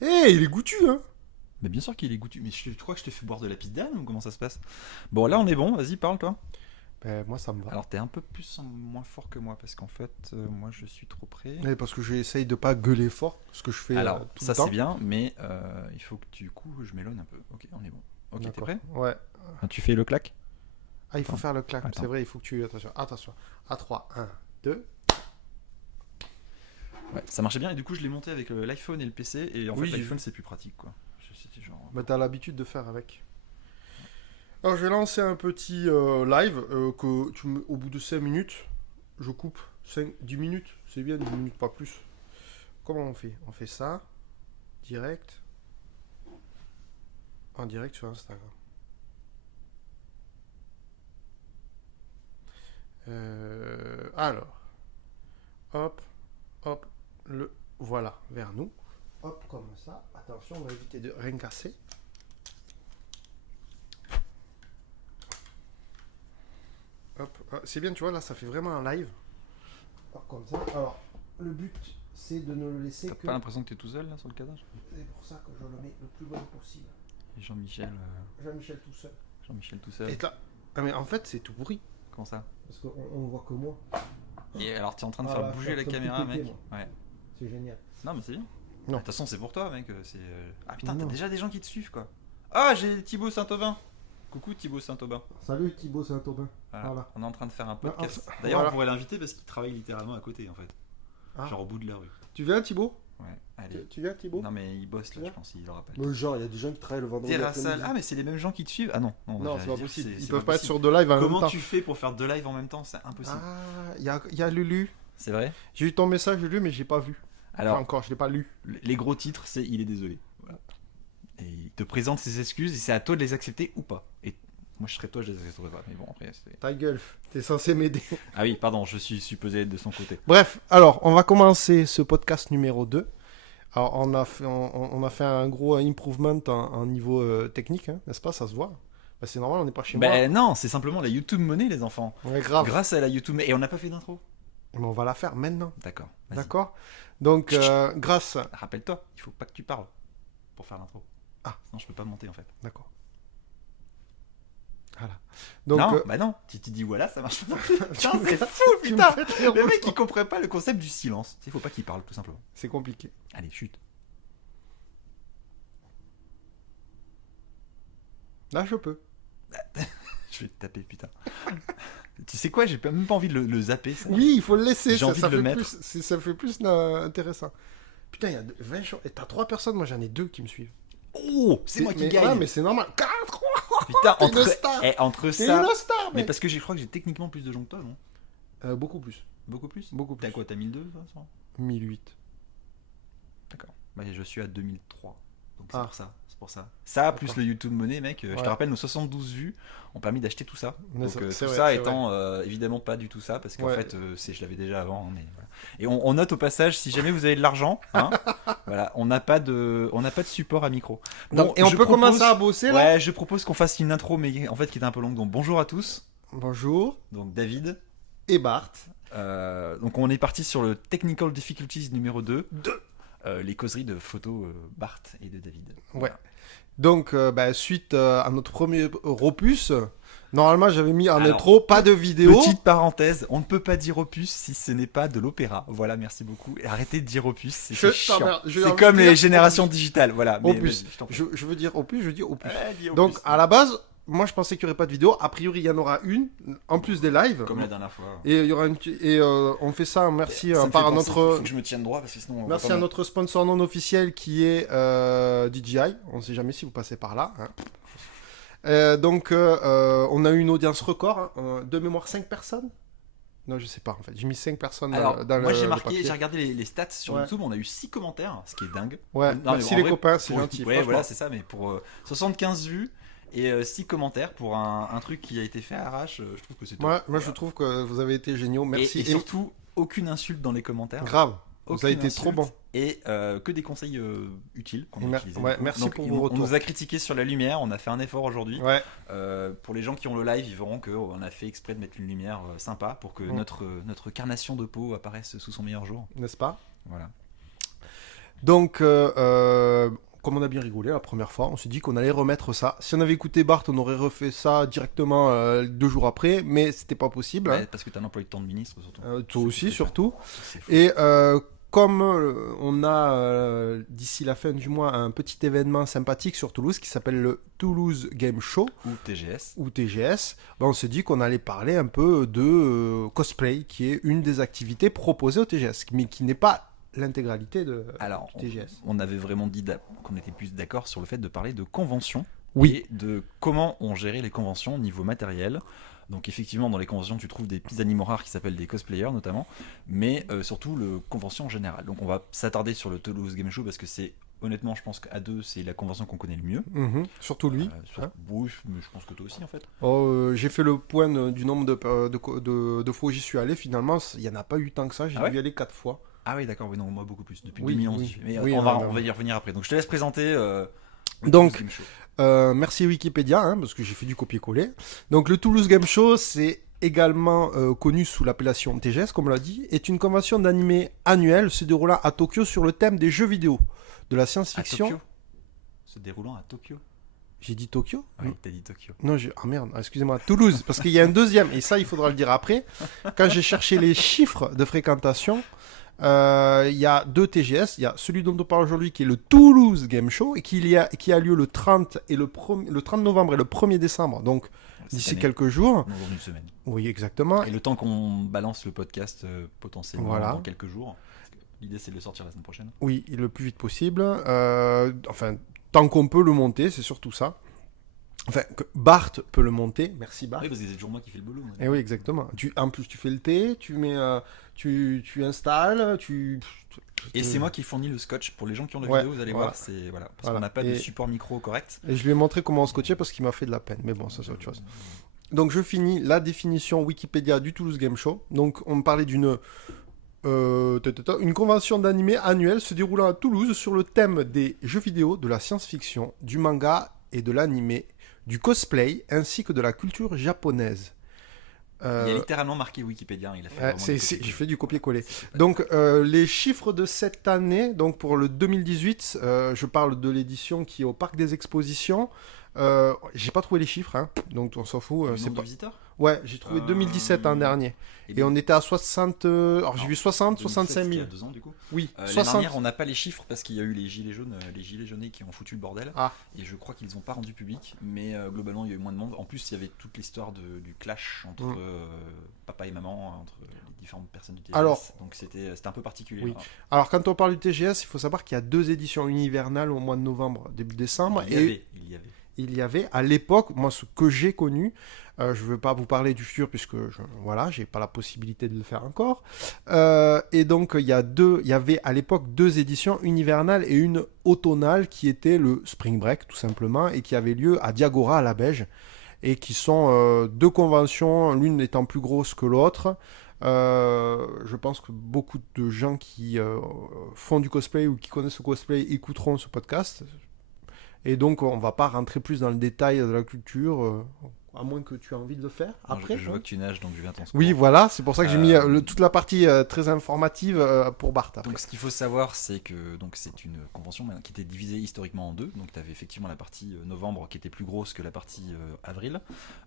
Il est goûtu, hein. Mais bien sûr qu'il est goûtu. Mais tu crois que je t'ai fait boire de la pisse d'âne ou comment ça se passe? Bon, là on est bon, vas-y, parle toi. Ben, moi, ça me va. Alors t'es un peu moins fort que moi parce qu'en fait, moi je suis trop près. Ouais, parce que j'essaye de pas gueuler fort, ce que je fais Alors, tout ça le temps. c'est bien, mais il faut que du coup je m'élone un peu. Ok, on est bon. Ok, t'es D'accord. prêt? Ouais. Ah, tu fais le clac? Ah, il faut Attends. faire le clap, Attends. c'est vrai, il faut que tu... Attention, attention. À 3, 1, 2. Ouais, ça marchait bien et du coup je l'ai monté avec l'iPhone et le PC et en Oui, fait j'ai l'iPhone vu. c'est plus pratique quoi. C'était genre. Bah, t'as l'habitude de faire avec. Alors, je vais lancer un petit live que au bout de 5 minutes, je coupe 10 minutes. C'est bien, 10 minutes, pas plus. Comment on fait? On fait ça, direct, en direct sur Instagram. Alors, hop, hop, voilà, vers nous. Hop, comme ça. Attention, on va éviter de rien casser. Hop, c'est bien, tu vois, là, ça fait vraiment un live. Hop, comme ça. Alors, le but, c'est de ne le laisser T'as que... pas l'impression que t'es tout seul là sur le casage? C'est pour ça que je le mets le plus loin possible. Et Jean-Michel. Jean-Michel tout seul. Jean-Michel tout seul. Et là... Ah, mais en fait, c'est tout pourri. Comment ça? Parce qu'on voit que moi. Et alors t'es en train de Ah, faire là, je bouger suis en la train de caméra tout péter, mec? Ouais. C'est génial. Non mais c'est bien. Non. De toute façon c'est pour toi mec. Ah putain t'as Non. déjà des gens qui te suivent quoi. Ah j'ai Thibaut Saint-Aubin. Coucou Thibaut Saint-Aubin. Salut Thibaut Saint-Aubin. Voilà. On est en train de faire un Ah, podcast. ah, D'ailleurs voilà. on pourrait l'inviter parce qu'il travaille littéralement à côté en fait. Ah. Genre au bout de la rue. Tu viens Thibaut? Ouais, allez. Tu viens Thibaut? Non mais il bosse là Ouais. je pense, il le rappelle. Mais genre, il y a des gens qui travaillent le vendredi Terrassal. après-midi. Ah mais c'est les mêmes gens qui te suivent? Ah non. Non, c'est j'allais pas dire, possible. Ils c'est peuvent pas être possible. sur deux lives en même Comment temps. tu fais pour faire deux lives en même temps? C'est impossible. Ah, il y a Lulu. C'est vrai? J'ai eu ton message Lulu, mais j'ai pas vu. Pas Alors, encore, je l'ai pas lu. les gros titres, c'est il est désolé. Voilà. Et il te présente ses excuses et c'est à toi de les accepter ou pas. Et moi je serais toi, je les accepterais pas. Mais bon, après, c'est. Ta gueule, t'es censé m'aider. Ah oui, pardon, je suis supposé être de son côté. Bref, alors, on va commencer ce podcast numéro 2. Alors, on a fait un gros improvement en niveau technique, hein, n'est-ce pas? Ça se voit. Bah, c'est normal, on n'est pas chez moi. Ben non, c'est simplement la YouTube monnaie, les enfants. Ouais, grave. Grâce à la YouTube monnaie. Et on n'a pas fait d'intro. Mais on va la faire maintenant. D'accord. Vas-y. D'accord? Donc, Chut. grâce. Rappelle-toi, il faut pas que tu parles pour faire l'intro. Ah. Sinon, je peux pas monter en fait. D'accord. Voilà. Donc, non, bah non. Si tu dis voilà, ça marche pas. Putain, c'est fou, tu me putain. fais rire, Le mec, il comprend pas le concept du silence. Il faut pas qu'il parle, tout simplement. c'est compliqué. Allez, chute. Là, je peux. Je vais te taper, putain. Tu sais quoi, j'ai même pas envie de le zapper. Ça. Oui, il faut le laisser. J'ai Ça, envie ça de le fait mettre. plus, ça fait plus intéressant. Putain, il y a 20 choses. Et t'as 3 personnes, moi j'en ai 2 qui me suivent. Oh, c'est moi qui mais, gagne. Ouais, mais c'est normal. 4. Putain, T'es une star. entre C'est ça. une star, Mais mec. parce que je crois que j'ai techniquement plus de gens que toi, non? Beaucoup plus. Beaucoup plus? Beaucoup plus. T'as quoi? T'as 1002 toi, ça 1008. D'accord. Bah, je suis à 2003. Donc c'est Ah. pour ça. C'est pour ça. Ça, plus D'accord. le YouTube Money, mec. Je Ouais. te rappelle, nos 72 vues ont permis d'acheter tout ça. Mais Donc c'est tout vrai, ça c'est étant évidemment pas du tout ça, parce qu'en Ouais. fait, je l'avais déjà avant. Hein, mais voilà. Et on note au passage, si jamais vous avez de l'argent, hein, voilà, on n'a pas de support à micro. Donc, et on je peut propose- commencer à bosser là. Ouais, je propose qu'on fasse une intro, mais en fait qui est un peu longue. Donc bonjour à tous. Bonjour. Donc David. Et Bart. Donc on est parti sur le Technical Difficulties numéro 2. Les causeries de photos Bart et de David. Ouais. Donc, suite à notre premier opus, normalement j'avais mis en Alors, intro pas de vidéo. Petite parenthèse, on ne peut pas dire opus si ce n'est pas de l'opéra. Voilà, merci beaucoup. Et arrêtez de dire opus, c'est chiant. C'est comme les générations digitales. Voilà. Mais Opus. vas-y, je t'en prie. Je veux dire opus, je dis opus. Ouais, dis opus. Donc, à la base, moi je pensais qu'il n'y aurait pas de vidéo. A priori, il y en aura une, en plus des lives. Comme la dernière fois. Et il y aura on fait ça, merci Ça me par fait penser qu'il notre. faut que je me tienne droit parce que sinon. on va Merci pas à me- notre sponsor non officiel qui est DJI. On ne sait jamais si vous passez par là. Hein. On a eu une audience record. Hein. De mémoire, 5 personnes. Non, je sais pas en fait. J'ai mis 5 personnes Alors, dans moi le j'ai le marqué, papier. j'ai regardé les stats sur Ouais. YouTube, on a eu 6 commentaires, ce qui est dingue. Ouais, Non, mais merci en les vrai, copains, c'est pour- gentil. Ouais, franchement. voilà, c'est ça, mais pour 75 vues et 6 commentaires pour un truc qui a été fait à l'arrache, je trouve que c'est top. Moi, Voilà. je trouve que vous avez été géniaux. Merci. Et surtout, aucune insulte dans les commentaires. Grave. Vous Aucune avez été insulte, trop bon. Et que des conseils utiles qu'on a utilisés. Ouais, du coup. merci Donc, pour on, vos on retours. nous a critiqué sur la lumière, on a fait un effort aujourd'hui. Ouais. Pour les gens qui ont le live, ils verront qu'on a fait exprès de mettre une lumière sympa pour que notre carnation de peau apparaisse sous son meilleur jour. N'est-ce pas? Voilà. Donc, comme on a bien rigolé la première fois, on s'est dit qu'on allait remettre ça. Si on avait écouté Bart, on aurait refait ça directement 2 jours après, mais c'était pas possible. Ouais, parce que t'as un emploi de temps de ministre, surtout. Toi aussi, surtout. C'est fou. Et comme on a d'ici la fin du mois un petit événement sympathique sur Toulouse qui s'appelle le Toulouse Game Show ou TGS, ben on s'est dit qu'on allait parler un peu de cosplay, qui est une des activités proposées au TGS, mais qui n'est pas l'intégralité du TGS. On avait vraiment dit qu'on était plus d'accord sur le fait de parler de conventions Oui. et de comment on gérait les conventions au niveau matériel. Donc effectivement, dans les conventions, tu trouves des petits animaux rares qui s'appellent des cosplayers notamment, mais surtout le convention en général. Donc on va s'attarder sur le Toulouse Game Show parce que c'est, honnêtement, je pense qu'à deux, c'est la convention qu'on connaît le mieux. Surtout lui. Oui, mais je pense que toi aussi en fait. J'ai fait le point du nombre de fois où j'y suis allé. Finalement, il n'y en a pas eu tant que ça. J'ai dû y aller 4 fois. Ah oui, d'accord, oui, non, moi beaucoup plus. Depuis 2011. Oui. Mais Oui, on va y revenir après. Donc je te laisse présenter. Donc, merci Wikipédia, parce que j'ai fait du copier-coller. Donc, le Toulouse Game Show, c'est également connu sous l'appellation TGS, comme on l'a dit, est une convention d'animé annuelle se déroulant à Tokyo sur le thème des jeux vidéo, de la science-fiction. Se déroulant à Tokyo. J'ai dit Tokyo? Oui, t'as dit Tokyo. Non, ah merde, excusez-moi, Toulouse, parce qu'il y a un deuxième, et ça, il faudra le dire après. Quand j'ai cherché les chiffres de fréquentation, il y a 2 TGS. Il y a celui dont on parle aujourd'hui, qui est le Toulouse Game Show, et qui a lieu le 30 novembre et le 1er décembre, donc d'ici quelques jours. Dans une semaine. Oui, exactement. Et le temps qu'on balance le podcast potentiellement dans quelques jours. L'idée, c'est de le sortir la semaine prochaine. Oui, le plus vite possible. Enfin, tant qu'on peut le monter, c'est surtout ça. Enfin, que Bart peut le monter. Merci Bart. Oui, parce que c'est toujours moi qui fais le boulot. Et oui, exactement. En plus, tu fais le thé, tu mets, tu installes, Et c'est moi qui fournis le scotch. Pour les gens qui ont la vidéo, vous allez voir, c'est parce qu'on n'a pas de support micro correct. Et je lui ai montré comment on scotchait parce qu'il m'a fait de la peine. Mais bon, ça c'est autre chose. Donc je finis la définition Wikipédia du Toulouse Game Show. Donc on me parlait d'une convention d'animé annuelle se déroulant à Toulouse sur le thème des jeux vidéo, de la science-fiction, du manga et de l'animé, du cosplay ainsi que de la culture japonaise. Il y a littéralement marqué Wikipédia. J'ai fait du copier-coller. Donc les chiffres de cette année, donc pour le 2018, je parle de l'édition qui est au Parc des Expositions. J'ai pas trouvé les chiffres, donc on s'en fout. C'est pas visiteurs. Ouais, j'ai trouvé 2017 l'an dernier. Et on était à 60. Alors j'ai vu 60, 65 000. Il y a 2 ans du coup. Oui, 60. L'année dernière, on n'a pas les chiffres parce qu'il y a eu les gilets jaunes, les gilets jaunés qui ont foutu le bordel. Et je crois qu'ils n'ont pas rendu public. Mais globalement, il y a eu moins de monde. En plus, il y avait toute l'histoire du clash entre papa et maman, entre les différentes personnes du TGS. Alors, donc c'était un peu particulier. Oui. Alors quand on parle du TGS, il faut savoir qu'il y a 2 éditions hivernales au mois de novembre, début décembre. Il y avait à l'époque, moi ce que j'ai connu, je ne veux pas vous parler du futur puisque j'ai pas la possibilité de le faire encore. Et donc il y avait à l'époque 2 éditions, une hivernale et une automnale qui était le Spring Break tout simplement et qui avait lieu à Diagora à la Beige et qui sont 2 conventions, l'une étant plus grosse que l'autre. Je pense que beaucoup de gens qui font du cosplay ou qui connaissent le cosplay écouteront ce podcast. Et donc, on va pas rentrer plus dans le détail de la culture, à moins que tu aies envie de le faire après. Je vois que tu nages, donc je viens t'en secours. Oui, voilà, c'est pour ça que j'ai mis toute la partie très informative pour Bart. Après. Donc, ce qu'il faut savoir, c'est que c'est une convention qui était divisée historiquement en 2. Donc, tu avais effectivement la partie novembre qui était plus grosse que la partie avril.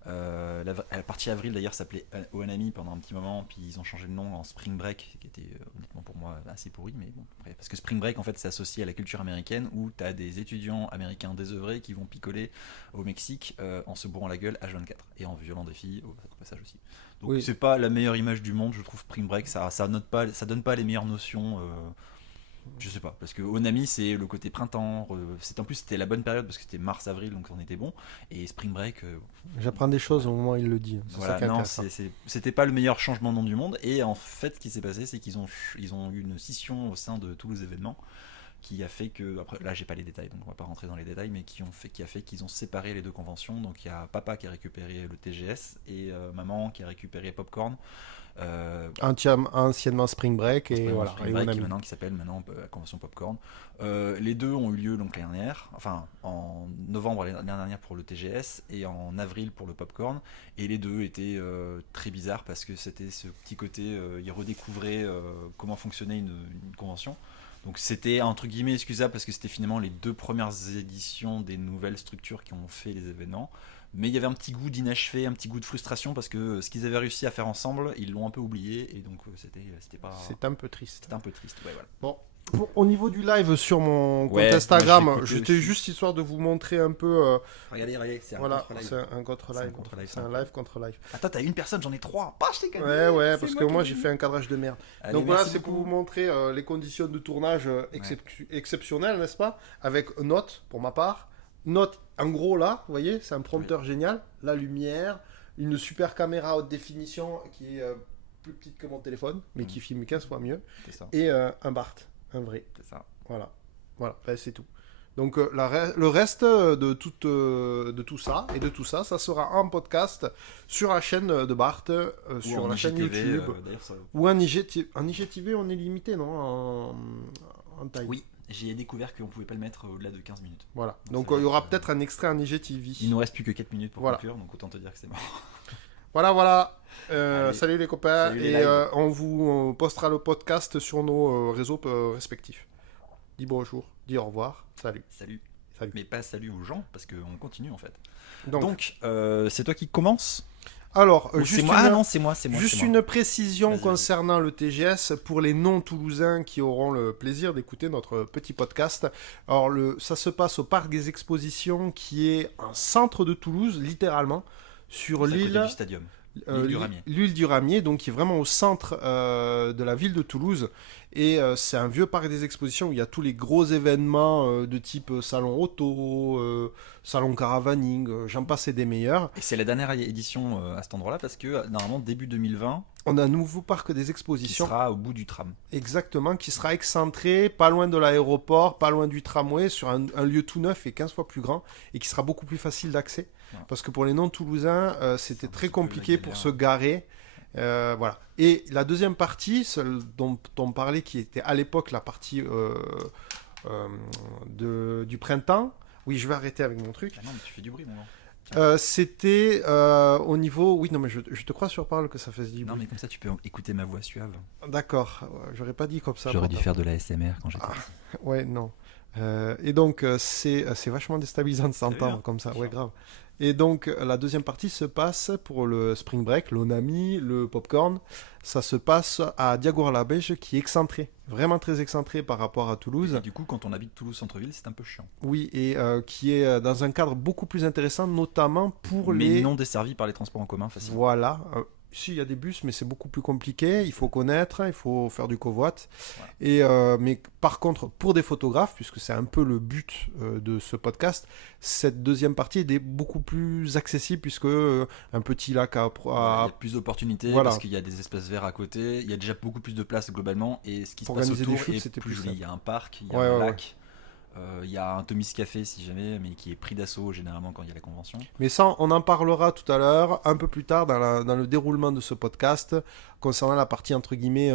La partie avril, d'ailleurs, s'appelait Ohanami pendant un petit moment, puis ils ont changé le nom en Spring Break, qui était honnêtement pour moi assez pourri. Mais bon, après, parce que Spring Break, en fait, c'est associé à la culture américaine où tu as des étudiants américains désœuvrés qui vont picoler au Mexique en se bourrant la gueule à H24 et en violant des filles au passage aussi. Donc c'est pas la meilleure image du monde, je trouve. Spring Break, ça donne pas les meilleures notions. Je sais pas, parce que Onami c'est le côté printemps. En plus c'était la bonne période parce que c'était mars-avril, donc on était bon. Et Spring Break. J'apprends des choses au moment où il le dit. C'était pas le meilleur changement de nom du monde. Et en fait, ce qui s'est passé, c'est qu'ils ont eu une scission au sein de tous les événements. Qui a fait que, après là j'ai pas les détails donc on va pas rentrer dans les détails, mais qui a fait qu'ils ont séparé les 2 conventions. Donc il y a papa qui a récupéré le TGS et maman qui a récupéré Popcorn, anciennement Spring Break et voilà Spring Break, qui s'appelle maintenant convention Popcorn. Les 2 ont eu lieu donc l'année dernière, enfin en novembre l'année dernière pour le TGS et en avril pour le Popcorn, et les 2 étaient très bizarres parce que c'était ce petit côté ils redécouvraient comment fonctionnait une convention. Donc c'était entre guillemets excusable parce que c'était finalement les 2 premières éditions des nouvelles structures qui ont fait les événements. Mais il y avait un petit goût d'inachevé, un petit goût de frustration parce que ce qu'ils avaient réussi à faire ensemble, ils l'ont un peu oublié et donc c'était pas. C'est un peu triste. C'était un peu triste. Ouais, voilà. Bon. Au niveau du live sur mon compte Ouais, Instagram, moi, j'ai écouté j'étais aussi. juste histoire de vous montrer un peu. Regardez, c'est un Voilà, contre-live. c'est un contre-live. C'est un contre-live, C'est un live contre live. Attends, t'as une personne, j'en ai 3. Pas, je t'ai gagné. Ouais, C'est parce que qui moi ai j'ai gagné. fait un cadrage de merde. Allez, Donc voilà, merci c'est pour beaucoup. vous montrer les conditions de tournage exceptionnelles, n'est-ce pas? Avec note pour ma part. Note en gros là, vous voyez, c'est un prompteur génial. La lumière, une super caméra haute définition qui est plus petite que mon téléphone, mais qui filme 15 fois mieux. C'est ça. Et un Bart, un vrai. C'est ça. Voilà, voilà, ben, c'est tout. Donc le reste de tout ça et de tout ça, ça sera en podcast sur la chaîne de Bart, sur la chaîne IGTV, YouTube. d'ailleurs, ça- Ou en IGTV. En IGTV, on est limité, non, en taille. Oui, j'ai découvert qu'on pouvait pas le mettre au-delà de 15 minutes. Voilà. Donc, Donc ça il y va aura être, peut-être un extrait en IGTV. Il nous reste plus que 4 minutes pour Voilà. conclure, donc autant te dire que c'est bon. Voilà. Allez. Salut les copains. Salut les et lives. on vous postera le podcast sur nos réseaux respectifs. Dis bonjour, dis au revoir. Salut. Salut. Salut. Mais pas salut aux gens, parce qu'on continue en fait. Donc, Donc, c'est toi qui commence alors, Ou juste c'est moi une- Ah non, c'est moi, c'est moi. Juste c'est moi. une précision Vas-y, concernant le TGS pour les non-toulousains qui auront le plaisir d'écouter notre petit podcast. Alors, ça se passe au Parc des Expositions qui est un centre de Toulouse, littéralement, sur C'est à côté l'île du stadium. L'île du Ramier. l'île du Ramier, donc qui est vraiment au centre de la ville de Toulouse. Et c'est un vieux parc des expositions où il y a tous les gros événements de type salon auto, salon caravaning, j'en passe et des meilleurs. Et c'est la dernière édition à cet endroit-là parce que normalement début 2020, On a un nouveau parc des qui expositions. sera au bout du tram. Exactement, qui sera excentré, pas loin de l'aéroport, pas loin du tramway, sur un lieu tout neuf et 15 fois plus grand, et qui sera beaucoup plus facile d'accès. Ouais. Parce que pour les non-toulousains, c'était C'est un très petit peu compliquque la pour galère. se garer. Voilà. Et la deuxième partie, celle dont on parlait, qui était à l'époque la partie du printemps. Oui, je vais arrêter avec mon truc. Ah non, mais tu fais du bruit maintenant. C'était au niveau... Oui, non, mais je te crois sur parole que ça fasse du Non, bruit. mais comme ça tu peux écouter ma voix suave. D'accord, j'aurais pas dit comme ça. J'aurais dû pourtant. faire de la SMR quand j'étais. Ouais, non. Et donc, c'est vachement déstabilisant de bien. s'entendre comme ça. C'est Ouais, sûr. grave. Et donc, la deuxième partie se passe pour le Spring Break, l'Onami, le Popcorn. Ça se passe à Diagoras-la-Beige, qui est excentré. Vraiment très excentré par rapport à Toulouse. Et du coup, quand on habite Toulouse centre-ville, c'est un peu chiant. Oui, et qui est dans un cadre beaucoup plus intéressant, notamment pour Mais les... non desservi par les transports en commun facilement. Voilà. Si, il y a des bus, mais c'est beaucoup plus compliqué. Il faut connaître, il faut faire du covoit. Voilà. Et, mais par contre, pour des photographes, puisque c'est un peu le but de ce podcast, cette deuxième partie est beaucoup plus accessible, puisque un petit lac à... Il y a plus d'opportunités Voilà. parce qu'il y a des espaces verts à côté, il y a déjà beaucoup plus de place globalement et ce qui se Pour passe organiser autour des shoots, est c'était plus plus joli. simple. Il y a un parc, il y a Ouais, un ouais, lac, il y a un Tommy's Café si jamais, mais qui est pris d'assaut généralement quand il y a la convention. Mais ça, on en parlera tout à l'heure, un peu plus tard dans le déroulement de ce podcast, concernant la partie, entre guillemets,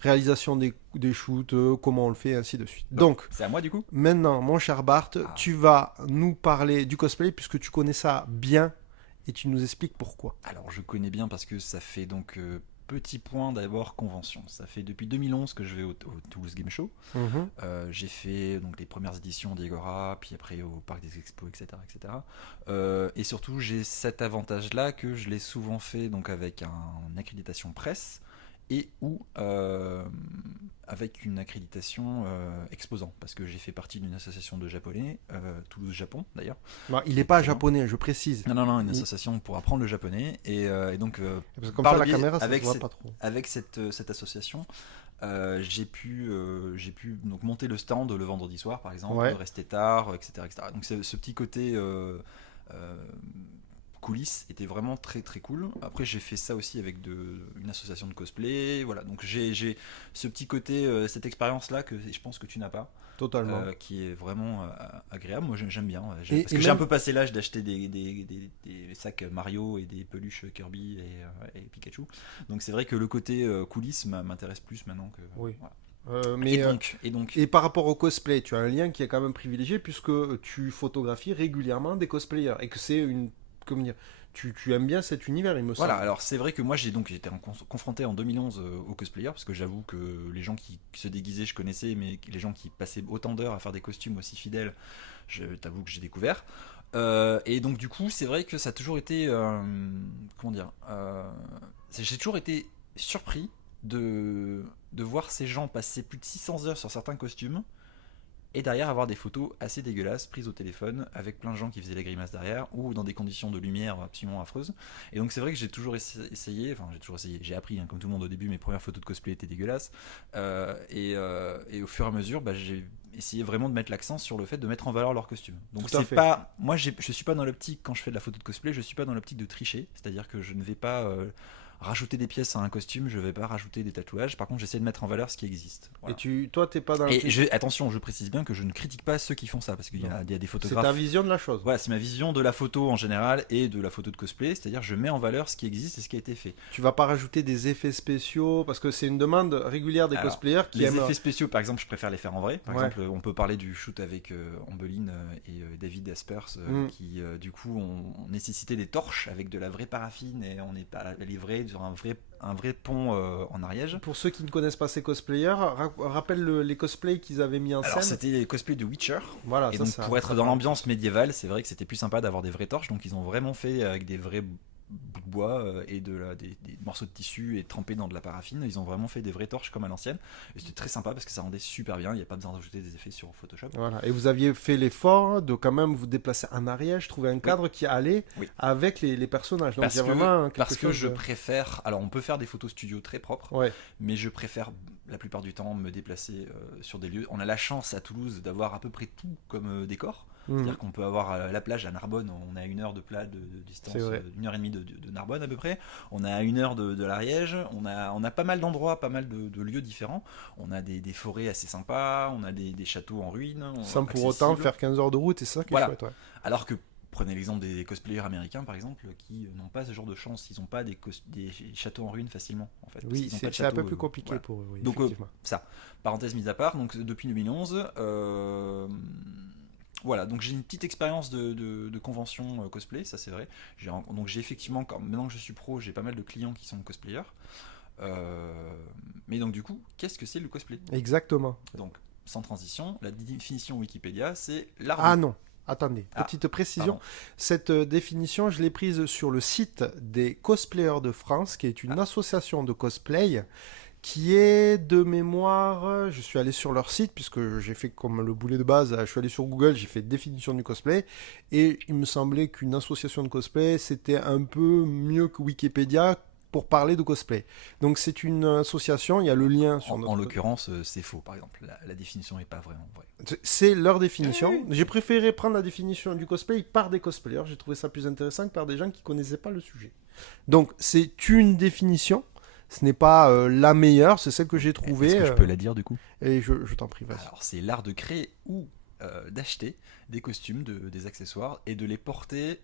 réalisation des shoots, comment on le fait, et ainsi de suite. Donc, C'est à moi du coup. maintenant, mon cher Bart, Ah. tu vas nous parler du cosplay, puisque tu connais ça bien, et tu nous expliques pourquoi. Alors je connais bien parce que ça fait donc petit point d'abord convention. Ça fait depuis 2011 que je vais au Toulouse Game Show. Mhm. J'ai fait donc les premières éditions d'Iegora, puis après au Parc des Expos, etc. etc. Et surtout, j'ai cet avantage-là que je l'ai souvent fait donc avec une accréditation presse et ou avec une accréditation exposant, parce que j'ai fait partie d'une association de japonais, Toulouse Japon d'ailleurs. Non, il n'est pas Très bien. japonais, je précise. Non, une Il- association pour apprendre le japonais. Et donc, Parce que comme par ça, le la biais- caméra, ça avec se voit cette- pas trop. avec cette association, j'ai pu donc monter le stand le vendredi soir, par exemple, Ouais. rester tard, etc., etc. Donc ce petit côté coulisses était vraiment très très cool. Après j'ai fait ça aussi avec une association de cosplay, voilà. Donc j'ai ce petit côté, cette expérience là que je pense que tu n'as pas, Totalement. qui est vraiment agréable. Moi j'aime bien, Et- parce et que j'ai un même- peu passé l'âge d'acheter des sacs Mario et des peluches Kirby et Pikachu. Donc c'est vrai que le côté coulisses m'intéresse plus maintenant que. Oui. Voilà. Mais, Et donc et par rapport au cosplay, tu as un lien qui est quand même privilégié, puisque tu photographies régulièrement des cosplayers, et que c'est comment dire, tu aimes bien cet univers, il me semble. Voilà, alors c'est vrai que moi j'étais confronté en 2011 aux cosplayers, parce que j'avoue que les gens qui se déguisaient je connaissais, mais les gens qui passaient autant d'heures à faire des costumes aussi fidèles, je t'avoue que j'ai découvert. Et donc du coup c'est vrai que ça a toujours été, comment dire, j'ai toujours été surpris de voir ces gens passer plus de 600 heures sur certains costumes, et derrière avoir des photos assez dégueulasses prises au téléphone avec plein de gens qui faisaient les grimaces derrière ou dans des conditions de lumière absolument affreuses. Et donc c'est vrai que j'ai toujours essayé, j'ai appris, hein, comme tout le monde au début, mes premières photos de cosplay étaient dégueulasses. Et au fur et à mesure, j'ai essayé vraiment de mettre l'accent sur le fait de mettre en valeur leurs costumes. Donc Tout à c'est fait. pas, moi je suis pas dans l'optique, quand je fais de la photo de cosplay, je suis pas dans l'optique de tricher, c'est-à-dire que je ne vais pas rajouter des pièces à un costume, je vais pas rajouter des tatouages. Par contre, j'essaie de mettre en valeur ce qui existe. Voilà. Et toi, t'es pas dans Et attention, je précise bien que je ne critique pas ceux qui font ça, parce qu'il y a des C'est photographes. ta vision de la chose. Voilà, c'est ma vision de la photo en général et de la photo de cosplay, c'est-à-dire je mets en valeur ce qui existe et ce qui a été fait. Tu vas pas rajouter des effets spéciaux, parce que c'est une demande régulière des Alors, cosplayers qui les aiment... effets spéciaux, par exemple, je préfère les faire en vrai. Par Ouais. exemple, on peut parler du shoot avec Ambeline et David Aspers, qui du coup ont nécessité des torches avec de la vraie paraffine, et on est pas livré sur un vrai pont en Ariège. Pour ceux qui ne connaissent pas ces cosplayers, rappelle les cosplays qu'ils avaient mis en Alors scène. c'était les cosplays de Witcher. Voilà, Et ça, donc ça, pour être ça dans parle. l'ambiance médiévale, c'est vrai que c'était plus sympa d'avoir des vraies torches. Donc ils ont vraiment fait avec des vrais bouts de bois et des morceaux de tissu et trempés dans de la paraffine. Ils ont vraiment fait des vraies torches comme à l'ancienne. Et c'était très sympa parce que ça rendait super bien. Il n'y a pas besoin d'ajouter des effets sur Photoshop. Voilà. Et vous aviez fait l'effort de quand même vous déplacer en Ariège, trouver un cadre qui allait Oui. avec les personnages. Donc Parce il y a que, vraiment quelque parce que chose je de- préfère. Alors on peut faire des photos studio très propres, Ouais. mais je préfère la plupart du temps me déplacer sur des lieux. On a la chance à Toulouse d'avoir à peu près tout comme décor. Mhm. C'est-à-dire qu'on peut avoir la plage à Narbonne, on a 1 heure de plat de distance, C'est vrai. 1 heure et demie de Narbonne à peu près. On a 1 heure de l'Ariège, on a pas mal d'endroits, pas mal de lieux différents. On a des forêts assez sympas, on a des châteaux en ruine. Sans pour autant accessibles. faire 15 heures de route, et c'est ça qui est Voilà. chouette. Ouais. Alors que prenez l'exemple des cosplayers américains par exemple, qui n'ont pas ce genre de chance, ils n'ont pas des châteaux en ruine facilement en fait. Parce Oui, qu'ils ont pas de c'est un peu château, plus compliqué voilà. pour eux. Oui, Donc effectivement. ça, parenthèse mise à part, donc depuis 2011, voilà, donc j'ai une petite expérience de convention cosplay, ça c'est vrai. Donc j'ai effectivement, maintenant que je suis pro, j'ai pas mal de clients qui sont cosplayers. Mais donc du coup, qu'est-ce que c'est le cosplay? Exactement. Donc sans transition, la définition Wikipédia, c'est l'art Ah de... non, attendez, Ah, petite précision. pardon. Cette définition, je l'ai prise sur le site des Cosplayers de France, qui est une association de cosplay, qui est de mémoire, je suis allé sur leur site, puisque j'ai fait comme le boulet de base, je suis allé sur Google, j'ai fait définition du cosplay, et il me semblait qu'une association de cosplay, c'était un peu mieux que Wikipédia pour parler de cosplay. Donc c'est une association, il y a le lien sur notre... En l'occurrence, c'est faux par exemple. La définition n'est pas vraiment vraie. C'est leur définition. Oui. J'ai préféré prendre la définition du cosplay par des cosplayers. J'ai trouvé ça plus intéressant que par des gens qui connaissaient pas le sujet. Donc, c'est une définition. Ce n'est pas la meilleure, c'est celle que j'ai trouvée. Est-ce que je peux la dire du coup? Et je t'en prie, vas-y. Alors, c'est l'art de créer ou d'acheter des costumes, des accessoires et de les porter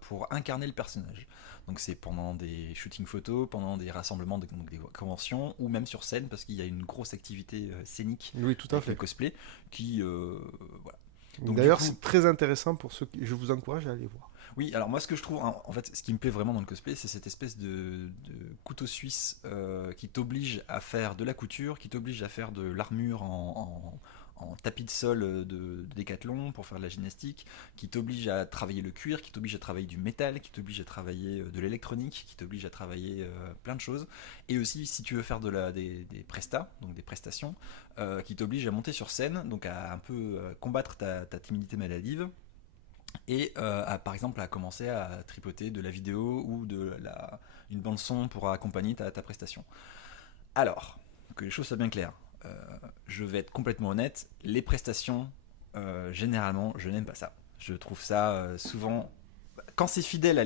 pour incarner le personnage. Donc c'est pendant des shootings photos, pendant des rassemblements, donc des conventions, ou même sur scène, parce qu'il y a une grosse activité scénique Oui, tout à avec le fait. cosplay qui... voilà. Donc, D'ailleurs, du coup- c'est très intéressant pour ceux qui... Je vous encourage à aller voir. Oui, alors moi ce que je trouve, en fait, ce qui me plaît vraiment dans le cosplay, c'est cette espèce de couteau suisse qui t'oblige à faire de la couture, qui t'oblige à faire de l'armure en tapis de sol de décathlon pour faire de la gymnastique, qui t'oblige à travailler le cuir, qui t'oblige à travailler du métal, qui t'oblige à travailler de l'électronique, qui t'oblige à travailler plein de choses. Et aussi, si tu veux faire des prestats, donc des prestations, qui t'oblige à monter sur scène, donc à un peu combattre ta timidité maladive. Et par exemple à commencer à tripoter de la vidéo ou une bande son pour accompagner ta prestation. Alors, que les choses soient bien claires, je vais être complètement honnête, les prestations, généralement, je n'aime pas ça. Je trouve ça souvent... Quand c'est fidèle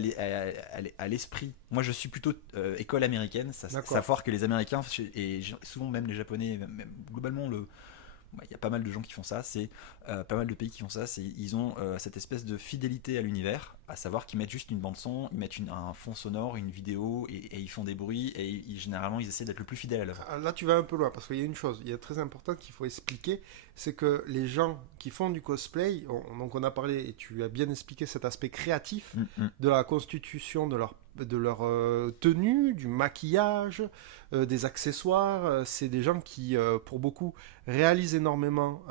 à l'esprit, moi je suis plutôt école américaine, D'accord. savoir que les Américains, et souvent même les Japonais, même globalement il y a pas mal de gens qui font ça, c'est pas mal de pays qui font ça, ils ont cette espèce de fidélité à l'univers, à savoir qu'ils mettent juste une bande son, ils mettent un fond sonore, une vidéo, et ils font des bruits, et généralement ils essaient d'être le plus fidèle à l'œuvre. Là, tu vas un peu loin, parce qu'il y a une chose, il y a très importante qu'il faut expliquer, c'est que les gens qui font du cosplay, donc on a parlé, et tu as bien expliqué cet aspect créatif de la constitution de leur tenue, du maquillage, des accessoires. C'est des gens qui, pour beaucoup, réalisent énormément,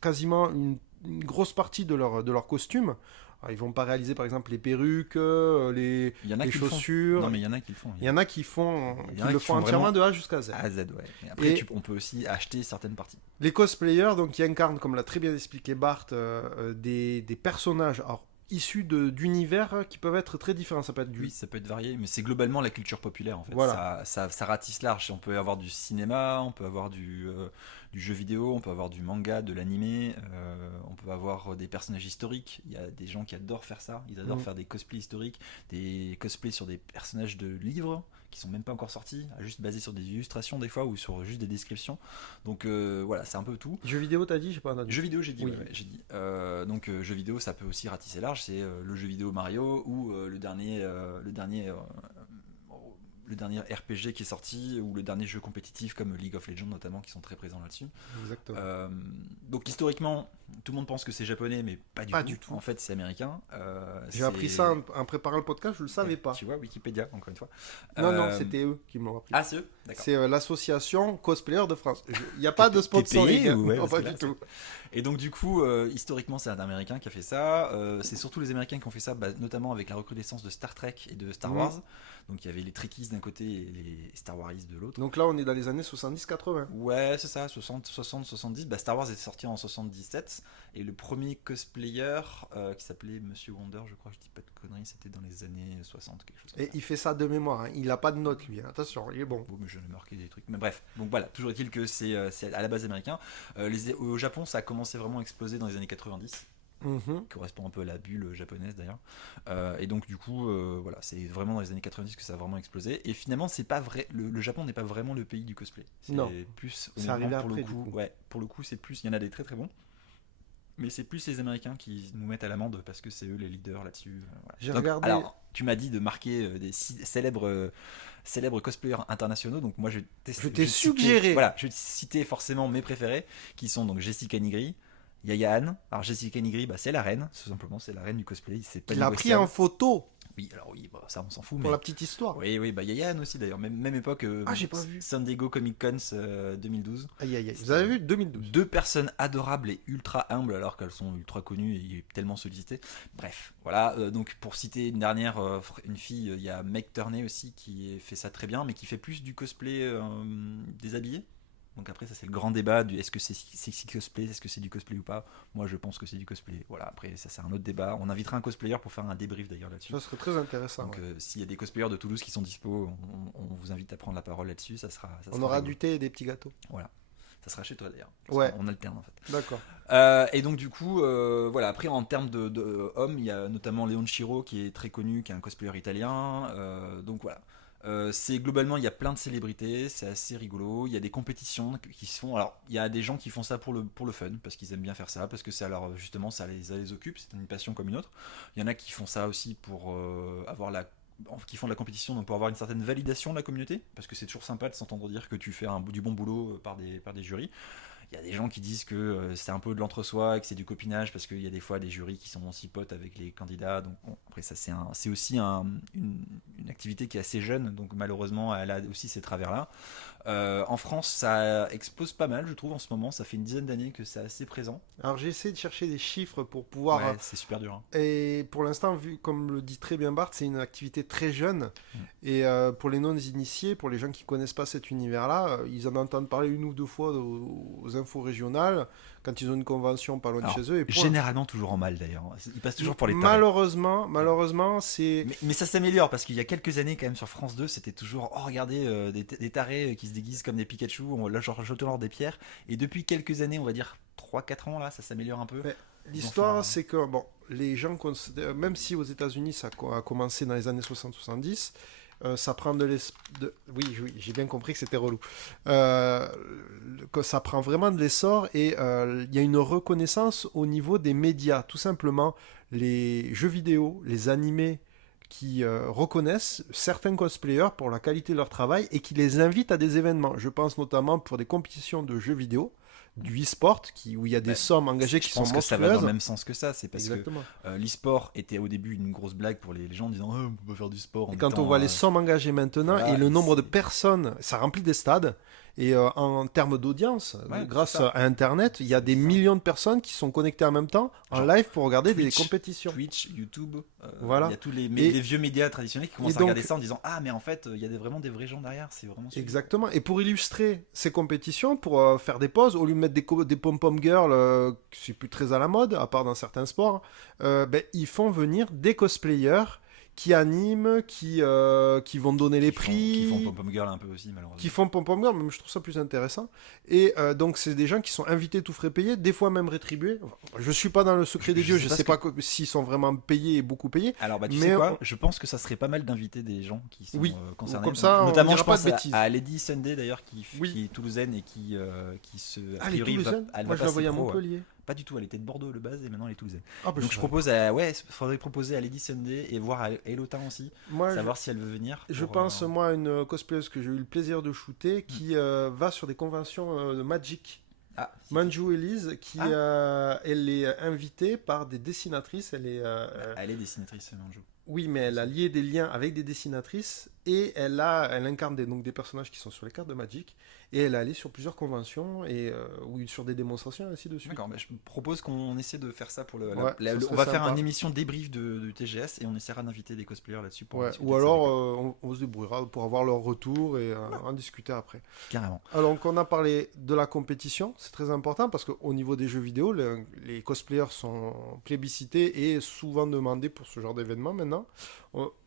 quasiment une grosse partie de leur costume. Alors, ils vont pas réaliser par exemple les perruques, Il y en a les qui le font. chaussures. Non mais il y en a qui le font. Il y en a qui font, Il y qui en a le qui font font entièrement vraiment de A jusqu'à Z. A à Z, ouais. Et après, Et on peut aussi acheter certaines parties. les cosplayers, donc, qui incarnent, comme l'a très bien expliqué Bart, des personnages alors, issus d'univers qui peuvent être très différents. Ça peut être Oui, ça peut être varié, mais c'est globalement la culture populaire en fait. Voilà. Ça ratisse large. On peut avoir du cinéma, on peut avoir du jeu vidéo, on peut avoir du manga, de l'animé, on peut avoir des personnages historiques. Il y a des gens qui adorent faire ça. Ils adorent faire des cosplays historiques, des cosplays sur des personnages de livres qui sont même pas encore sortis, juste basés sur des illustrations des fois ou sur juste des descriptions. Donc voilà, c'est un peu tout. Jeux vidéo, t'as dit, j'ai pas entendu. Jeux vidéo, j'ai dit. Oui. Ouais, j'ai dit. Donc jeux vidéo, ça peut aussi ratisser large. C'est le jeu vidéo Mario ou le dernier RPG qui est sorti ou le dernier jeu compétitif comme League of Legends notamment qui sont très présents là-dessus. Exactement. Donc historiquement, tout le monde pense que c'est japonais, mais pas du tout. En fait, c'est américain. J'ai appris ça en préparant le podcast, je le savais pas. Tu vois, Wikipédia, encore une fois. Non, c'était eux qui me l'ont appris. Ah, c'est eux. D'accord. C'est l'association Cosplayer de France. Il n'y a pas de sponsoring. Ouais, non, pas du tout. Et donc du coup, historiquement, c'est un Américain qui a fait ça. C'est surtout les Américains qui ont fait ça, notamment avec la recrudescence de Star Trek et de Star Wars. Donc il y avait les Trekkies d'un côté et les Star Waristes de l'autre. Donc là, on est dans les années 70-80. Ouais, c'est ça, 70. Star Wars est sorti en 77. Et le premier cosplayer qui s'appelait Monsieur Wonder, je crois, je dis pas de conneries, c'était dans les années 60, quelque chose comme Et ça. il fait ça de mémoire. Hein. Il n'a pas de notes, lui. Hein. Attention, il est bon. Bon, mais je vais marquer des trucs. Mais bref, donc voilà, toujours est-il que c'est à la base américain. Au Japon, ça a commencé vraiment à exploser dans les années 90. Qui correspond un peu à la bulle japonaise d'ailleurs. Et donc du coup, voilà, c'est vraiment dans les années 90 que ça a vraiment explosé. Et finalement, c'est pas vrai. Le Japon n'est pas vraiment le pays du cosplay. C'est non. Plus. C'est arrivé pour après, le coup. Ouais, pour le coup, c'est plus. Il y en a des très très bons. Mais c'est plus les Américains qui nous mettent à l'amende parce que c'est eux les leaders là-dessus. Voilà. J'ai regardé. Alors, tu m'as dit de marquer des célèbres cosplayers internationaux. Donc moi, je t'ai suggéré. Voilà, je vais citer forcément mes préférés, qui sont donc Jessica Nigri, Yaya Han. Alors Jessica Nigri, c'est la reine, tout simplement, c'est la reine du cosplay. Il l'a pris en photo. Oui, alors oui, ça on s'en fout. Pour la petite histoire. Oui, Yaya Han aussi d'ailleurs, même époque. J'ai pas vu. San Diego Comic Cons 2012. Aïe. Vous avez vu 2012. Deux personnes adorables et ultra humbles alors qu'elles sont ultra connues et tellement sollicitées. Bref, voilà. Donc pour citer une dernière, une fille, il y a Meg Turney aussi qui fait ça très bien, mais qui fait plus du cosplay déshabillé. Donc après, ça c'est le grand débat du est-ce que c'est sexy cosplay, est-ce que c'est du cosplay ou pas. Moi je pense que c'est du cosplay. Voilà, après ça c'est un autre débat. On invitera un cosplayer pour faire un débrief d'ailleurs là-dessus. Ça serait très intéressant. Donc s'il y a des cosplayers de Toulouse qui sont dispo, on vous invite à prendre la parole là-dessus. Ça sera aura du thé et des petits gâteaux. Voilà. Ça sera chez toi d'ailleurs. Ouais. On alterne en fait. D'accord. Et donc du coup, voilà. Après en termes de hommes, il y a notamment Léon Chiro qui est très connu, qui est un cosplayer italien. Donc voilà. C'est globalement, il y a plein de célébrités, c'est assez rigolo. Il y a des compétitions qui se font. Alors, il y a des gens qui font ça pour le fun, parce qu'ils aiment bien faire ça, parce que ça justement, ça les occupe. C'est une passion comme une autre. Il y en a qui font ça aussi pour qui font de la compétition, donc pour avoir une certaine validation de la communauté, parce que c'est toujours sympa de s'entendre dire que tu fais du bon boulot par des jurys. Il y a des gens qui disent que c'est un peu de l'entre-soi, que c'est du copinage, parce qu'il y a des fois des jurys qui sont aussi potes avec les candidats. Donc bon, après ça c'est aussi une activité qui est assez jeune, donc malheureusement elle a aussi ces travers-là. En France, ça explose pas mal, je trouve, en ce moment. Ça fait une dizaine d'années que c'est assez présent. Alors j'ai essayé de chercher des chiffres pour pouvoir... Ouais, c'est super dur. Hein. Et pour l'instant, vu comme le dit très bien Bart, c'est une activité très jeune. Et pour les non-initiés, pour les gens qui ne connaissent pas cet univers-là, ils en entendent parler une ou deux fois aux infos régionales, quand ils ont une convention pas loin de chez eux. Et généralement toujours en mal d'ailleurs. Ils passent toujours pour les tarés. Malheureusement, c'est... Mais ça s'améliore, parce qu'il y a quelques années quand même sur France 2, c'était toujours, oh regardez, des tarés qui se déguisent comme des Pikachu, là genre jetant leur des pierres. Et depuis quelques années, on va dire 3-4 ans là, ça s'améliore un peu. Mais l'histoire, c'est que bon, les gens, même si aux États-Unis ça a commencé dans les années 60-70, ça prend Oui, oui, j'ai bien compris que c'était relou. Euh, que ça prend vraiment de l'essor et il y a une reconnaissance au niveau des médias. Tout simplement, les jeux vidéo, les animés qui reconnaissent certains cosplayers pour la qualité de leur travail et qui les invitent à des événements. Je pense notamment pour des compétitions de jeux vidéo, du e-sport, où il y a des sommes engagées qui sont monstrueuses. Je pense que ça va dans le même sens que ça. C'est parce Exactement. que l'e-sport était au début une grosse blague pour les gens en disant on peut faire du sport. Et quand on voit les sommes engagées maintenant et le nombre de personnes, ça remplit des stades. Et en termes d'audience, grâce à Internet, il y a des millions de personnes qui sont connectées en même temps en live pour regarder des compétitions. Twitch, YouTube, voilà. Il y a tous les vieux médias traditionnels qui commencent à regarder ça en disant ah mais en fait il y a vraiment des vrais gens derrière, c'est vraiment super. Exactement. Et pour illustrer ces compétitions, pour faire des pauses, au lieu de mettre des pom-pom girls, c'est plus très à la mode, à part dans certains sports, ils font venir des cosplayers qui animent, qui vont donner les prix. Qui font pom-pom girl un peu aussi, malheureusement. Qui font pom-pom girl, mais je trouve ça plus intéressant. Et donc, c'est des gens qui sont invités tout frais payés, des fois même rétribués. Je suis pas dans le secret des dieux, je sais pas s'ils sont vraiment payés et beaucoup payés. Alors, tu sais quoi, je pense que ça serait pas mal d'inviter des gens qui sont concernés. Comme ça, notamment, je pense pas de bêtises. à Lady Sunday, d'ailleurs, qui est toulousaine et qui se. Ah, les toulousaines moi, je la voyais à Montpellier. Pas du tout, elle était de Bordeaux le base et maintenant elle est toulousaine. Donc je propose faudrait proposer à Lady Sunday et voir à Elotin aussi, savoir si elle veut venir. Je pense moi à une cosplayeuse que j'ai eu le plaisir de shooter qui va sur des conventions de Magic. Manju Elise, elle est invitée par des dessinatrices. Elle est dessinatrice, Manju. Oui, mais elle a lié des liens avec des dessinatrices et elle incarne des personnages qui sont sur les cartes de Magic. Et elle est allée sur plusieurs conventions et sur des démonstrations et ainsi de suite. D'accord, je propose qu'on essaie de faire ça pour on va faire une émission débrief de TGS et on essaiera d'inviter des cosplayers là-dessus. Ou alors on se débrouillera pour avoir leur retour et en discuter après. Carrément. Alors on a parlé de la compétition, c'est très important parce qu'au niveau des jeux vidéo, les cosplayers sont plébiscités et souvent demandés pour ce genre d'événement maintenant.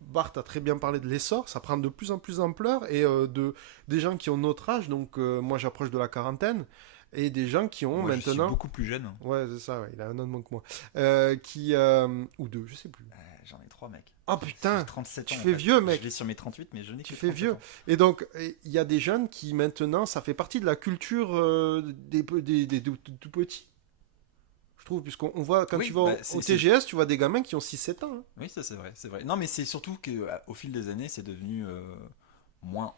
Bart a très bien parlé de l'essor, ça prend de plus en plus d'ampleur et des gens qui ont notre âge, donc moi j'approche de la quarantaine, et des gens qui ont maintenant... Je suis beaucoup plus jeune. Ouais, c'est ça, il a un an de moins que moi. Ou deux, je sais plus. J'en ai 3, mec. Oh putain, 37 ans, tu fais vieux, mec. Je vais sur mes 38, mais je n'ai que 37 ans. Tu fais vieux. Et donc, il y a des jeunes qui maintenant, ça fait partie de la culture des tout petits. Je trouve, puisqu'on voit, quand tu vas au TGS, tu vois des gamins qui ont 6-7 ans. Hein. Oui, ça c'est vrai. Non, mais c'est surtout qu'au fil des années, c'est devenu moins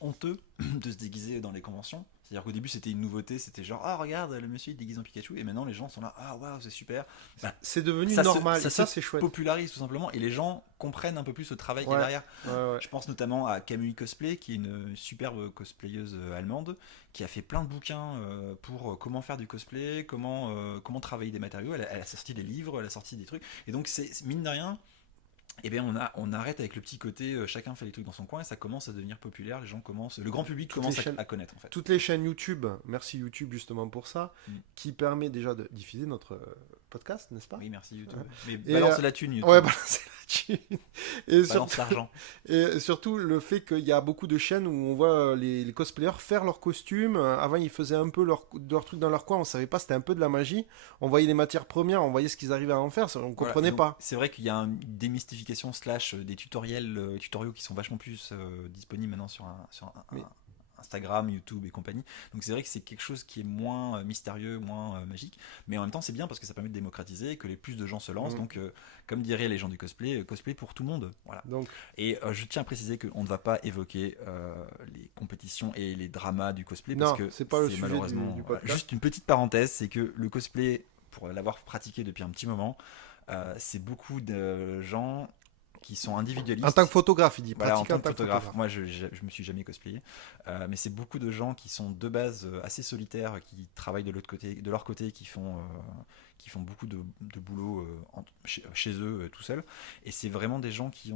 honteux de se déguiser dans les conventions. C'est-à-dire qu'au début, c'était une nouveauté, c'était genre, ah, regarde, le monsieur il déguise en Pikachu, et maintenant les gens sont là, ah, waouh, c'est super. C'est devenu normal, ça c'est chouette. Popularise tout simplement, et les gens comprennent un peu plus le travail qu'il y a derrière. Je pense notamment à Camille Cosplay, qui est une superbe cosplayeuse allemande, qui a fait plein de bouquins pour comment faire du cosplay, comment travailler des matériaux. Elle a sorti des livres, elle a sorti des trucs, et donc c'est mine de rien. Eh bien, on arrête avec le petit côté chacun fait les trucs dans son coin et ça commence à devenir populaire. Les gens commencent, le grand public commence à connaître en fait. Toutes les chaînes YouTube, merci YouTube justement pour ça, qui permet déjà de diffuser notre podcast, n'est-ce pas ? Oui, merci YouTube. Mais balance la thune YouTube. Ouais, balance la thune. Et balance l'argent. Et surtout le fait qu'il y a beaucoup de chaînes où on voit les cosplayers faire leurs costumes. Avant, ils faisaient un peu leur truc dans leur coin, on savait pas, c'était un peu de la magie. On voyait les matières premières, on voyait ce qu'ils arrivaient à en faire, on comprenait pas. C'est vrai qu'il y a une démystification / des tutoriaux qui sont vachement plus disponibles maintenant sur Instagram, YouTube et compagnie. Donc c'est vrai que c'est quelque chose qui est moins mystérieux, moins magique, mais en même temps c'est bien parce que ça permet de démocratiser, que les plus de gens se lancent. Donc comme diraient les gens du cosplay, cosplay pour tout le monde. Voilà. Donc. Et je tiens à préciser qu'on ne va pas évoquer les compétitions et les dramas du cosplay parce que c'est pas le sujet malheureusement du podcast. Juste une petite parenthèse, c'est que le cosplay, pour l'avoir pratiqué depuis un petit moment, c'est beaucoup de gens qui sont individualistes. En tant que photographe, il dit. Voilà, en tant que photographe. Moi, je me suis jamais cosplayé, mais c'est beaucoup de gens qui sont de base assez solitaires, qui travaillent de leur côté, qui font beaucoup de boulot chez eux tout seuls. Et c'est vraiment des gens qui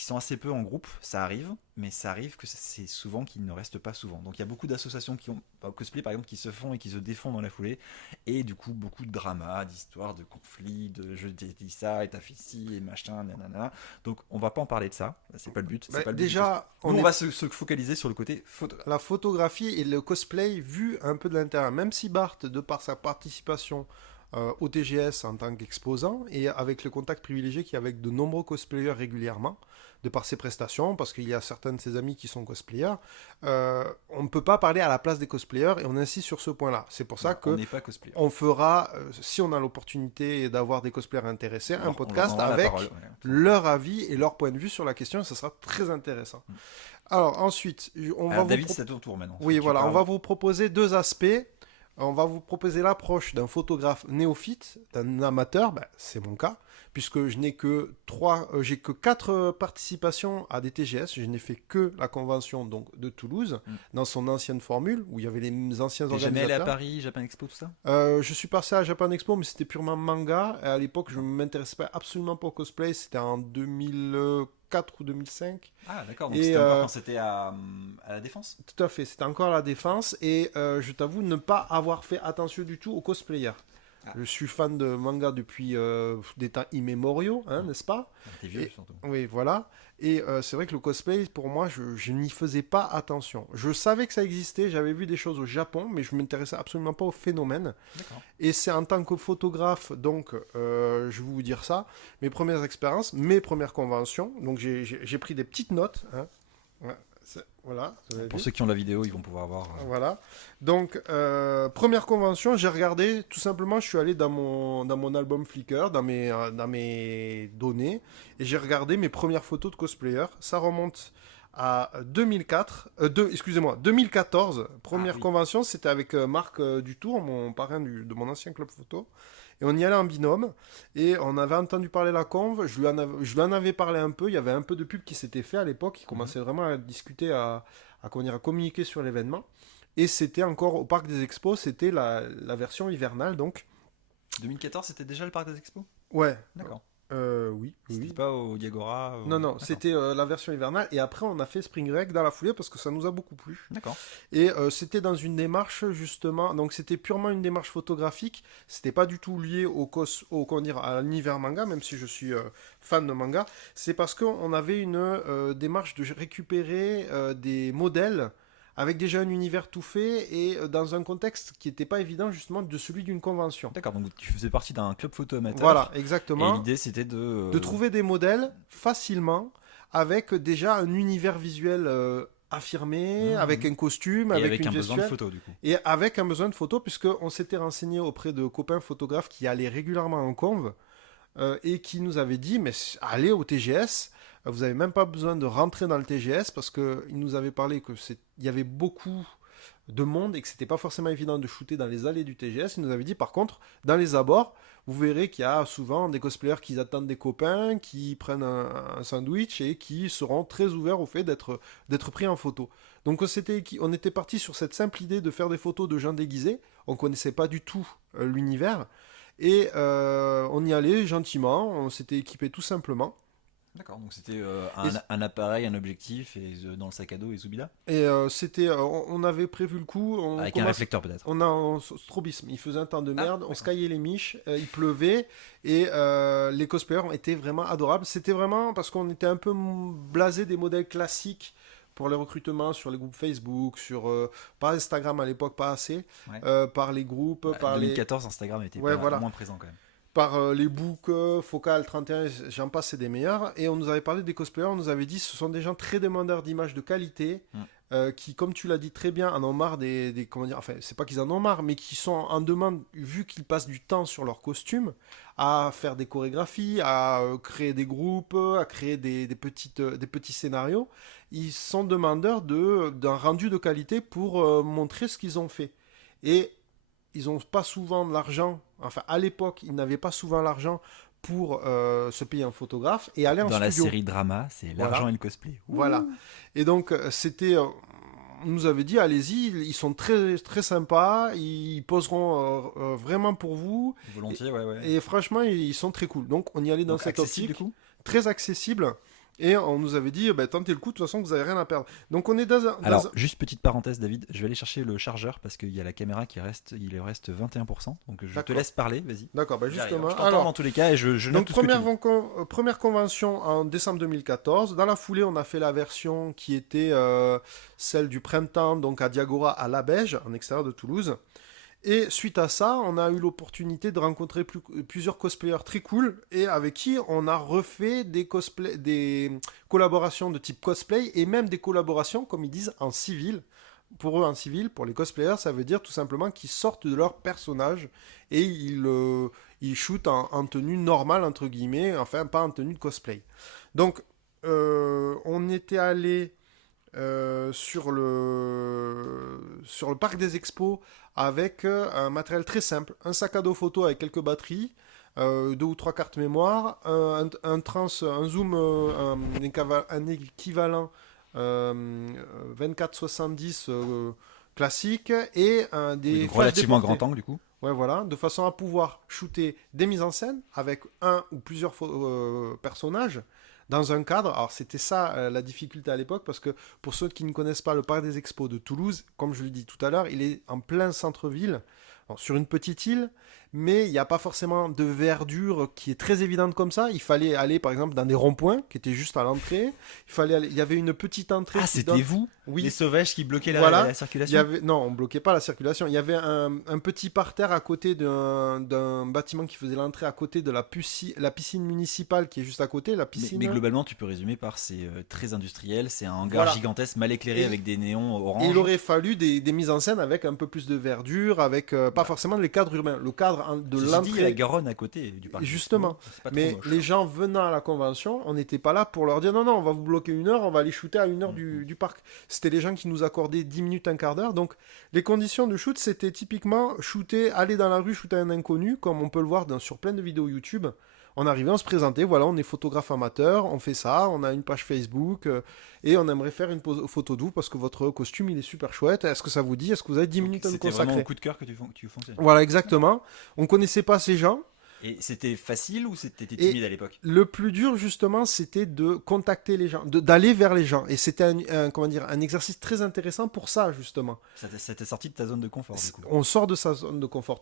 sont assez peu en groupe, ça arrive, mais ça arrive que c'est souvent qu'ils ne restent pas souvent. Donc il y a beaucoup d'associations qui ont cosplay par exemple qui se font et qui se défont dans la foulée, et du coup beaucoup de dramas, d'histoires, de conflits, de je t'ai dit ça et t'as fait ci et machin, nanana. Donc on va pas en parler de ça, c'est pas le but. C'est pas le déjà, but. On va se focaliser sur le côté photographe. La photographie et le cosplay vu un peu de l'intérieur, même si Bart, de par sa participation au TGS en tant qu'exposant et avec le contact privilégié qu'il y a avec de nombreux cosplayers régulièrement, de par ses prestations, parce qu'il y a certains de ses amis qui sont cosplayers. On ne peut pas parler à la place des cosplayers et on insiste sur ce point-là. C'est pour ça On que n'est pas cosplayer. on fera, si on a l'opportunité d'avoir des cosplayers intéressés, un podcast avec leur avis et leur point de vue sur la question, et ça sera très intéressant. Alors ensuite, David, c'est à ton tour maintenant. Oui, voilà, on va vous proposer deux aspects. On va vous proposer l'approche d'un photographe néophyte, d'un amateur, c'est mon cas, puisque je n'ai que j'ai que 4 participations à des TGS. Je n'ai fait que la convention donc de Toulouse, dans son ancienne formule, où il y avait les anciens organisateurs. T'es jamais allé à Paris, Japan Expo, tout ça? Je suis passé à Japan Expo, mais c'était purement manga. Et à l'époque, je ne m'intéressais absolument pas au cosplay. C'était en 2004 ou 2005. Ah d'accord, donc c'était encore quand c'était à la Défense? Tout à fait, c'était encore à la Défense. Et je t'avoue ne pas avoir fait attention du tout aux cosplayers. Je suis fan de manga depuis des temps immémoriaux, n'est-ce pas? T'es vieux surtout. Oui, voilà. Et c'est vrai que le cosplay, pour moi, je n'y faisais pas attention. Je savais que ça existait, j'avais vu des choses au Japon, mais je ne m'intéressais absolument pas au phénomène. D'accord. Et c'est en tant que photographe, donc, je vais vous dire ça, mes premières expériences, mes premières conventions. Donc j'ai pris des petites notes. Ouais, voilà. Pour ceux qui ont la vidéo, ils vont pouvoir voir. Voilà. Donc, première convention, j'ai regardé, tout simplement, je suis allé dans mon album Flickr, dans mes données, et j'ai regardé mes premières photos de cosplayers. Ça remonte à 2014. Première convention, c'était avec Marc Dutour, mon parrain de mon ancien club photo. Et on y allait en binôme, et on avait entendu parler de la conve, je lui en avais parlé un peu, il y avait un peu de pub qui s'était fait à l'époque, il commençait vraiment à discuter, à communiquer sur l'événement, et c'était encore au Parc des Expos, c'était la version hivernale, donc. 2014, c'était déjà le Parc des Expos? Ouais. D'accord. Oui. C'était pas au Diagora Non, c'était la version hivernale, et après on a fait Spring Break dans la foulée, parce que ça nous a beaucoup plu. D'accord. Et c'était dans une démarche, justement, donc c'était purement une démarche photographique, c'était pas du tout lié à l'univers manga, même si je suis fan de manga, c'est parce qu'on avait une démarche de récupérer des modèles avec déjà un univers tout fait et dans un contexte qui n'était pas évident justement de celui d'une convention. D'accord, donc tu faisais partie d'un club photo amateur. Voilà, exactement. Et l'idée c'était de trouver des modèles facilement avec déjà un univers visuel affirmé, avec un costume, avec une un gestuelle, besoin de photo du coup. Et avec un besoin de photo, puisqu'on s'était renseigné auprès de copains photographes qui allaient régulièrement en conve et qui nous avaient dit, mais allez au TGS, vous n'avez même pas besoin de rentrer dans le TGS, parce qu'ils nous avaient parlé qu'il y avait beaucoup de monde et que c'était pas forcément évident de shooter dans les allées du TGS. Ils nous avaient dit, par contre, dans les abords, vous verrez qu'il y a souvent des cosplayers qui attendent des copains, qui prennent un sandwich et qui seront très ouverts au fait d'être pris en photo. Donc on était parti sur cette simple idée de faire des photos de gens déguisés. On connaissait pas du tout l'univers. Et on y allait gentiment, on s'était équipé tout simplement. D'accord, donc c'était un appareil, un objectif et dans le sac à dos et Zubida. Et on avait prévu le coup. Avec un réflecteur peut-être. On a un strobisme. Il faisait un temps de merde, on se caillait les miches, il pleuvait et les cosplayers étaient vraiment adorables. C'était vraiment parce qu'on était un peu blasé des modèles classiques pour les recrutements sur les groupes Facebook, pas Instagram à l'époque, pas assez, par les groupes. Par 2014, Instagram était moins présent quand même. Par les books, Focal 31, j'en passe, c'est des meilleurs. Et on nous avait parlé des cosplayers, on nous avait dit ce sont des gens très demandeurs d'images de qualité, qui, comme tu l'as dit très bien, en ont marre comment dire, enfin, c'est pas qu'ils en ont marre, mais qui sont en demande, vu qu'ils passent du temps sur leurs costumes, à faire des chorégraphies, à créer des groupes, à créer des petits scénarios. Ils sont demandeurs d'un rendu de qualité pour montrer ce qu'ils ont fait. Et ils n'ont pas souvent de l'argent, enfin à l'époque, ils n'avaient pas souvent l'argent pour se payer un photographe et aller en studio. Dans la série drama, c'est l'argent et le cosplay. Voilà. Et donc, on nous avait dit, allez-y, ils sont très, très sympas, ils poseront vraiment pour vous. Volontiers, ouais. Et franchement, ils sont très cool. Donc, on y allait dans cette optique. Du coup très accessible. Et on nous avait dit, tentez le coup, de toute façon, vous n'avez rien à perdre. Donc, on est dans un... Alors, juste petite parenthèse, David, je vais aller chercher le chargeur parce qu'il y a la caméra il reste 21%. Donc, je te laisse parler, vas-y. D'accord, justement. Je t'entends dans tous les cas et je note tout ce que tu dis. Première convention en décembre 2014. Dans la foulée, on a fait la version qui était celle du printemps, donc à Diagora, à La Beige, en extérieur de Toulouse. Et suite à ça, on a eu l'opportunité de rencontrer plusieurs cosplayers très cool et avec qui on a refait des collaborations de type cosplay et même des collaborations, comme ils disent, en civil. Pour eux, en civil, pour les cosplayers, ça veut dire tout simplement qu'ils sortent de leur personnage et ils shootent en tenue normale, entre guillemets, enfin pas en tenue de cosplay. Donc, on était allé sur le parc des expos avec un matériel très simple, un sac à dos photo avec quelques batteries, deux ou trois cartes mémoire, un zoom, un équivalent 24-70 classique et Oui, des donc flashs relativement déportés. grand angle du coup. Ouais, voilà, de façon à pouvoir shooter des mises en scène avec un ou plusieurs personnages dans un cadre. Alors, c'était ça la difficulté à l'époque, parce que pour ceux qui ne connaissent pas le parc des expos de Toulouse, comme je l'ai dit tout à l'heure, il est en plein centre-ville, bon, sur une petite île, mais il n'y a pas forcément de verdure qui est très évidente comme ça. Il fallait aller, par exemple, dans des ronds-points qui étaient juste à l'entrée. Il y avait une petite entrée Ah, qui c'était donne. vous, les Oui, sauvages qui bloquaient voilà. la circulation. Non, on bloquait pas la circulation. Il y avait un petit parterre à côté d'un bâtiment qui faisait l'entrée à côté de la piscine municipale qui est juste à côté. La piscine. Mais globalement, tu peux résumer par c'est très industriel, c'est un hangar Voilà. gigantesque mal éclairé Et, avec des néons et orange. il aurait fallu des mises en scène avec un peu plus de verdure, avec pas forcément les cadres urbains. Le cadre de Ceci dit, il y a la l'entrée. Garonne à côté du parc. Justement. C'est pas trop Mais moche. les gens venant à la convention, on n'était pas là pour leur dire non, non, on va vous bloquer 1 heure, on va aller shooter à 1 heure du parc. C'était les gens qui nous accordaient 10 minutes, un quart d'heure. Donc les conditions de shoot, c'était typiquement shooter, aller dans la rue, shooter un inconnu, comme on peut le voir sur plein de vidéos YouTube. On arrivait, on se présentait, voilà, on est photographe amateur, on fait ça, on a une page Facebook et on aimerait faire une photo de vous parce que votre costume il est super chouette. Est-ce que ça vous dit? Est-ce que vous avez 10 Donc, minutes à nous c'était vraiment consacrer? au coup de cœur que tu fonctionnes. Voilà, exactement. On connaissait pas ces gens. Et c'était facile ou t'étais Et timide à l'époque? le plus dur, justement, c'était de contacter les gens, d'aller vers les gens. Et c'était comment dire, un exercice très intéressant pour ça, justement. Ça t'est sorti de ta zone de confort du coup. On sort de sa zone de confort,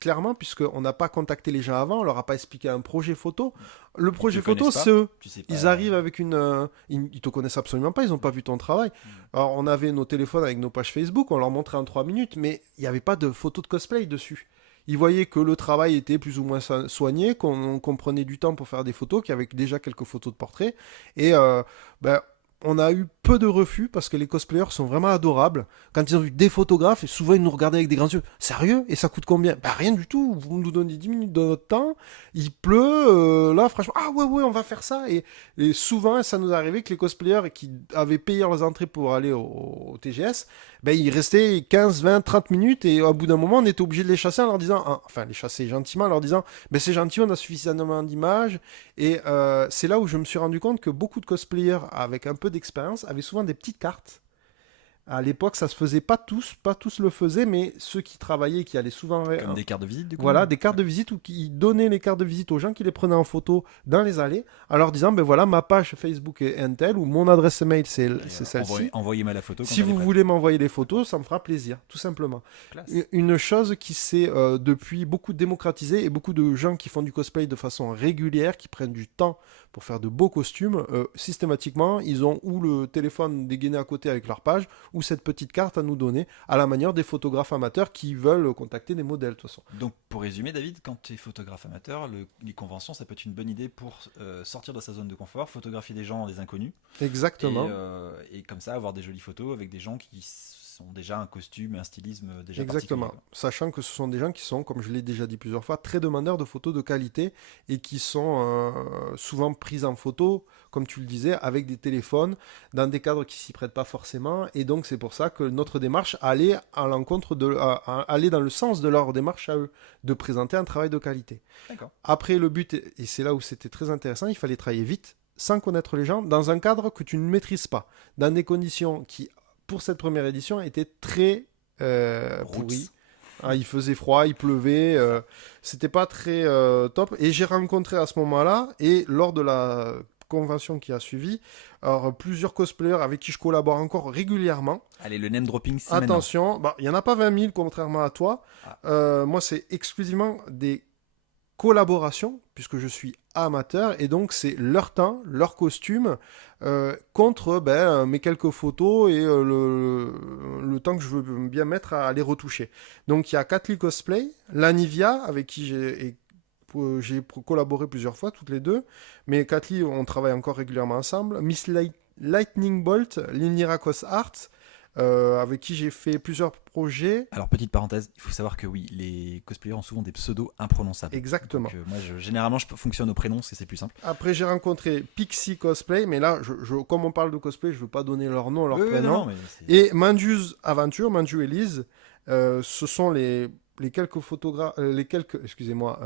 clairement, puisqu'on n'a pas contacté les gens avant, on leur a pas expliqué un projet photo. Le projet te photo, connaissent pas, c'est eux. tu sais pas. Ils arrivent avec ils te connaissent absolument pas, ils n'ont pas vu ton travail. Alors, on avait nos téléphones avec nos pages Facebook, on leur montrait en 3 minutes, mais il n'y avait pas de photos de cosplay dessus. Ils voyaient que le travail était plus ou moins soigné, qu'on prenait du temps pour faire des photos, qu'il y avait déjà quelques photos de portraits. Et ben, on a eu peu de refus parce que les cosplayers sont vraiment adorables. Quand ils ont vu des photographes, et souvent ils nous regardaient avec des grands yeux. Sérieux? Et ça coûte combien? Bah rien du tout. Vous nous donnez 10 minutes de notre temps. Il pleut. Là, franchement, ah ouais, on va faire ça. Et souvent, ça nous arrivait que les cosplayers qui avaient payé leurs entrées pour aller au TGS, ben, ils restaient 15, 20, 30 minutes. Et au bout d'un moment, on était obligé de les chasser en leur disant, enfin, les chasser gentiment en leur disant, ben c'est gentil, on a suffisamment d'images. Et c'est là où je me suis rendu compte que beaucoup de cosplayers avec un peu d'expérience avaient souvent des petites cartes. À l'époque, ça se faisait pas tous le faisaient, mais ceux qui travaillaient, qui allaient souvent... Comme des cartes de visite du coup. Voilà, des cartes de visite ou qui donnaient les cartes de visite aux gens qui les prenaient en photo dans les allées, en leur disant, ben voilà, ma page Facebook est un tel, ou mon adresse mail c'est celle-ci. Envoyez-moi la photo. Si vous voulez m'envoyer les photos, ça me fera plaisir, tout simplement. Classe. Une chose qui s'est depuis beaucoup démocratisée et beaucoup de gens qui font du cosplay de façon régulière, qui prennent du temps pour faire de beaux costumes, systématiquement, ils ont ou le téléphone dégainé à côté avec leur page, ou cette petite carte à nous donner, à la manière des photographes amateurs qui veulent contacter des modèles, de toute façon. Donc, pour résumer, David, quand tu es photographe amateur, les conventions, ça peut être une bonne idée pour sortir de sa zone de confort, photographier des gens, des inconnus. Exactement. Et comme ça, avoir des jolies photos avec des gens qui sont déjà un costume, un stylisme déjà Exactement. particulier. Sachant que ce sont des gens qui sont, comme je l'ai déjà dit plusieurs fois, très demandeurs de photos de qualité et qui sont souvent prises en photo, comme tu le disais, avec des téléphones, dans des cadres qui s'y prêtent pas forcément. Et donc, c'est pour ça que notre démarche allait à l'encontre allait dans le sens de leur démarche à eux, de présenter un travail de qualité. D'accord. Après, le but, et c'est là où c'était très intéressant, il fallait travailler vite, sans connaître les gens, dans un cadre que tu ne maîtrises pas, dans des conditions qui, pour cette première édition, étaient très pourries. Ah, il faisait froid, il pleuvait, c'était pas très top. Et j'ai rencontré à ce moment-là, et lors de la convention qui a suivi, alors, plusieurs cosplayers avec qui je collabore encore régulièrement. Allez, le name dropping, c'est Attention, il n'y en a pas 20 000 contrairement à toi. Moi, c'est exclusivement des collaboration, puisque je suis amateur, et donc c'est leur temps, leur costume, contre mes quelques photos et le temps que je veux bien mettre à les retoucher. Donc il y a Katli Cosplay, Lanivia, avec qui j'ai collaboré plusieurs fois, toutes les deux, mais Katli, on travaille encore régulièrement ensemble, Miss Lightning Bolt, Linira Art, avec qui j'ai fait plusieurs projets. Alors, petite parenthèse, il faut savoir que oui, les cosplayers ont souvent des pseudos imprononçables. Exactement. Donc, moi, généralement, je fonctionne au prénom, c'est plus simple. Après, j'ai rencontré Pixie Cosplay, mais là, comme on parle de cosplay, je ne veux pas donner leur nom, leur prénom. Non, et Manju's Aventure, Manju Elise, ce sont les quelques photographes, excusez-moi,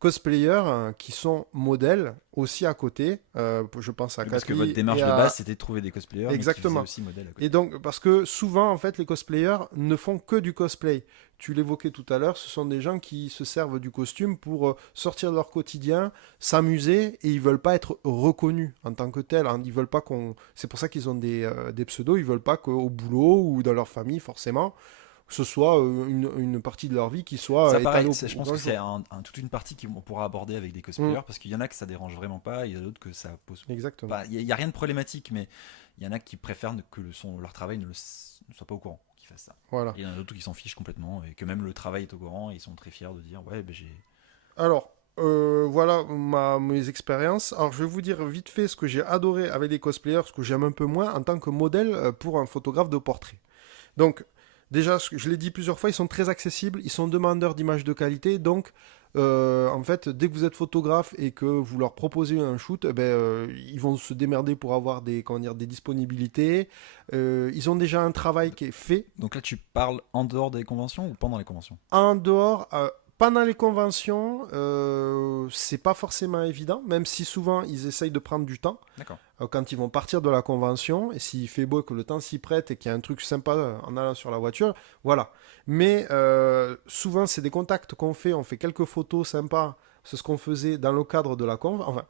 cosplayers qui sont modèles aussi à côté. Je pense à Katli. Parce que votre démarche de base, c'était de trouver des cosplayers, exactement, mais qui faisaient aussi modèles à côté. Et donc, parce que souvent, en fait, les cosplayers ne font que du cosplay. Tu l'évoquais tout à l'heure, ce sont des gens qui se servent du costume pour sortir de leur quotidien, s'amuser, et ils veulent pas être reconnus en tant que tels. Hein. Ils veulent pas qu'on. C'est pour ça qu'ils ont des pseudos. Ils veulent pas qu'au boulot ou dans leur famille, forcément, ce soit une partie de leur vie qui soit ça, étalée pareil, je pense que c'est toute une partie qu'on pourra aborder avec des cosplayers, parce qu'il y en a que ça dérange vraiment pas, il y en a d'autres que ça pose. Exactement. Il n'y a rien de problématique, mais il y en a qui préfèrent que leur travail ne soit pas au courant qu'ils fassent ça. Voilà. Et il y en a d'autres qui s'en fichent complètement, et que même le travail est au courant, et ils sont très fiers de dire ouais, j'ai. Alors, voilà mes expériences. Alors, je vais vous dire vite fait ce que j'ai adoré avec les cosplayers, ce que j'aime un peu moins en tant que modèle pour un photographe de portrait. Donc, déjà, je l'ai dit plusieurs fois, ils sont très accessibles, ils sont demandeurs d'images de qualité, donc en fait, dès que vous êtes photographe et que vous leur proposez un shoot, ils vont se démerder pour avoir des disponibilités. Ils ont déjà un travail qui est fait. Donc là, tu parles en dehors des conventions ou pendant les conventions ? En dehors, pendant les conventions, c'est pas forcément évident, même si souvent ils essayent de prendre du temps. D'accord. Quand ils vont partir de la convention, et s'il fait beau, que le temps s'y prête et qu'il y a un truc sympa en allant sur la voiture, voilà. Mais souvent, c'est des contacts qu'on fait, on fait quelques photos sympas, c'est ce qu'on faisait dans le cadre de la convention, enfin,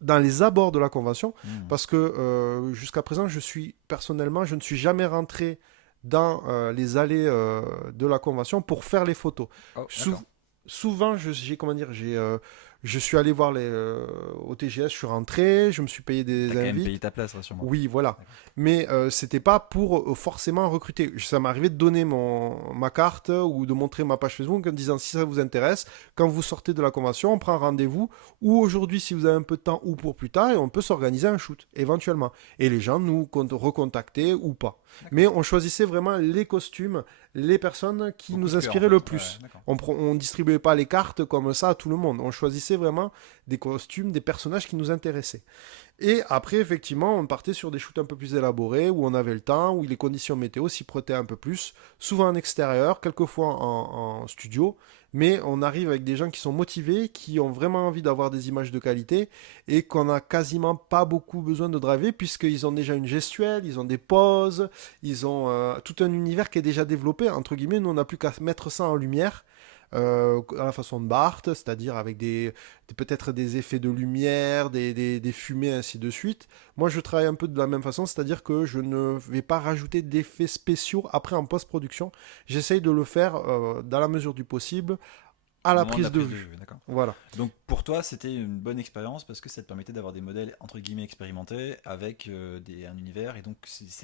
dans les abords de la convention, parce que jusqu'à présent, je ne suis jamais rentré dans les allées de la convention pour faire les photos. Souvent, je suis allé voir au TGS, je suis rentré, je me suis payé des invites. T'as quand même payé ta place, rassure-moi. Oui, voilà. Mais c'était pas pour forcément recruter. Ça m'arrivait de donner ma carte ou de montrer ma page Facebook en disant si ça vous intéresse, quand vous sortez de la convention, on prend un rendez-vous, ou aujourd'hui si vous avez un peu de temps, ou pour plus tard, et on peut s'organiser un shoot, éventuellement. Et les gens nous recontactaient ou pas. D'accord. Mais on choisissait vraiment les costumes, les personnes qui nous inspiraient le plus. Ouais, on distribuait pas les cartes comme ça à tout le monde. On choisissait vraiment des costumes, des personnages qui nous intéressaient. Et après, effectivement, on partait sur des shoots un peu plus élaborés, où on avait le temps, où les conditions météo s'y prêtaient un peu plus, souvent en extérieur, quelquefois en studio, mais on arrive avec des gens qui sont motivés, qui ont vraiment envie d'avoir des images de qualité, et qu'on n'a quasiment pas beaucoup besoin de driver, puisqu'ils ont déjà une gestuelle, ils ont des poses, ils ont tout un univers qui est déjà développé, entre guillemets, nous on n'a plus qu'à mettre ça en lumière, à la façon de Bart, c'est-à-dire avec peut-être des effets de lumière, des fumées, ainsi de suite. Moi, je travaille un peu de la même façon, c'est-à-dire que je ne vais pas rajouter d'effets spéciaux après en post-production. J'essaye de le faire dans la mesure du possible, à la prise de vue. D'accord. Voilà. Donc pour toi, c'était une bonne expérience parce que ça te permettait d'avoir des modèles entre guillemets expérimentés avec un univers, et donc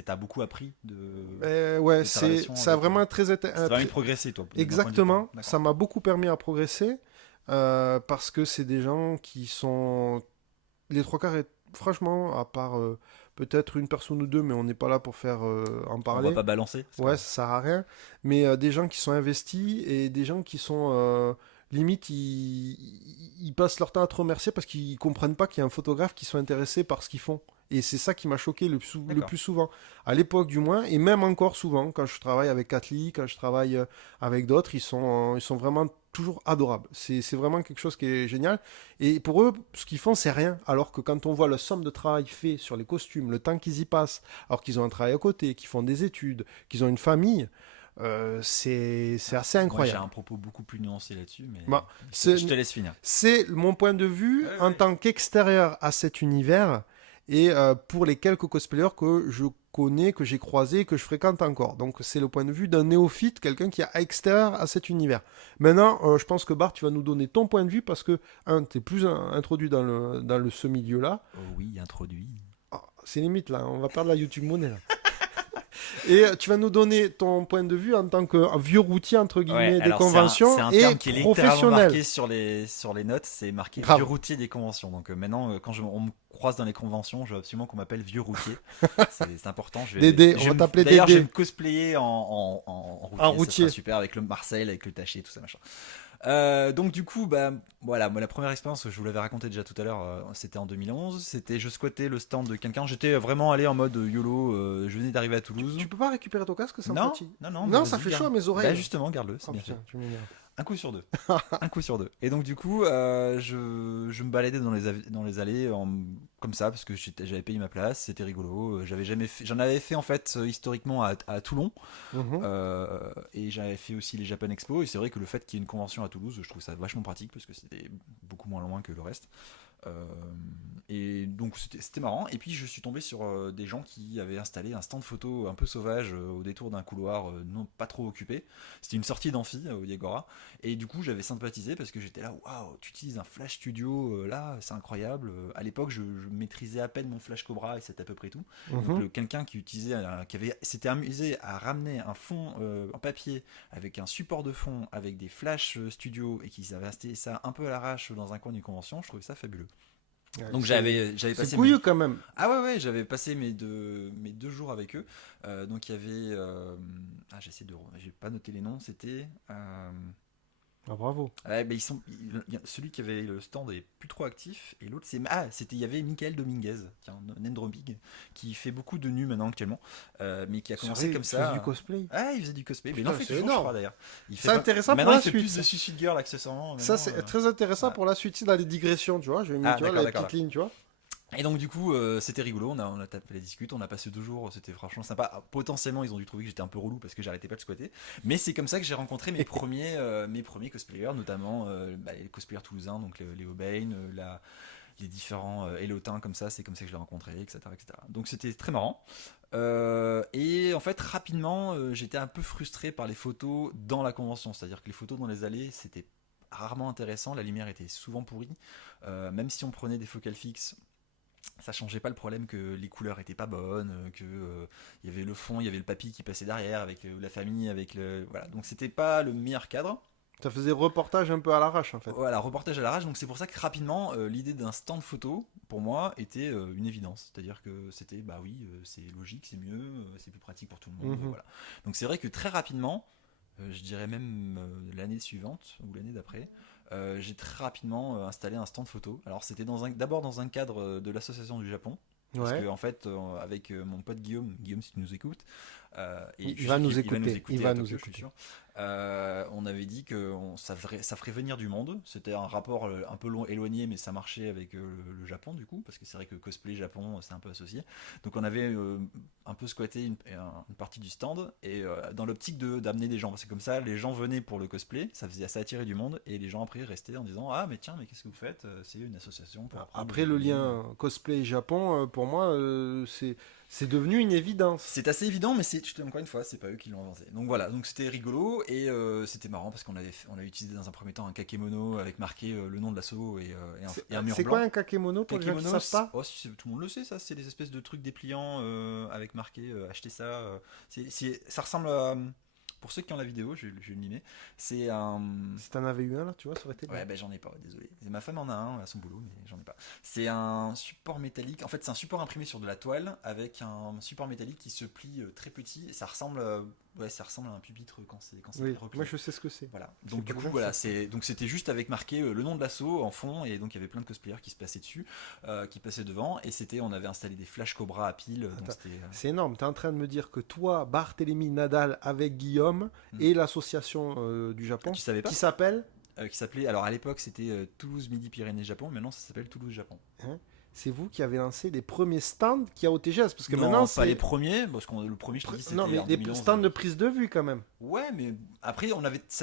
t'as beaucoup appris de. Ouais, ça a vraiment très. Ça t'a permis de progresser, toi. Exactement. Ça m'a beaucoup permis à progresser parce que c'est des gens qui sont les trois quarts. Franchement, à part peut-être une personne ou deux, mais on n'est pas là pour faire en parler. On va pas balancer. Ouais, ça sert à rien. Mais des gens qui sont investis et des gens qui sont limite, ils passent leur temps à te remercier parce qu'ils comprennent pas qu'il y a un photographe qui soit intéressé par ce qu'ils font. Et c'est ça qui m'a choqué le plus souvent. À l'époque du moins, et même encore souvent, quand je travaille avec Katli, quand je travaille avec d'autres, ils sont vraiment toujours adorables. C'est vraiment quelque chose qui est génial. Et pour eux, ce qu'ils font, c'est rien. Alors que quand on voit la somme de travail fait sur les costumes, le temps qu'ils y passent, alors qu'ils ont un travail à côté, qu'ils font des études, qu'ils ont une famille, c'est assez incroyable. Moi, j'ai un propos beaucoup plus nuancé là-dessus, mais je te laisse finir. C'est mon point de vue en tant qu'extérieur à cet univers. Et pour les quelques cosplayers que je connais, que j'ai croisé, que je fréquente encore. Donc c'est le point de vue d'un néophyte, quelqu'un qui est extérieur à cet univers. Maintenant, je pense que Bart, tu vas nous donner ton point de vue parce que, tu es plus introduit dans ce milieu-là. Oh oui, introduit. Ah, c'est limite là, on va perdre la YouTube monnaie là. Et tu vas nous donner ton point de vue en tant que vieux routier, entre guillemets, des conventions c'est un et terme qui est littéralement professionnel. marqué sur les notes, c'est marqué Grave. vieux routier des conventions. Donc maintenant, quand on me croise dans les conventions, je veux absolument qu'on m'appelle vieux routier. C'est important. Dédé, on va t'appeler D'ailleurs, je vais Dédé. me cosplayer en routier. En Ça routier. sera super avec le Marcel, avec le taché, tout ça machin. Donc du coup, voilà, moi la première expérience, je vous l'avais raconté déjà tout à l'heure, c'était en 2011. C'était, je squattais le stand de quelqu'un. J'étais vraiment allé en mode YOLO. Je venais d'arriver à Toulouse. Tu peux pas récupérer ton casque, ça me Non, fatigue. non, Non, vas-y, ça fait garde. chaud à mes oreilles. Bah justement, garde-le, c'est Oh bien putain, fait. tu m'énerves. Un coup sur deux. Un coup sur deux. Et donc du coup, je me baladais dans les allées comme ça parce que j'avais payé ma place, c'était rigolo. J'en avais fait en fait historiquement à Toulon. Mhm. Et j'avais fait aussi les Japan Expo. Et c'est vrai que le fait qu'il y ait une convention à Toulouse, je trouve ça vachement pratique parce que c'était beaucoup moins loin que le reste. Et donc c'était marrant. Et puis je suis tombé sur des gens qui avaient installé un stand photo un peu sauvage au détour d'un couloir non pas trop occupé. C'était une sortie d'amphi au Diagora. Et du coup j'avais sympathisé parce que j'étais là, waouh, tu utilises un flash studio là, c'est incroyable. À l'époque je maîtrisais à peine mon flash Cobra et c'était à peu près tout. Donc Mhm. quelqu'un qui utilisait, s'était amusé à ramener un fond en papier avec un support de fond avec des flash studio et qui avait installé ça un peu à l'arrache dans un coin d'une convention, je trouvais ça fabuleux. Ouais, Donc c'est j'avais passé couillu quand même. ouais, j'avais passé mes deux jours avec eux. Donc il y avait j'ai pas noté les noms, c'était Ah, bravo. ouais, ben celui qui avait le stand est plus trop actif et l'autre il y avait Michael Dominguez qui est un Nendromig qui fait beaucoup de nus maintenant actuellement, mais qui a commencé Sérieux, comme tu ça. fais du cosplay. Ah, il faisait du cosplay, mais il Putain, en fait c'est toujours, je énorme. crois d'ailleurs. C'est intéressant pour Maintenant la il fait suite, plus ça. de Suicide Girl accessoirement. Ça, c'est très intéressant Ouais. pour la suite, dans les digressions, tu vois. Je vais mettre, tu vois, la petite ligne, tu vois. Et donc du coup c'était rigolo, on a tapé la discute, on a passé 2 jours, c'était franchement sympa. Potentiellement ils ont dû trouver que j'étais un peu relou parce que j'arrêtais pas de squatter, mais c'est comme ça que j'ai rencontré mes premiers cosplayers, notamment les cosplayers toulousains, donc Léo Bain, les différents Élotins comme ça, c'est comme ça que je l'ai rencontré, etc., etc. Donc c'était très marrant. Et en fait rapidement j'étais un peu frustré par les photos dans la convention, c'est-à-dire que les photos dans les allées c'était rarement intéressant, la lumière était souvent pourrie, même si on prenait des focales fixes ça changeait pas le problème que les couleurs étaient pas bonnes, que il y avait le fond, il y avait le papy qui passait derrière avec la famille, avec le voilà. Donc c'était pas le meilleur cadre. Ça faisait reportage un peu à l'arrache, en fait. Voilà, reportage à l'arrache. Donc c'est pour ça que rapidement l'idée d'un stand photo pour moi était une évidence. C'est-à-dire que c'était bah oui, c'est logique, c'est mieux, c'est plus pratique pour tout le monde. Mhm. Voilà. Donc c'est vrai que très rapidement, je dirais même l'année suivante ou l'année d'après. J'ai très rapidement installé un stand photo. Alors c'était d'abord dans un cadre de l'association du Japon. Parce Ouais. que en fait, avec mon pote Guillaume, si tu nous écoutes, et Il je va sais nous qu'il écouter, il à va nous Tokyo, je suis écouter. sûr. On avait dit que ça ferait venir du monde. C'était un rapport un peu éloigné, mais ça marchait avec le Japon du coup, parce que c'est vrai que cosplay Japon, c'est un peu associé. Donc on avait un peu squatté une partie du stand et dans l'optique d'amener des gens, parce que comme ça, les gens venaient pour le cosplay, ça attirait du monde et les gens après restaient en disant ah mais tiens mais qu'est-ce que vous faites? C'est une association pour apprendre Après, des le hobbies. lien cosplay Japon, pour moi, c'est devenu une évidence. C'est assez évident, mais encore une fois, c'est pas eux qui l'ont inventé. Donc voilà, donc c'était rigolo et c'était marrant parce qu'on avait utilisé dans un premier temps un kakemono avec marqué le nom de l'assaut et un mur C'est blanc. quoi un kakemono pour les gens qui Kakemono, savent pas? tout le monde le sait, ça. C'est des espèces de trucs dépliants avec marqué achetez ça. Ça ressemble à. Pour ceux qui ont la vidéo, je vais le mimer. C'est un. Si t'en avais eu un là, tu vois, ça aurait été bien. Ouais, ben j'en ai pas, désolé. Ma femme en a un à son boulot, mais j'en ai pas. C'est un support métallique. En fait, c'est un support imprimé sur de la toile avec un support métallique qui se plie très petit. Et ça ressemble à un pupitre quand c'est Oui, replié. moi je sais ce que c'est. Voilà. C'est Donc du pour coup ça que voilà, c'est- donc c'était juste avec marqué le nom de l'assaut en fond et donc il y avait plein de cosplayers qui se passaient dessus, qui passaient devant et on avait installé des flash Cobra à pile. Donc Attends, c'était C'est énorme, t'es en train de me dire que toi, Barthélemy Nadal avec Guillaume et l'association du Japon, tu savais pas qui s'appelle, qui s'appelait alors à l'époque c'était Toulouse Midi Pyrénées Japon, maintenant ça s'appelle Toulouse Japon. c'est vous qui avez lancé les premiers stands qu'il y a au TGS, parce que Non, maintenant pas c'est... les premiers parce que le premier je te dis c'était Non, mais en des 2011. stands de prise de vue quand même. Ouais, mais après,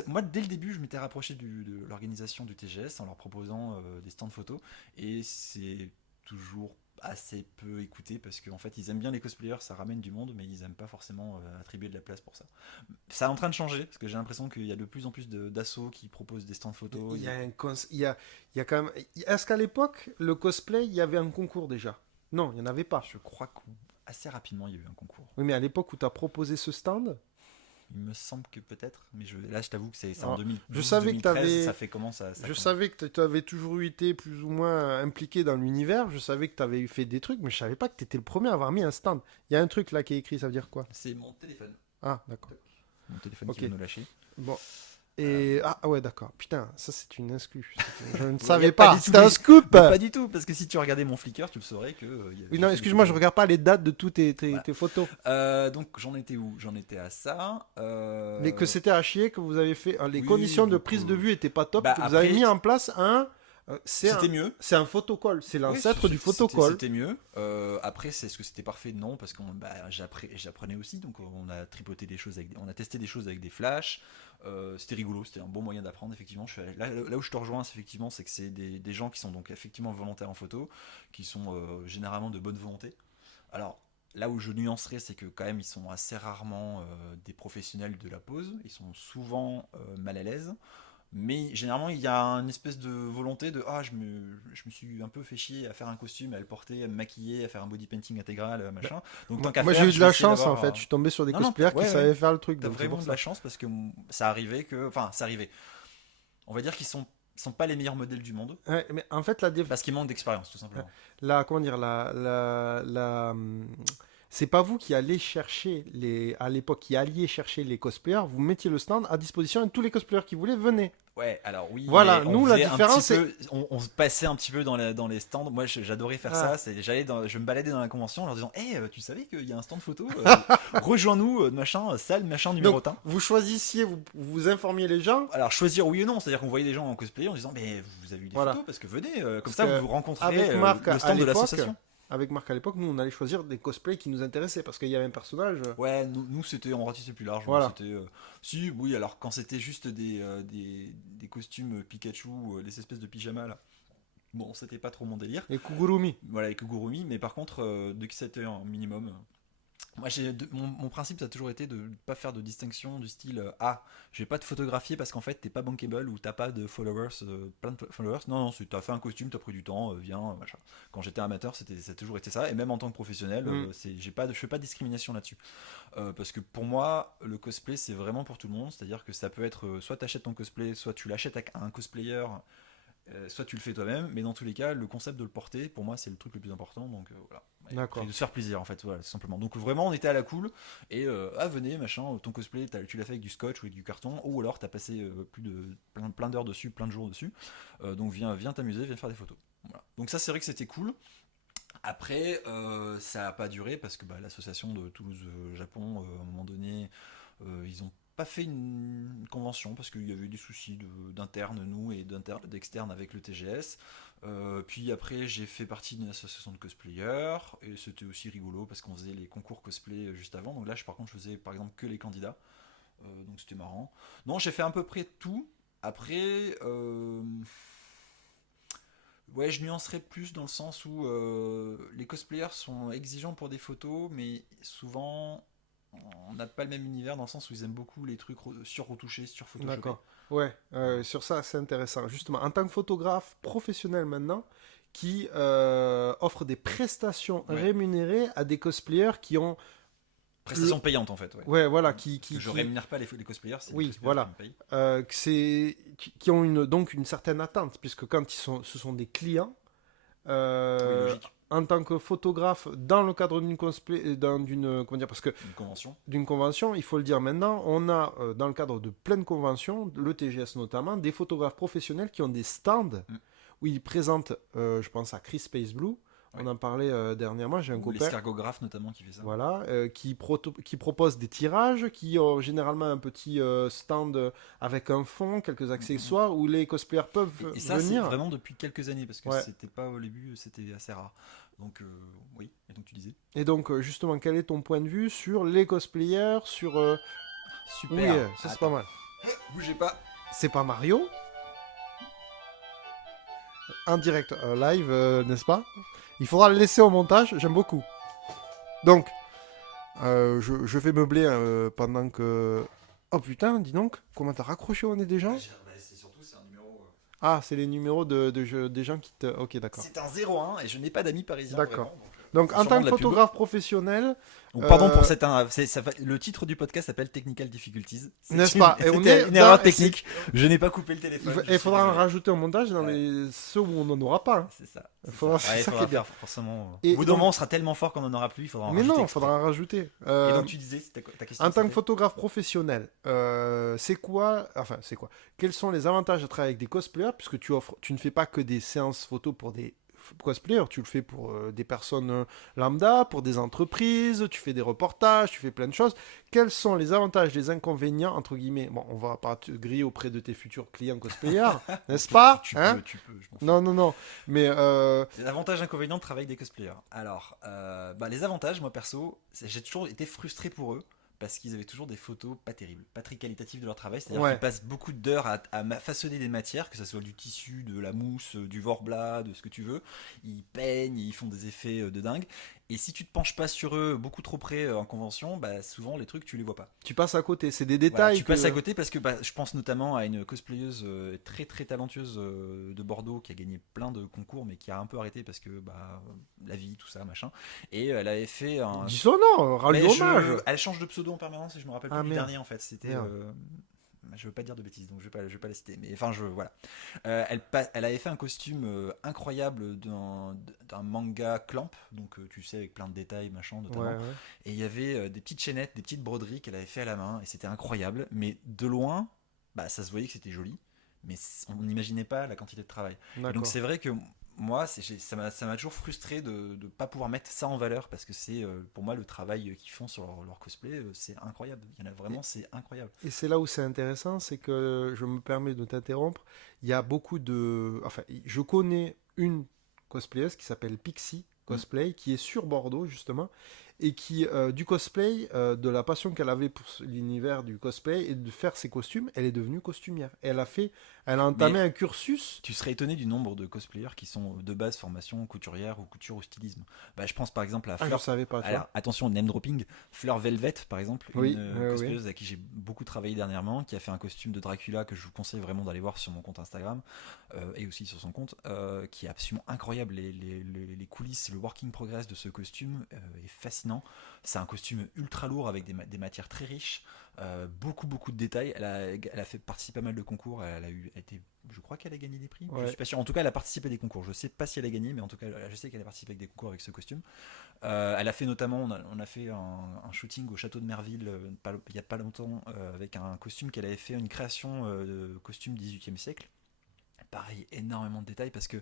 moi, dès le début, je m'étais rapproché de l'organisation du TGS en leur proposant des stands photos. Et c'est toujours assez peu écouté parce qu'en fait ils aiment bien les cosplayers, ça ramène du monde, mais ils aiment pas forcément attribuer de la place pour ça. Ça est en train de changer parce que j'ai l'impression qu'il y a de plus en plus d'assauts qui proposent des stands photos. Il y a quand même. Est-ce qu'à l'époque, le cosplay, il y avait un concours déjà? Non, il n'y en avait pas. Je crois qu'assez rapidement il y a eu un concours. Oui, mais à l'époque où tu as proposé ce stand, Il me semble que peut-être, mais là je t'avoue que c'est en alors, 2012, je savais que 2013, ça fait comment ça je commence. savais que tu avais toujours été plus ou moins impliqué dans l'univers. Je savais que tu avais fait des trucs, mais je savais pas que tu étais le premier à avoir mis un stand. Il y a un truc là qui est écrit, ça veut dire quoi? C'est mon téléphone. Ah, d'accord. Mon téléphone Ok. qui va nous lâcher. Bon. Et ah ouais, d'accord. Putain, ça c'est une exclue. Je ne Ouais, y savais a pas pas. du tout C'était un des- scoop. Mais pas du tout, parce que si tu regardais mon Flickr, tu le saurais que. Oui, non, excuse-moi, je regarde pas les dates de toutes Voilà. tes photos. Donc j'en étais où? J'en étais à ça. Mais que c'était à chier, que vous avez fait. Les Oui, conditions de donc, prise de vue étaient pas top. bah, Que vous avez après, mis en place c'était mieux. c'est un photocall. C'est l'ancêtre du photocall. C'était mieux. Après, est-ce que c'était parfait? Non, parce que j'apprenais aussi. Donc, on a tripoté des choses, on a testé des choses avec des flashs. C'était rigolo, c'était un bon moyen d'apprendre. Effectivement, là où je te rejoins, effectivement, c'est que c'est des gens qui sont donc effectivement volontaires en photo, qui sont généralement de bonne volonté. Alors, là où je nuancerais, c'est que quand même, ils sont assez rarement des professionnels de la pose. Ils sont souvent mal à l'aise. Mais généralement, il y a une espèce de volonté de je me suis un peu fait chier à faire un costume, à le porter, à me maquiller, à faire un body painting intégral, machin. Donc, tant qu'à Moi faire, j'ai eu je de vais la essayer chance en d'avoir, fait. Je suis tombé sur des Non, non, cosplayers ouais, qui ouais. savaient faire le truc. T'as Donc c'est vraiment pour de ça. la chance parce que ça arrivait que. Enfin, ça arrivait. On va dire qu'ils sont pas les meilleurs modèles du monde Ouais, mais en fait, parce qu'ils manquent d'expérience, tout simplement. comment dire, c'est pas vous qui allez chercher à l'époque, qui alliez chercher les cosplayers. Vous mettiez le stand à disposition et tous les cosplayers qui voulaient venaient. Ouais, alors oui. Voilà, mais on nous, la faisait un différence, petit peu- on se passait un petit peu dans les stands. Moi, j'adorais faire Ah. ça. Je me baladais dans la convention en leur disant, tu savais qu'il y a un stand photo rejoins-nous, machin, salle, machin, numéro Donc, un. vous choisissiez, vous informiez les gens. Alors choisir oui ou non, c'est-à-dire qu'on voyait des gens en cosplay en disant mais vous avez eu des Voilà. photos parce que venez, comme Parce ça que vous rencontrez avec Marc, le à stand de l'époque, l'association. Avec Marc à l'époque, nous on allait choisir des cosplays qui nous intéressaient parce qu'il y avait un personnage. Ouais, nous c'était on ratissait plus large. Voilà. C'était si oui alors quand c'était juste des costumes Pikachu, les espèces de pyjamas là. Bon, c'était pas trop mon délire. Et Kugurumi. Voilà, avec Kugurumi, mais par contre dès que c'était un minimum. Moi, mon principe, ça a toujours été de ne pas faire de distinction du style je vais pas te photographier parce qu'en fait, t'es pas bankable ou t'as pas de followers, plein de followers. Non, non, t'as fait un costume, t'as pris du temps, viens, machin. Quand j'étais amateur, ça a toujours été ça, et même en tant que professionnel, je fais pas de discrimination là-dessus. Parce que pour moi, le cosplay, c'est vraiment pour tout le monde, c'est-à-dire que ça peut être soit t'achètes ton cosplay, soit tu l'achètes à un cosplayer. Soit tu le fais toi-même, mais dans tous les cas, le concept de le porter, pour moi, c'est le truc le plus important. Donc voilà. D'accord. Et de se faire plaisir en fait, voilà, tout simplement. Donc vraiment, on était à la cool et venez, machin, ton cosplay, tu l'as fait avec du scotch ou avec du carton, ou alors t'as passé plein d'heures dessus, plein de jours dessus. Donc viens t'amuser, viens faire des photos. Voilà. Donc ça, c'est vrai que c'était cool. Après, ça a pas duré parce que l'association de Toulouse-Japon, à un moment donné, ils ont pas fait une convention parce qu'il y avait eu des soucis d'interne nous et d'externe avec le TGS. Puis après j'ai fait partie d'une association de cosplayers et c'était aussi rigolo parce qu'on faisait les concours cosplay juste avant. Donc là par contre je faisais par exemple que les candidats. Donc c'était marrant. Non, j'ai fait à peu près tout. Après ouais, je nuancerais plus dans le sens où les cosplayers sont exigeants pour des photos, mais souvent on n'a pas le même univers dans le sens où ils aiment beaucoup les trucs sur-retouchés, sur-photoshopés. D'accord. Ouais, sur ça, c'est intéressant. Justement, en tant que photographe professionnel maintenant, qui offre des prestations rémunérées à des cosplayers qui ont. Prestations payantes en fait. Ouais, ouais voilà, je rémunère pas les cosplayers, c'est oui, les cosplayers voilà. qui me payent. Qui ont donc une certaine attente, puisque quand ce sont des clients. Oui, logique. En tant que photographe, dans le cadre d'une cosplay, comment dire, parce que d'une convention, il faut le dire maintenant, on a dans le cadre de plein conventions, le TGS notamment, des photographes professionnels qui ont des stands où ils présentent, je pense à Chris Space Blue, on en parlait dernièrement, j'ai un copain. L'escargographe notamment qui fait ça. Voilà, qui propose des tirages, qui ont généralement un petit stand avec un fond, quelques accessoires où les cosplayers peuvent venir. Et ça, c'est vraiment depuis quelques années parce que c'était pas au début, c'était assez rare. Donc oui, et donc tu disais. Et donc justement, quel est ton point de vue sur les cosplayers, sur super. Oui, ça c'est pas mal. Bougez pas. C'est pas Mario. En direct, live, n'est-ce pas? Il faudra le laisser au montage, j'aime beaucoup. Donc, je vais meubler pendant que... Oh putain, dis donc, comment t'as raccroché au nez des gens? C'est surtout, c'est un numéro. Ah, c'est les numéros des gens qui te... Ok, d'accord. C'est un 01 et je n'ai pas d'amis parisiens D'accord. vraiment. Donc, C'est en sûrement tant de que la pub. photographe professionnel, Donc, pardon pour euh, cette. Le titre du podcast s'appelle Technical Difficulties. n'est-ce pas? Et on C'était est une dans- erreur technique. Je n'ai pas coupé le téléphone. il Je suis faudra en désolé. rajouter au montage dans Ouais. ceux où on n'en aura pas. Hein. C'est ça. Il C'est faudra, ça. c'est Ouais, il ça qui faudra est bien. faire forcément. Et Au bout d'un donc- moment, on sera tellement fort qu'on n'en aura plus. Il faudra en Mais rajouter non, il exprès. faudra en rajouter. Et donc, tu disais, ta question. En tant que c'était photographe professionnel, c'est quoi, enfin, c'est quoi? Quels sont les avantages de travailler avec des cosplayers, puisque tu ne fais pas que des séances photos pour des cosplayers, tu le fais pour des personnes lambda, pour des entreprises, tu fais des reportages, tu fais plein de choses. Quels sont les avantages, les inconvénients, entre guillemets? Bon, on va pas te griller auprès de tes futurs clients cosplayers, n'est-ce pas? Tu Hein? peux, tu peux. Je m'en fous. Non, non, non. Mais Les avantages inconvénients de travailler avec des cosplayers. Alors, les avantages, moi perso, j'ai toujours été frustré pour eux parce qu'ils avaient toujours des photos pas terribles, pas très qualitatives de leur travail. C'est-à-dire Ouais. qu'ils passent beaucoup d'heures à façonner des matières, que ce soit du tissu, de la mousse, du vorbla, de ce que tu veux. Ils peignent, ils font des effets de dingue. Et si tu te penches pas sur eux beaucoup trop près en convention, bah, souvent les trucs tu les vois pas. tu passes à côté. C'est des Voilà, détails tu passes à côté parce que je pense notamment à une cosplayeuse très très talentueuse de Bordeaux qui a gagné plein de concours mais qui a un peu arrêté parce que la vie, tout ça, machin. Et elle avait fait un. Dis son nom, rends-lui Mais hommage. elle change de pseudo en permanence et je me rappelle plus Ah, du merde. dernier en fait. C'était. Merde. Je veux pas dire de bêtises donc je vais pas la citer. Mais enfin, voilà. Elle avait fait un costume incroyable d'un manga Clamp, donc tu sais, avec plein de détails, machin, notamment. Ouais, ouais. Et il y avait des petites chaînettes, des petites broderies qu'elle avait fait à la main, et c'était incroyable. Mais de loin, ça se voyait que c'était joli, mais on n'imaginait pas la quantité de travail. Et donc D'accord. c'est vrai que moi, ça m'a toujours frustré de ne pas pouvoir mettre ça en valeur, parce que c'est pour moi le travail qu'ils font sur leur cosplay, c'est incroyable. Il y en a vraiment, c'est incroyable. Et c'est là où c'est intéressant, c'est que je me permets de t'interrompre. Il y a beaucoup de. Enfin, je connais une cosplayeuse qui s'appelle Pixie Cosplay, qui est sur Bordeaux justement, et qui, du cosplay, de la passion qu'elle avait pour l'univers du cosplay et de faire ses costumes, elle est devenue costumière. Elle a entamé un cursus. Tu serais étonné du nombre de cosplayers qui sont de base formation couturière ou couture ou stylisme. Je pense par exemple à Ah, je Fleur. savais pas, tu Alors, vois. attention, name dropping. Fleur Velvet, par exemple, Oui, une oui. cosplayeuse à qui j'ai beaucoup travaillé dernièrement, qui a fait un costume de Dracula que je vous conseille vraiment d'aller voir sur mon compte Instagram et aussi sur son compte, qui est absolument incroyable. Les coulisses, le working progress de ce costume est fascinant. C'est un costume ultra lourd avec des matières très riches, beaucoup de détails. Elle a fait participer à pas mal de concours. Je crois qu'elle a gagné des prix. Ouais. Je suis pas sûr. En tout cas, elle a participé à des concours. Je sais pas si elle a gagné, mais en tout cas, je sais qu'elle a participé avec des concours avec ce costume. Elle a fait notamment, on a fait un shooting au château de Merville il y a pas longtemps avec un costume qu'elle avait fait, une création de costume 18e siècle. Pareil, énormément de détails parce que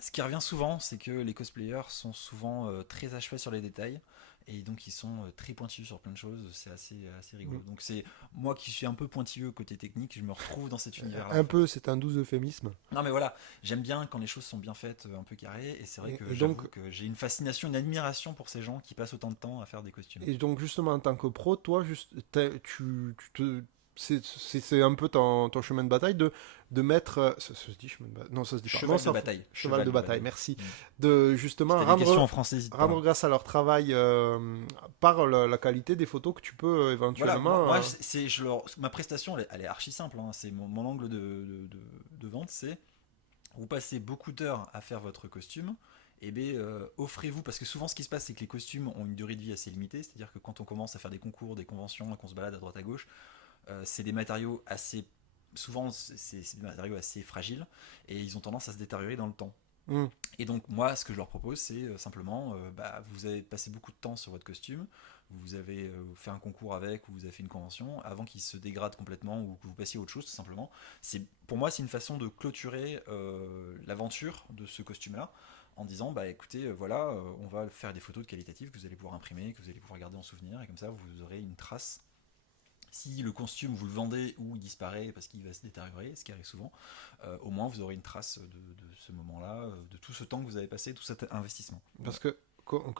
ce qui revient souvent, c'est que les cosplayers sont souvent très à cheval sur les détails et donc ils sont très pointilleux sur plein de choses. C'est assez rigolo. Donc c'est moi qui suis un peu pointilleux côté technique, je me retrouve dans cet univers-là. Un peu, c'est un doux euphémisme. Non mais voilà, j'aime bien quand les choses sont bien faites, un peu carrées, et c'est vrai que Et j'avoue donc- que j'ai une fascination, une admiration pour ces gens qui passent autant de temps à faire des costumes. Et donc, justement, en tant que pro, toi, c'est un peu ton chemin de bataille de mettre. Ça se dit chemin de bataille? Non, ça se dit pas. Cheval Non, de ça- bataille. Cheval de bataille, merci. Mm. De justement Si t'as des questions en rendre, français, n'hésite pas. rendre grâce à leur travail par la qualité des photos que tu peux Voilà, éventuellement. moi, ma prestation, elle est archi simple. Hein. C'est mon angle de vente, c'est vous passez beaucoup d'heures à faire votre costume. Et offrez-vous, parce que souvent ce qui se passe, c'est que les costumes ont une durée de vie assez limitée. C'est-à-dire que quand on commence à faire des concours, des conventions, qu'on se balade à droite à gauche, c'est des matériaux assez. Souvent, c'est des matériaux assez fragiles et ils ont tendance à se détériorer dans le temps. Hmm. Et donc moi, ce que je leur propose, c'est simplement, vous avez passé beaucoup de temps sur votre costume, vous avez fait un concours avec, ou vous avez fait une convention, avant qu'il se dégrade complètement ou que vous passiez à autre chose, tout simplement. Pour moi, c'est une façon de clôturer l'aventure de ce costume-là, en disant, écoutez, voilà, on va faire des photos de qualitatives que vous allez pouvoir imprimer, que vous allez pouvoir garder en souvenir, et comme ça, vous aurez une trace. Si le costume vous le vendez ou il disparaît parce qu'il va se détériorer, ce qui arrive souvent, au moins vous aurez une trace de ce moment-là, de tout ce temps que vous avez passé, tout cet investissement. Parce que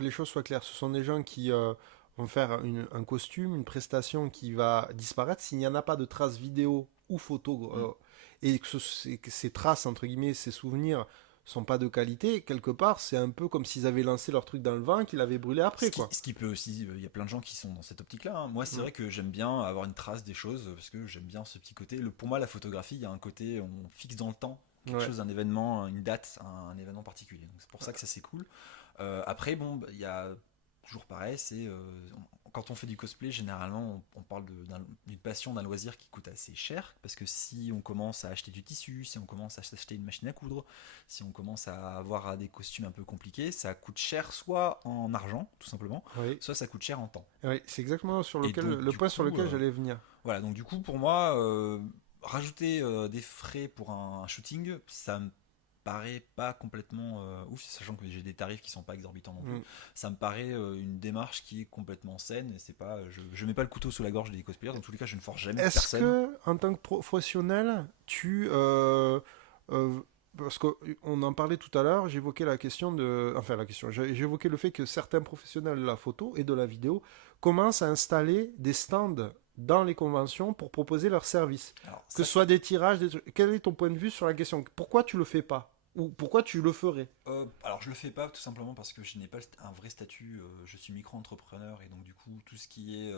les choses soient claires, ce sont des gens qui vont faire un costume, une prestation qui va disparaître s'il n'y en a pas de traces vidéo ou photo et que ces traces, entre guillemets, ces souvenirs sont pas de qualité, quelque part, c'est un peu comme s'ils avaient lancé leur truc dans le vent, qu'ils l'avaient brûlé après, quoi. Ce qui peut aussi, il y a plein de gens qui sont dans cette optique-là, hein. Moi, c'est Mm. vrai que j'aime bien avoir une trace des choses parce que j'aime bien ce petit côté. Pour moi, la photographie, il y a un côté, on fixe dans le temps quelque Ouais. chose, un événement, une date, un événement particulier. Donc c'est pour ça que ça c'est cool. Après, bon, bah, il y a toujours pareil, quand on fait du cosplay, généralement, on parle d'une passion, d'un loisir qui coûte assez cher, parce que si on commence à acheter du tissu, si on commence à s'acheter une machine à coudre, si on commence à avoir des costumes un peu compliqués, ça coûte cher soit en argent, tout simplement, Oui. soit ça coûte cher en temps. Oui, c'est exactement Et donc, le du point sur coup, lequel j'allais venir. voilà, donc du coup, pour moi, rajouter des frais pour un shooting, ça me paraît pas complètement ouf, sachant que j'ai des tarifs qui sont pas exorbitants non plus. Mm. Ça me paraît une démarche qui est complètement saine. Et c'est pas, je mets pas le couteau sous la gorge des cosplayers. Dans tous les cas, je ne force jamais Est-ce personne. que, en tant que professionnel, parce qu'on en parlait tout à l'heure, j'évoquais la question de. Enfin, la question. J'évoquais le fait que certains professionnels de la photo et de la vidéo commencent à installer des stands dans les conventions pour proposer leurs services. Alors, Que ça, ce soit des tirages, des trucs. Quel est ton point de vue sur la question? Pourquoi tu le fais pas? Ou pourquoi tu le ferais? alors je le fais pas tout simplement parce que je n'ai pas un vrai statut. Je suis micro-entrepreneur et donc du coup tout ce qui est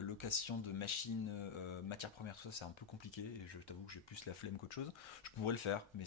location de machines, matières premières, tout ça, c'est un peu compliqué. Et je t'avoue que j'ai plus la flemme qu'autre chose. Je pourrais le faire, mais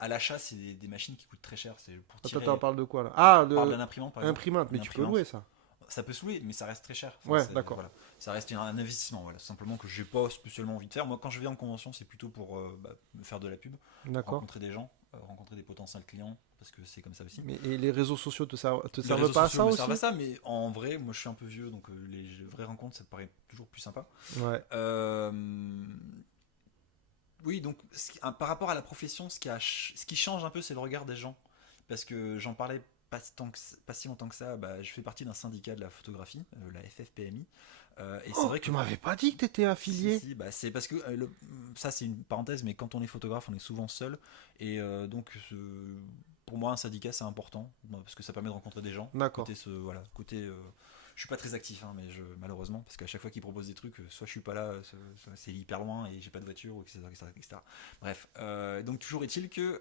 à l'achat, c'est des machines qui coûtent très cher. C'est pour Attends, tirer. t'en parles de quoi là? Ah, On parle de d'un imprimante, par exemple. imprimante, mais Une tu peux imprimante. louer ça. Ça peut saouler, mais ça reste très cher. Enfin, Ouais, d'accord. voilà. Ça reste un investissement. Voilà. Simplement que j'ai pas spécialement envie de faire. Moi, quand je vais en convention, c'est plutôt pour me faire de la pub, D'accord. rencontrer des gens, rencontrer des potentiels clients, parce que c'est comme ça aussi. Mais et les réseaux sociaux te servent Les servent réseaux pas à sociaux ça me aussi? servent à ça, mais en vrai, moi je suis un peu vieux, donc les vraies rencontres, ça me paraît toujours plus sympa. Ouais. Euh, oui, donc par rapport à la profession, ce qui change un peu, c'est le regard des gens. Parce que j'en parlais pas si longtemps que ça, bah, je fais partie d'un syndicat de la photographie, la FFPMI. Et c'est Oh, vrai tu que. m'avais pas dit que t'étais affilié. Si, bah, c'est parce que. Ça, c'est une parenthèse, mais quand on est photographe, on est souvent seul. Et donc, pour moi, un syndicat, c'est important. Parce que ça permet de rencontrer des gens. D'accord. Voilà, je suis pas très actif, hein, mais malheureusement, parce qu'à chaque fois qu'ils proposent des trucs, soit je suis pas là, soit c'est hyper loin et j'ai pas de voiture, etc. etc. Bref, donc toujours est-il que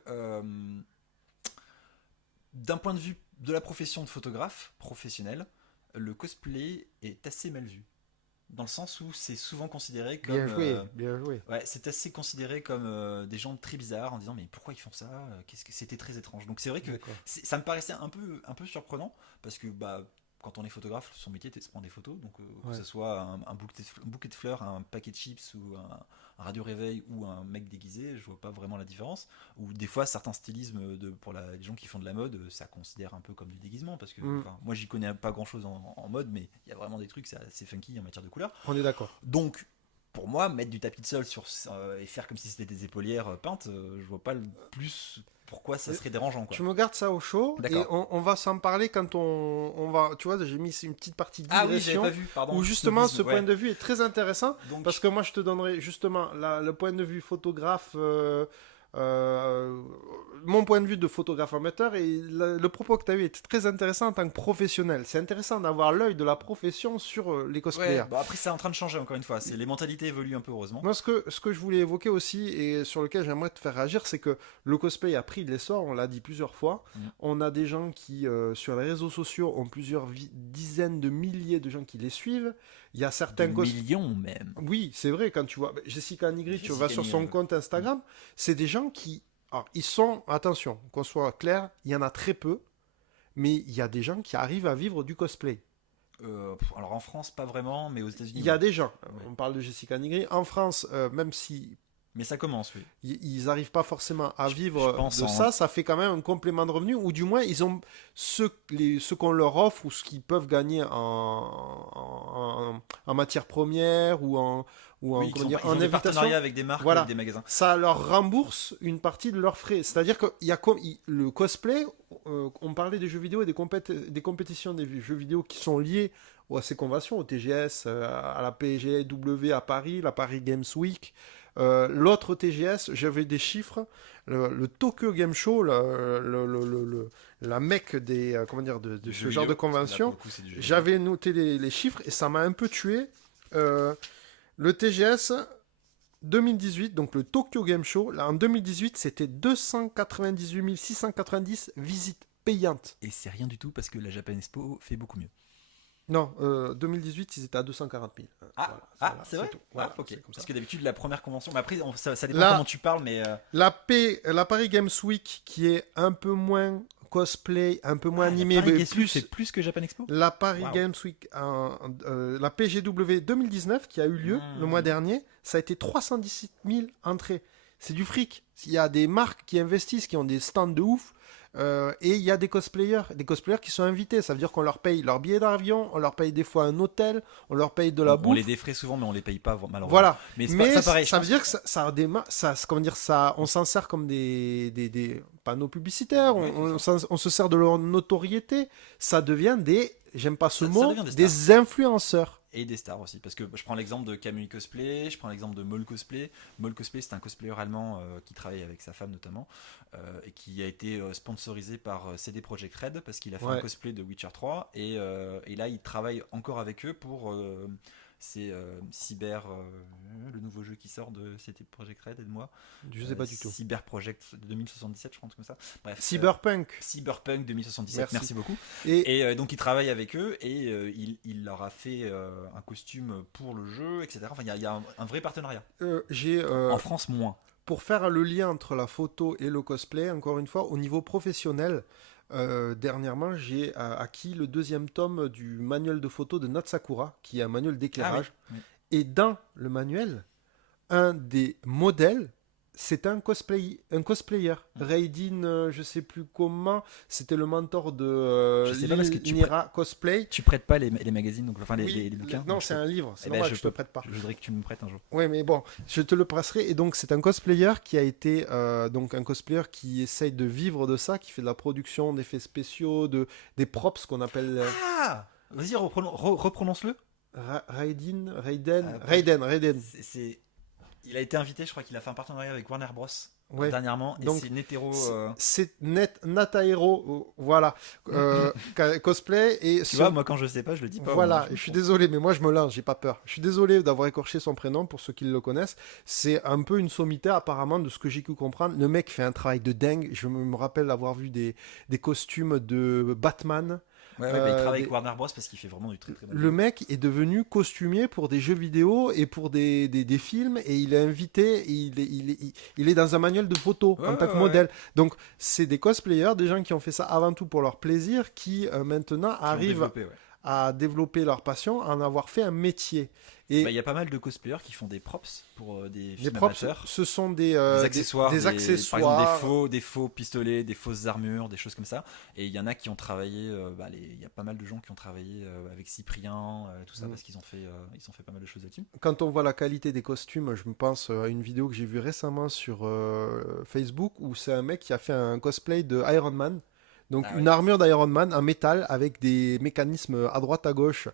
d'un point de vue de la profession de photographe professionnel, le cosplay est assez mal vu. Dans le sens où c'est souvent considéré comme. Bien joué, bien joué. Ouais, c'est assez considéré comme des gens très bizarres en disant mais pourquoi ils font ça? C'était très étrange. Donc c'est vrai que D'accord. ça me paraissait un peu surprenant parce que bah, quand on est photographe, son métier c'est de prendre des photos. Donc que Ouais. ce soit un bouquet de fleurs, un paquet de chips ou un radio réveil ou un mec déguisé, je vois pas vraiment la différence. Ou des fois certains stylismes pour les gens qui font de la mode, ça considère un peu comme du déguisement parce que moi j'y connais pas grand chose en mode, mais il y a vraiment des trucs c'est assez funky en matière de couleurs. On est d'accord. Donc, pour moi, mettre du tapis de sol et faire comme si c'était des épaulières peintes, je vois pas plus pourquoi ça serait dérangeant. Quoi. Tu me gardes ça au chaud et D'accord. on va s'en parler quand on va. Tu vois, j'ai mis une petite partie Ah oui, j'avais digression pas vu, pardon. où justement Snobisme, ce point de vue est très intéressant Donc, parce que moi je te donnerai justement le point de vue photographe. Euh, mon point de vue de photographe amateur et le propos que tu as eu était très intéressant en tant que professionnel. C'est intéressant d'avoir l'œil de la profession sur les cosplayers. ouais, bon, après c'est en train de changer encore une fois. Les mentalités évoluent un peu heureusement. Moi, ce que je voulais évoquer aussi et sur lequel j'aimerais te faire réagir, c'est que le cosplay a pris de l'essor, on l'a dit plusieurs fois. On a des gens qui, sur les réseaux sociaux, ont plusieurs dizaines de milliers de gens qui les suivent. Il y a certains millions même. Oui, c'est vrai, quand tu vois Jessica Nigri, tu vas sur son compte Instagram, c'est des gens qui. Alors, ils sont, attention, qu'on soit clair, il y en a très peu, mais il y a des gens qui arrivent à vivre du cosplay. Alors en France, pas vraiment, mais aux États-Unis. Il y a des gens, on parle de Jessica Nigri. En France, même si mais ça commence, oui. ils n'arrivent pas forcément à vivre de ça, ça fait quand même un complément de revenu, ou du moins ils ont ce qu'on leur offre ou ce qu'ils peuvent gagner en matière première ou en oui, comment dire, ils ont des partenariats avec des marques, voilà. avec des magasins. Ça leur rembourse une partie de leurs frais. C'est-à-dire que le cosplay, on parlait des jeux vidéo et des compétitions des jeux vidéo qui sont liées à ces conventions, au TGS, à la PGW à Paris, la Paris Games Week. L'autre TGS, j'avais des chiffres. Le Tokyo Game Show, la mecque des, comment dire, de ce genre de convention, j'avais noté les chiffres et ça m'a un peu tué. Le TGS, 2018, donc le Tokyo Game Show, là en 2018, c'était 298 690 visites payantes. Et c'est rien du tout parce que la Japan Expo fait beaucoup mieux. Non, 2018, ils étaient à 240 000. Voilà, C'est vrai. tout. Voilà, Ok. c'est comme ça. Parce que d'habitude la première convention, mais après ça dépend Là, comment tu parles, mais la Paris Games Week, qui est un peu moins cosplay, un peu moins animé, Paris mais Games Week, c'est plus que Japan Expo. la Paris Wow. Games Week, la PGW 2019 qui a eu lieu le mois dernier, ça a été 317 000 entrées. C'est du fric. Il y a des marques qui investissent, qui ont des stands de ouf. Et il y a des cosplayers qui sont invités. Ça veut dire qu'on leur paye leur billet d'avion, on leur paye des fois un hôtel, on leur paye de la bouffe. On les défraie souvent, mais on les paye pas malheureusement. Voilà. Mais, Mais pareil, ça veut dire que comment dire ça, on s'en sert comme des panneaux publicitaires. Ouais, On se sert de leur notoriété. Ça devient j'aime pas ce Ça mot, devient des influenceurs. et des stars aussi. Parce que je prends l'exemple de Camille Cosplay, je prends l'exemple de Moll Cosplay. Moll Cosplay, c'est un cosplayer allemand qui travaille avec sa femme notamment, et qui a été sponsorisé par CD Projekt Red parce qu'il a fait un cosplay de Witcher 3. Et là, il travaille encore avec eux pour c'est Cyber, le nouveau jeu qui sort de CD Projekt Red, aide-moi. Je sais pas du tout. Cyber Project 2077, je pense comme ça. Bref, Cyberpunk. Cyberpunk 2077, merci beaucoup. Et Et donc il travaille avec eux et il leur a fait un costume pour le jeu, etc. Enfin, il y a un vrai partenariat. En France, moins. Pour faire le lien entre la photo et le cosplay, encore une fois, au niveau professionnel, dernièrement, j'ai acquis le 2e tome du manuel de photo de Natsakura, qui est un manuel d'éclairage. Ah oui. Et dans le manuel, un des modèles, c'est un cosplayer. Raiden, je sais plus comment, c'était le mentor de Je sais pas parce que Nira Cosplay. Tu prêtes pas les magazines, donc, enfin Oui, les bouquins. non, c'est un livre, c'est ben, normal, je te le prête pas. Je voudrais que tu me prêtes un jour. Oui, mais bon, je te le passerai. Et donc, c'est un cosplayer qui a été donc un cosplayer qui essaye de vivre de ça, qui fait de la production d'effets spéciaux, des props qu'on appelle. Ah, vas-y, reprononce-le. Raiden. Il a été invité, je crois qu'il a fait un partenariat avec Warner Bros. Ouais. Dernièrement, et donc, c'est Netero. C'est Nataero, voilà, cosplay. Et tu vois, moi quand je sais pas, je le dis pas. Voilà, je suis désolé, mais moi je me lance, j'ai pas peur. Je suis désolé d'avoir écorché son prénom pour ceux qui le connaissent. C'est un peu une sommité apparemment de ce que j'ai pu comprendre. Le mec fait un travail de dingue. Je me rappelle avoir vu des costumes de Batman. Ouais, il travaille avec Warner Bros parce qu'il fait vraiment du très très bon. Le mec est devenu costumier pour des jeux vidéo et pour des films et il est invité, il est dans un manuel de photo en tant que modèle. Donc c'est des cosplayers, des gens qui ont fait ça avant tout pour leur plaisir, qui maintenant arrivent à développer leur passion, à en avoir fait un métier. Et il y a pas mal de cosplayers qui font des props pour des films props, amateurs. Ce sont des accessoires, des accessoires. Par exemple, des faux pistolets, des fausses armures, des choses comme ça. Et il y en a qui ont travaillé. Il y a pas mal de gens qui ont travaillé avec Cyprien, tout ça, parce qu'ils ont fait pas mal de choses là-dessus. Quand on voit la qualité des costumes, je me pense à une vidéo que j'ai vue récemment sur Facebook où c'est un mec qui a fait un cosplay de Iron Man. Donc une armure d'Iron Man en métal avec des mécanismes à droite à gauche.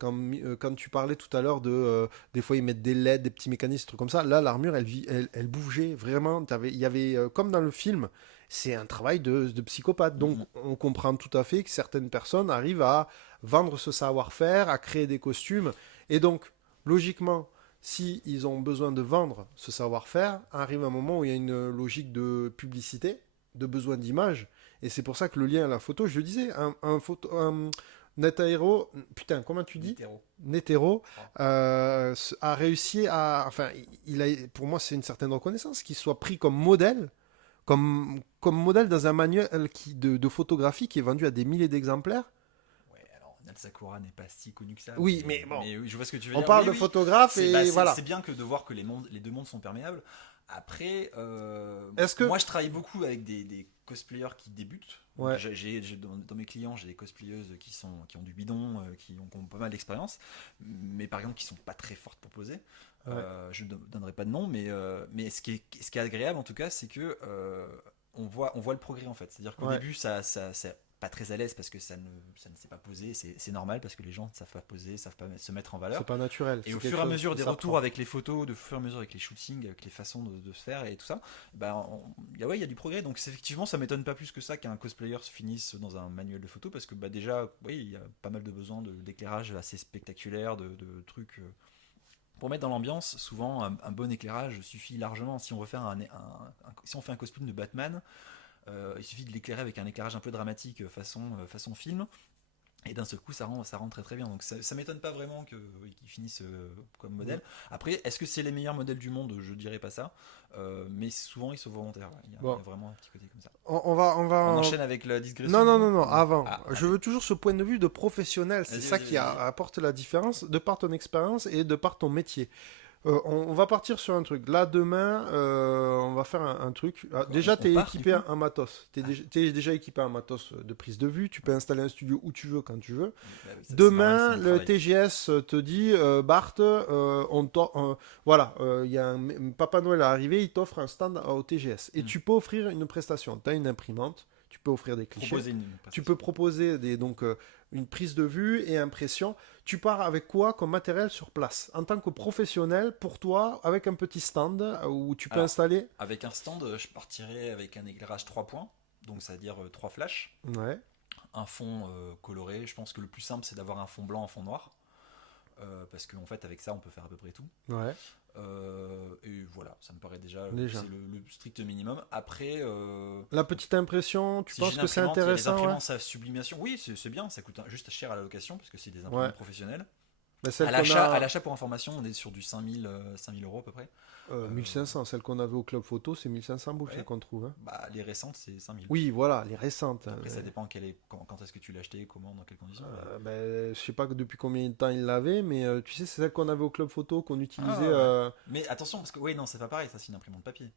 Quand tu parlais tout à l'heure des fois ils mettent des LED, des petits mécanismes, trucs comme ça. Là l'armure elle bougeait vraiment. Il y avait comme dans le film, c'est un travail de psychopathe. Donc on comprend tout à fait que certaines personnes arrivent à vendre ce savoir-faire, à créer des costumes. Et donc logiquement, si ils ont besoin de vendre ce savoir-faire, arrive un moment où il y a une logique de publicité, de besoin d'image. Et c'est pour ça que le lien à la photo, je le disais, Netaero, putain, comment tu dis Netero a réussi à. Enfin, pour moi, c'est une certaine reconnaissance qu'il soit pris comme modèle, comme modèle dans un manuel de photographie qui est vendu à des milliers d'exemplaires. Natsakura n'est pas si connu que ça. Oui, mais bon. Mais je vois ce que tu veux dire. On parle de photographe et voilà. C'est bien que de voir que les deux mondes sont perméables. Après, que... moi je travaille beaucoup avec des cosplayers qui débutent. Ouais. Dans mes clients, j'ai des cosplayeuses qui ont du bidon, qui ont pas mal d'expérience, mais par exemple qui sont pas très fortes pour poser. Ouais. Je ne donnerai pas de nom, mais ce qui est agréable en tout cas, c'est que on voit le progrès en fait. C'est-à-dire qu'au début, ça pas très à l'aise parce que ça ne s'est pas posé, c'est normal parce que les gens ne savent pas poser, ne savent pas se mettre en valeur. C'est pas naturel. Et au fur et à mesure des retours avec les photos, au fur et à mesure avec les shootings, avec les façons de se faire et tout ça, il y a du progrès. Donc effectivement, ça m'étonne pas plus que ça qu'un cosplayer se finisse dans un manuel de photos parce que déjà, oui, il y a pas mal de besoins d'éclairage assez spectaculaire, de trucs Pour mettre dans l'ambiance, souvent un bon éclairage suffit largement. Si on veut faire si on fait un cosplay de Batman, il suffit de l'éclairer avec un éclairage un peu dramatique façon film. Et d'un seul coup, ça rend très très bien. Donc ça m'étonne pas vraiment qu'ils finissent comme modèle. Après, est-ce que c'est les meilleurs modèles du monde? Je dirais pas ça. Mais souvent, ils sont volontaires. Il y a vraiment un petit côté comme ça. On enchaîne avec la digression. Non, avant. Je allez. veux toujours ce point de vue de professionnel. C'est Vas-y, ça vas-y, qui vas-y. apporte la différence de par ton expérience et de par ton métier. On va partir sur un truc. Là, demain, on va faire un truc. Déjà, On tu es part, du équipé coup un matos. Tu es déjà équipé un matos de prise de vue. Tu peux installer un studio où tu veux, quand tu veux. Bah oui, c'est normal, c'est Demain, mon le travail. TGS te dit, Bart, voilà, y a Papa Noël est arrivé, il t'offre un stand au TGS. Et Mm. tu peux offrir une prestation. Tu as une imprimante, tu peux offrir des clichés. Proposer une Tu prestation. peux proposer une prise de vue et impression. Tu pars avec quoi comme matériel sur place? En tant que professionnel, pour toi, avec un petit stand où tu peux Alors, installer. avec un stand, je partirais avec un éclairage 3 points, donc c'est-à-dire 3 flashs, Ouais, un fond coloré. Je pense que le plus simple, c'est d'avoir un fond blanc, un fond noir, parce qu'en fait, avec ça, on peut faire à peu près tout. ouais, Et voilà, ça me paraît déjà, déjà. c'est le strict minimum. Après, La petite impression, tu si j'ai penses une que c'est imprimante, il y a les intéressant, ouais? imprimantes à sublimation. Oui, c'est bien, ça coûte juste cher à la location, parce que c'est des Ouais. imprimantes professionnelles. Ben, celle qu'on À a, l'achat pour information, on est sur du 5000 euros à peu près. 1500, celle qu'on avait au club photo, c'est 1500 boules, celle Ouais. qu'on trouve, hein. Bah, les récentes, c'est 5000. Oui, voilà, les récentes. Après, ça dépend quand est-ce que tu l'as acheté, comment, dans quelles conditions. Ben, je sais pas depuis combien de temps il l'avait, mais tu sais, c'est celle qu'on avait au club photo, qu'on utilisait. Ah ouais. Mais attention, parce que oui, non, c'est pas pareil, ça c'est une imprimante papier.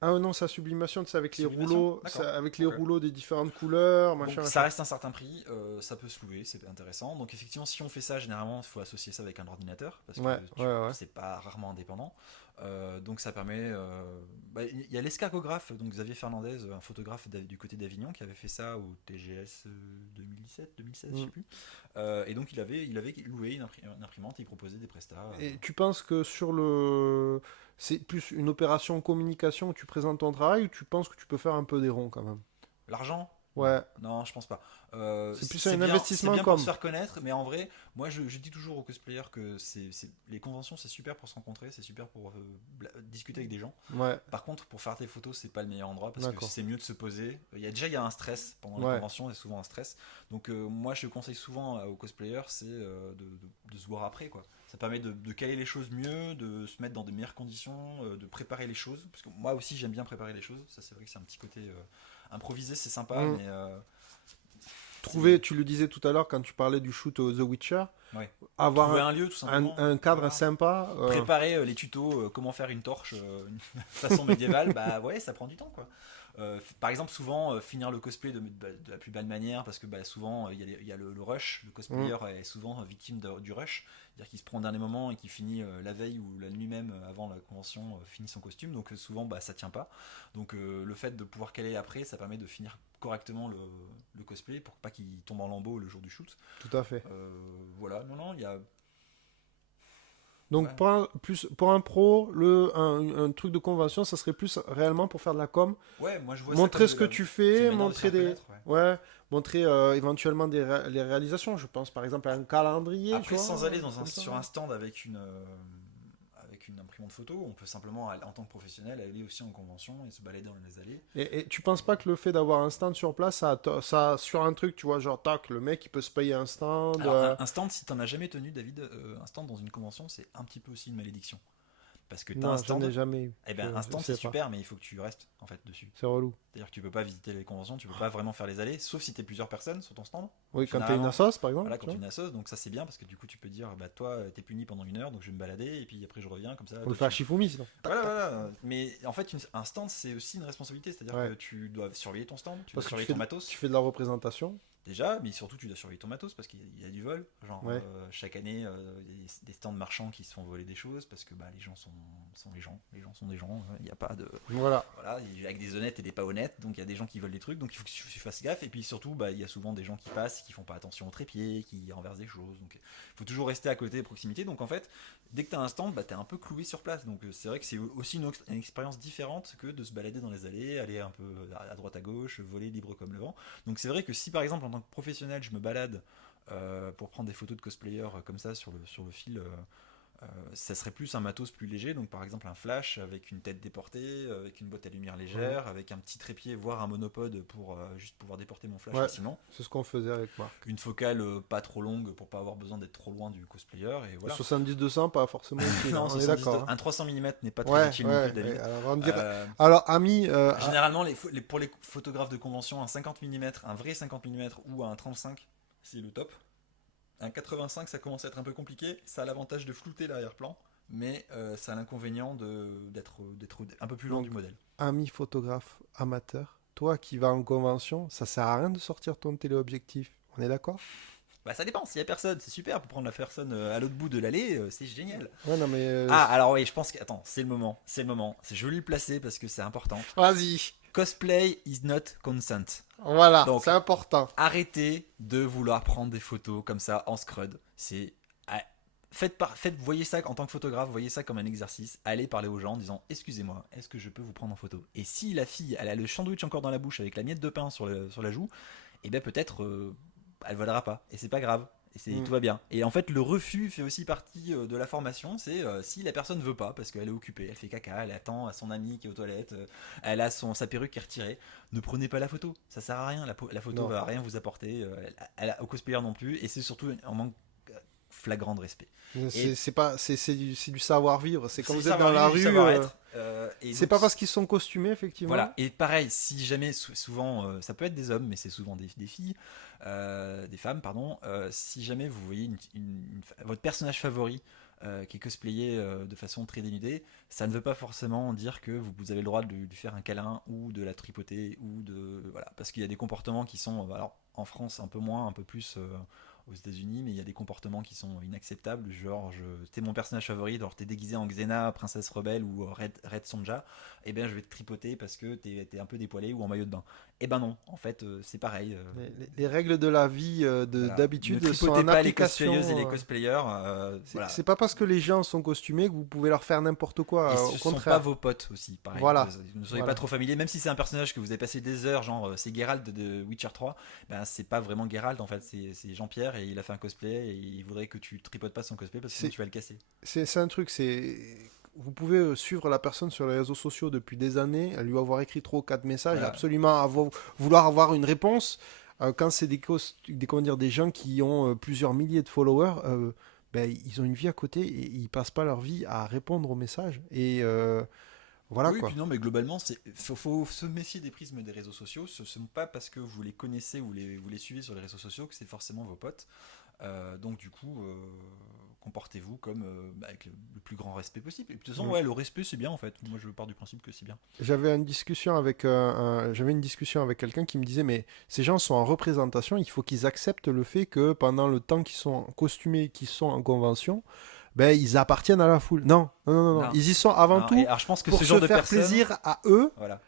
Ah non, sa sublimation, c'est avec les Sublimation. rouleaux, D'accord. avec les Ok. rouleaux des différentes couleurs, Donc machin, ça machin. reste un certain prix, ça peut se louer, c'est intéressant. Donc effectivement, si on fait ça, généralement, il faut associer ça avec un ordinateur, parce que Ouais, ouais, ouais. c'est pas rarement indépendant. Donc ça permet... Il y a l'escargographe, donc Xavier Fernandez, un photographe du côté d'Avignon, qui avait fait ça au TGS 2017, 2016, je sais plus. Et donc il avait loué une imprimante et il proposait des prestats. Et tu penses que c'est plus une opération communication où tu présentes ton travail ou tu penses que tu peux faire un peu des ronds quand même? L'argent? Non, Ouais, non, je pense pas. c'est plus C'est un bien, c'est investissement bien pour comme. se faire connaître, mais en vrai, moi je dis toujours aux cosplayers que les conventions c'est super pour se rencontrer, c'est super pour discuter avec des gens. Ouais, Par contre, pour faire tes photos, c'est pas le meilleur endroit parce que d'accord. c'est mieux de se poser. Il y a un stress pendant les Ouais. conventions, il y a souvent un stress. Donc moi je conseille souvent aux cosplayers, c'est de se voir après quoi. Ça permet de caler les choses mieux, de se mettre dans de meilleures conditions, de préparer les choses. Parce que moi aussi j'aime bien préparer les choses. Ça c'est vrai que c'est un petit côté improvisé, c'est sympa, Mm. mais Trouver, tu le disais tout à l'heure quand tu parlais du shoot The Witcher, ouais. avoir Trouver un lieu tout simplement. un cadre Voilà. sympa. Préparer les tutos, comment faire une torche façon médiévale, bah ouais, ça prend du temps quoi. Par exemple, souvent finir le cosplay de la plus belle manière, parce que bah, souvent il y a le rush, le cosplayer est souvent victime du rush, c'est-à-dire qu'il se prend au dernier moment et qu'il finit la veille ou la nuit même avant la convention, finit son costume, donc souvent bah, ça tient pas. Donc le fait de pouvoir caler après, ça permet de finir correctement le cosplay pour pas qu'il tombe en lambeaux le jour du shoot. Tout à fait. Voilà, non, il y a. Donc Ouais. pour un pro, un truc de convention, ça serait plus réellement pour faire de la com, Ouais, moi je vois ça montrer comme ce que tu fais, une manière de se montrer faire des, connaître, ouais. ouais, montrer éventuellement les réalisations. Je pense par exemple à un calendrier, tu Après, vois, sans aller comme ça. sur un stand avec une imprimante photo, on peut simplement, en tant que professionnel, aller aussi en convention et se balader dans les allées. Et tu penses pas que le fait d'avoir un stand sur place, ça sur un truc, tu vois, genre tac, le mec il peut se payer un stand. Alors, un stand, si t'en as jamais tenu, David, un stand dans une convention, c'est un petit peu aussi une malédiction. Parce que t'as un Non, j'en ai stand, jamais eu. eh ben, un Je stand sais c'est pas. super, mais il faut que tu restes en fait dessus. C'est relou. C'est-à-dire que tu peux pas visiter les conventions, tu peux pas vraiment faire les allées, sauf si t'es plusieurs personnes sur ton stand. Oui, quand t'es une Généralement, assoce par exemple. voilà, Tu quand tu es vois. une assoce, donc ça c'est bien parce que du coup tu peux dire, bah toi t'es puni pendant 1 heure, donc je vais me balader et puis après je reviens comme ça. On le toi, fait à Shifumi sinon. Tac, Voilà, tac. voilà. Mais en fait, un stand, c'est aussi une responsabilité. C'est-à-dire Ouais. que tu dois surveiller ton stand, tu dois Parce que surveiller ton matos. tu fais de la représentation. Déjà, mais surtout, tu dois surveiller ton matos parce qu'il y a du vol. Genre, Ouais. chaque année, il y a des stands marchands qui se font voler des choses parce que bah, les gens sont les gens. Les gens sont des gens. Il n'y a pas de. Voilà. Voilà, avec des honnêtes et des pas honnêtes. Donc, il y a des gens qui veulent des trucs. Donc, il faut que tu fasses gaffe. Et puis, surtout, bah, il y a souvent des gens qui passent et qui font pas attention au trépied, qui renversent des choses. Donc, il faut toujours rester à côté, proximité. Donc, en fait, dès que tu as un stand, bah, tu es un peu cloué sur place. Donc, c'est vrai que c'est aussi une expérience différente que de se balader dans les allées, aller un peu à droite à gauche, voler libre comme le vent. Donc, c'est vrai que si par exemple, en tant que professionnel, je me balade pour prendre des photos de cosplayers comme ça sur le fil Ça serait plus un matos plus léger, donc par exemple un flash avec une tête déportée, avec une boîte à lumière légère, avec un petit trépied, voire un monopode pour juste pouvoir déporter mon flash Ouais, facilement. c'est ce qu'on faisait avec Marc. Une focale pas trop longue pour pas avoir besoin d'être trop loin du cosplayer, et voilà. 70-200, pas forcément utile, Non, on est 70 d'accord. un 300 mm n'est pas très Ouais, utile non ouais, plus, David. ouais. Alors, on dirait... Euh, Alors, ami, Généralement, pour les photographes de convention, un 50 mm, un vrai 50 mm ou un 35, c'est le top. Un 85, ça commence à être un peu compliqué. Ça a l'avantage de flouter l'arrière-plan, mais ça a l'inconvénient d'être un peu plus loin Donc, du modèle. ami photographe amateur, toi qui vas en convention, ça sert à rien de sortir ton téléobjectif. On est d'accord? Bah ça dépend, s'il y a personne, c'est super pour prendre la personne à l'autre bout de l'allée, c'est génial. Ouais, non, mais. Ah, alors oui, je pense que. Attends, c'est le moment, c'est le moment. Je vais le placer parce que c'est important. Vas-y. Cosplay is not consent. Voilà, Donc, c'est important. arrêtez de vouloir prendre des photos comme ça en scrud. C'est. ah, voyez ça en tant que photographe, voyez ça comme un exercice. Allez parler aux gens en disant excusez-moi, est-ce que je peux vous prendre en photo? Et si la fille, elle a le sandwich encore dans la bouche avec la miette de pain sur la joue, et bien peut-être elle volera pas. Et c'est pas grave. Et tout va bien. Et en fait, le refus fait aussi partie de la formation. C'est si la personne veut pas, parce qu'elle est occupée, elle fait caca, elle attend à son ami qui est aux toilettes, elle a sa perruque qui est retirée, ne prenez pas la photo. Ça sert à rien. La photo Non. va rien vous apporter. Au cosplayer non plus. Et c'est surtout un manque flagrant de respect. C'est pas, c'est du savoir-vivre. C'est quand C'est vous êtes dans la rue. C'est donc, pas parce qu'ils sont costumés, effectivement. voilà. Et pareil, si jamais, souvent, ça peut être des hommes, mais c'est souvent des filles, des femmes, pardon. Si jamais vous voyez votre personnage favori qui est cosplayé de façon très dénudée, ça ne veut pas forcément dire que vous avez le droit de lui faire un câlin ou de la tripoter ou de voilà, parce qu'il y a des comportements qui sont, alors en France un peu moins, un peu plus. Aux États-Unis, mais il y a des comportements qui sont inacceptables. Genre, t'es mon personnage favori, genre t'es déguisé en Xena, princesse rebelle ou Red Sonja, et bien je vais te tripoter parce que t'es un peu dépoilé ou en maillot de bain. Et ben non, en fait, c'est pareil. Les règles de la vie Voilà. d'habitude Ne sont tripotez en pas application. les cosplayeuses et les cosplayers. Voilà. C'est pas parce que les gens sont costumés que vous pouvez leur faire n'importe quoi. Et Au ce sont contraire. pas vos potes aussi, pareil. Voilà. Ne soyez Voilà. pas trop familier, même si c'est un personnage que vous avez passé des heures, genre c'est Geralt de Witcher 3, ben c'est pas vraiment Geralt en fait, c'est Jean-Pierre et il a fait un cosplay et il voudrait que tu tripotes pas son cosplay parce que sinon tu vas le casser. C'est un truc, vous pouvez suivre la personne sur les réseaux sociaux depuis des années, lui avoir écrit 3 ou 4 messages, Voilà. absolument vouloir avoir une réponse. Quand c'est comment dire, des gens qui ont plusieurs milliers de followers, ben, ils ont une vie à côté et ils passent pas leur vie à répondre aux messages. Et voilà Oui, quoi. puis non, mais globalement, faut se méfier des prismes des réseaux sociaux. Ce n'est pas parce que vous les connaissez ou vous les suivez sur les réseaux sociaux que c'est forcément vos potes. Donc du coup, comportez-vous comme avec le plus grand respect possible. Et de toute façon, ouais, le respect c'est bien en fait. Moi, je pars du principe que c'est bien. J'avais une discussion avec quelqu'un qui me disait mais ces gens sont en représentation, il faut qu'ils acceptent le fait que pendant le temps qu'ils sont costumés, qu'ils sont en convention, ben ils appartiennent à la foule. Non, non, non, non, Non. ils y sont avant Non, tout et alors, je pense que pour ce se genre de faire personnes, plaisir à eux. voilà.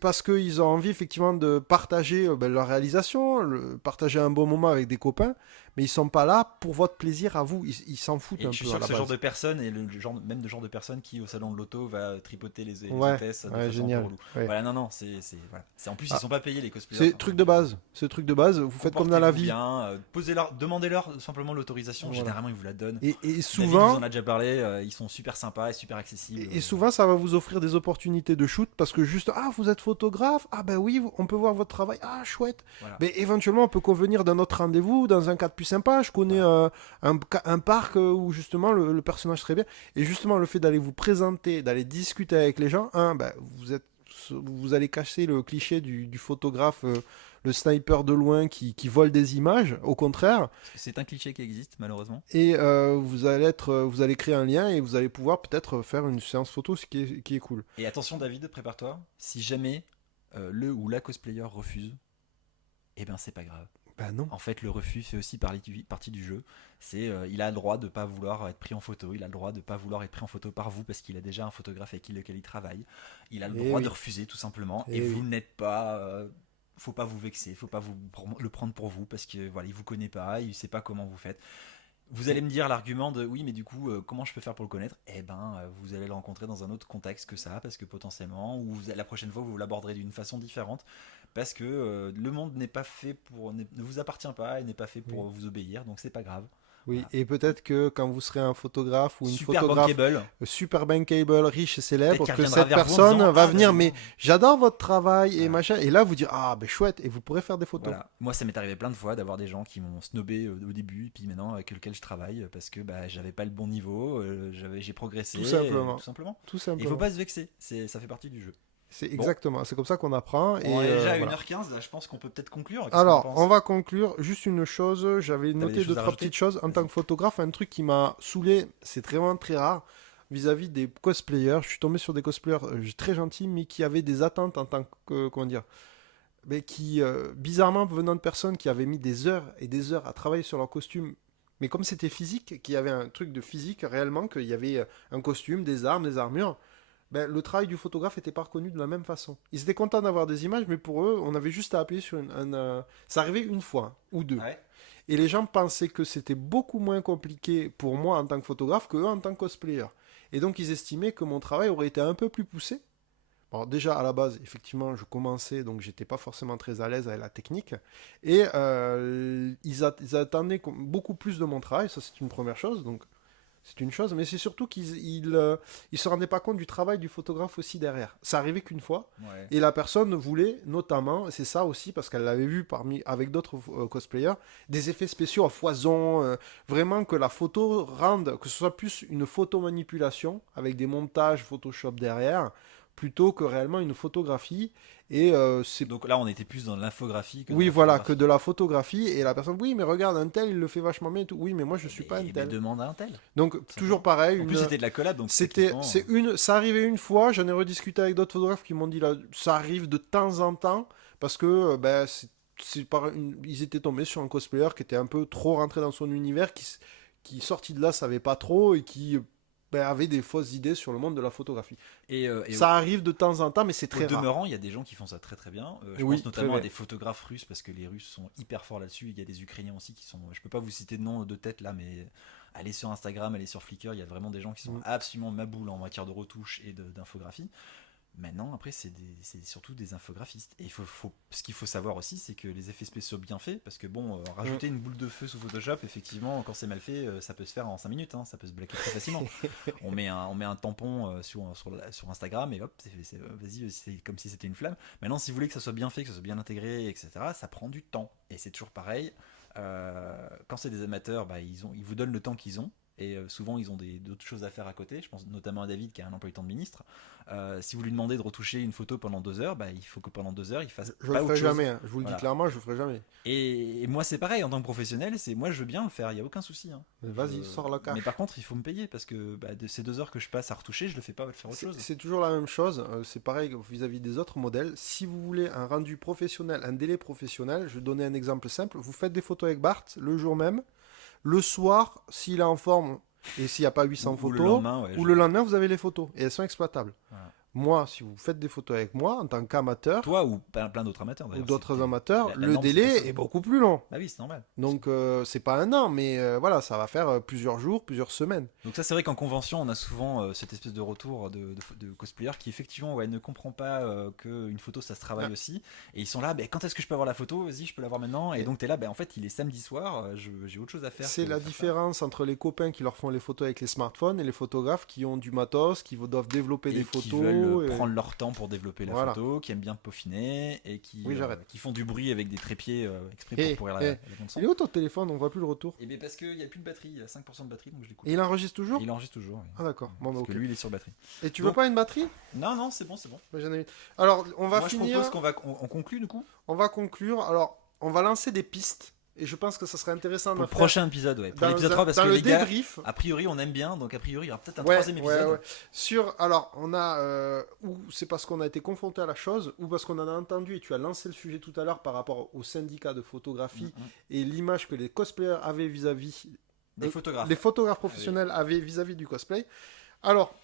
Parce qu'ils ont envie effectivement de partager leur réalisation, partager un bon moment avec des copains, mais ils sont pas là pour votre plaisir à vous. Ils s'en foutent Et un je suis peu sûr à que la ce genre base. de personne est même le genre de personne qui au salon de l'auto va tripoter les Ouais, hôtesses de ouais, façon génial. un peu relou. Ouais. Voilà, non, voilà. En plus, Ah, ils sont pas payés les cosplayers. c'est truc de base. C'est truc de base. Vous faites comme dans la vie. Bien, demandez-leur simplement l'autorisation. Voilà. Généralement, ils vous la donnent. Et David souvent, vous en a déjà parlé. Ils sont super sympas et super accessibles. et souvent, ça va vous offrir des opportunités de shoot parce que juste, ah, vous êtes photographe, ah ben oui, on peut voir votre travail, ah, chouette. Voilà. Mais éventuellement, on peut convenir d'un autre rendez-vous, dans un cadre plus sympa. Je connais un parc où justement le personnage serait bien. Et justement, le fait d'aller vous présenter, d'aller discuter avec les gens, ben, vous allez cacher le cliché du photographe. Le sniper de loin qui vole des images, au contraire. Parce que c'est un cliché qui existe, malheureusement. Et vous allez créer un lien et vous allez pouvoir peut-être faire une séance photo, ce qui est cool. Et attention, David, prépare-toi. Si jamais le ou la cosplayer refuse, eh ben c'est pas grave. Ben non. En fait, le refus fait aussi partie du jeu. Il a le droit de pas vouloir être pris en photo. Il a le droit de pas vouloir être pris en photo par vous parce qu'il a déjà un photographe avec lequel il travaille. Il a le droit de refuser tout simplement. Et vous n'êtes pas. Faut pas vous vexer. Faut pas le prendre pour vous parce que voilà, il vous connaît pas. Il sait pas comment vous faites. Vous allez me dire l'argument de oui, mais du coup, comment je peux faire pour le connaître? Eh ben, vous allez le rencontrer dans un autre contexte que ça, parce que potentiellement, ou la prochaine fois, vous l'aborderez d'une façon différente, parce que le monde n'est pas fait ne vous appartient pas et n'est pas fait pour vous obéir, donc c'est pas grave. Oui, et peut-être que quand vous serez un photographe ou une Super photographe bankable. super bankable, riche et Peut-être célèbre, qu'il que reviendra cette vers vous en personne disant, va ah, venir, mais j'adore votre travail et Voilà. machin, et là vous dire, ah ben chouette, et vous pourrez faire des photos. Voilà. Moi, ça m'est arrivé plein de fois d'avoir des gens qui m'ont snobé au début, et puis maintenant avec lesquels je travaille parce que bah, j'avais pas le bon niveau, j'ai progressé, Tout simplement. tout simplement. Tout Et il faut simplement. pas se vexer, ça fait partie du jeu. C'est Bon, exactement, c'est comme ça qu'on apprend. on en est déjà à Voilà. 1h15, là, je pense qu'on peut peut-être conclure. Qu'est-ce qu'on en Alors, on pense? va conclure. Juste une chose, j'avais T'avais des noté deux, choses à trois rajouter? petites choses. En tant Vas-y. que photographe, un truc qui m'a saoulé, c'est vraiment très rare, vis-à-vis des cosplayers. Je suis tombé sur des cosplayers très gentils, mais qui avaient des attentes en tant que, comment dire, mais qui, bizarrement, venant de personnes qui avaient mis des heures et des heures à travailler sur leur costume, mais comme c'était physique, qu'il y avait un truc de physique réellement, qu'il y avait un costume, des armes, des armures, ben, le travail du photographe n'était pas reconnu de la même façon. Ils étaient contents d'avoir des images, mais pour eux, on avait juste à appuyer sur ça arrivait une fois ou deux. Ouais. Et les gens pensaient que c'était beaucoup moins compliqué pour moi en tant que photographe que eux en tant que cosplayer. Et donc ils estimaient que mon travail aurait été un peu plus poussé. Alors déjà à la base, effectivement, je commençais, donc j'étais pas forcément très à l'aise avec la technique. Et ils attendaient beaucoup plus de mon travail, ça c'est une première chose. Donc c'est une chose, mais c'est surtout qu'ils se rendaient pas compte du travail du photographe aussi derrière. Ça arrivait qu'une fois, Ouais. et la personne voulait notamment, et c'est ça aussi parce qu'elle l'avait vu avec d'autres cosplayers, des effets spéciaux à foison, vraiment que la photo rende, que ce soit plus une photo manipulation avec des montages Photoshop derrière, plutôt que réellement une photographie. Et c'est Donc là, on était plus dans l'infographie que dans oui, la voilà, que photographie. de la photographie, et la personne, oui, mais regarde, un tel, il le fait vachement bien et tout. Oui, mais moi, je suis pas un Mais tel. demande à un tel. Donc, Tout toujours simplement. pareil, En plus, c'était de la collab, donc c'était, techniquement, ça arrivait une fois, j'en ai rediscuté avec d'autres photographes qui m'ont dit là, ça arrive de temps en temps, parce que ben, ils étaient tombés sur un cosplayer qui était un peu trop rentré dans son univers, qui sorti de là savait pas trop, et qui ben, avait des fausses idées sur le monde de la photographie. et Ça arrive de temps en temps, mais c'est au très rare. demeurant, il y a des gens qui font ça très très bien. Je Oui, pense très notamment à bien. des photographes russes parce que les Russes sont hyper forts là-dessus. Il y a des Ukrainiens aussi qui sont. Je peux pas vous citer de nom de tête là, mais allez sur Instagram, allez sur Flickr. Il y a vraiment des gens qui sont Mm. absolument maboules en matière de retouche et d'infographie. Maintenant, après, c'est surtout des infographistes. Et ce qu'il faut savoir aussi, c'est que les effets spéciaux bien faits, parce que bon, rajouter une boule de feu sous Photoshop, effectivement, quand c'est mal fait, ça peut se faire en 5 minutes, hein, ça peut se blaquer très facilement. On met un tampon sur Instagram et hop, vas-y, c'est comme si c'était une flamme. Maintenant, si vous voulez que ça soit bien fait, que ça soit bien intégré, etc., ça prend du temps. Et c'est toujours pareil. Quand c'est des amateurs, bah, ils vous donnent le temps qu'ils ont. Et souvent, ils ont d'autres choses à faire à côté. Je pense notamment à David qui a un emploi du temps de ministre. Si vous lui demandez de retoucher une photo pendant 2 heures, bah, il faut que pendant 2 heures, il fasse Je pas le autre ferai chose. jamais, hein. Je vous le dis Voilà. clairement, je le ferai jamais. Et moi, c'est pareil, en tant que professionnel, moi, je veux bien le faire, il n'y a aucun souci. Hein. Mais vas-y, sors la cache. Mais par contre, il faut me payer parce que bah, de ces 2 heures que je passe à retoucher, je le fais pas faire autre chose. C'est toujours la même chose, c'est pareil vis-à-vis des autres modèles. Si vous voulez un rendu professionnel, un délai professionnel, je vais donner un exemple simple. Vous faites des photos avec Bart le jour même. Le soir, s'il est en forme et s'il n'y a pas 800 Ou photos, le lendemain, ouais, ou le lendemain, vous avez les photos et elles sont exploitables. Voilà. Moi, si vous faites des photos avec moi, en tant qu'amateur, Toi ou plein d'autres amateurs ou d'ailleurs. d'autres amateurs, la le norme, c'est délai ça. est beaucoup plus long. Bah oui, c'est normal. Donc, c'est pas un an, mais voilà, ça va faire plusieurs jours, plusieurs semaines. Donc ça c'est vrai qu'en convention on a souvent cette espèce de retour de cosplayer qui effectivement ne comprend pas qu'une photo ça se travaille Ouais. aussi et ils sont là quand est-ce que je peux avoir la photo, vas-y je peux l'avoir maintenant et donc t'es là en fait il est samedi soir, j'ai autre chose à faire. C'est que la faire ça. différence entre les copains qui leur font les photos avec les smartphones et les photographes qui ont du matos, qui doivent développer Et des qui photos. veulent prendre leur temps pour développer la Voilà. photo, qui aiment bien peaufiner et Oui, j'arrête. qui font du bruit avec des trépieds exprès Eh, pour pourrir eh. la bande son. Il est où ton téléphone? On voit plus le retour. Et bien parce qu'il n'y a plus de batterie, il y a 5% de batterie donc je l'écoute. Et il enregistre toujours? Il enregistre toujours. Oui. Ah d'accord. Bon, bah, Parce ok. que lui il est sur batterie. Et tu Donc- veux pas une batterie? Non c'est bon c'est bon. Bah, j'en ai une. Alors, on va Moi je finir. propose on conclut du coup. On va conclure. Alors, on va lancer des pistes. Et je pense que ça serait intéressant Pour d'en le faire prochain épisode, ouais. Pour dans l'épisode un- 3, parce dans que le les gars, débrief. a priori, on aime bien, donc a priori, il y aura peut-être un Ouais, troisième épisode. ouais, ouais. Alors, on a. Ou c'est parce qu'on a été confronté à la chose, ou parce qu'on en a entendu, et tu as lancé le sujet tout à l'heure par rapport au syndicat de photographie et l'image que les cosplayers avaient vis-à-vis. Des photographes. Les photographes professionnels avaient vis-à-vis du cosplay. Alors,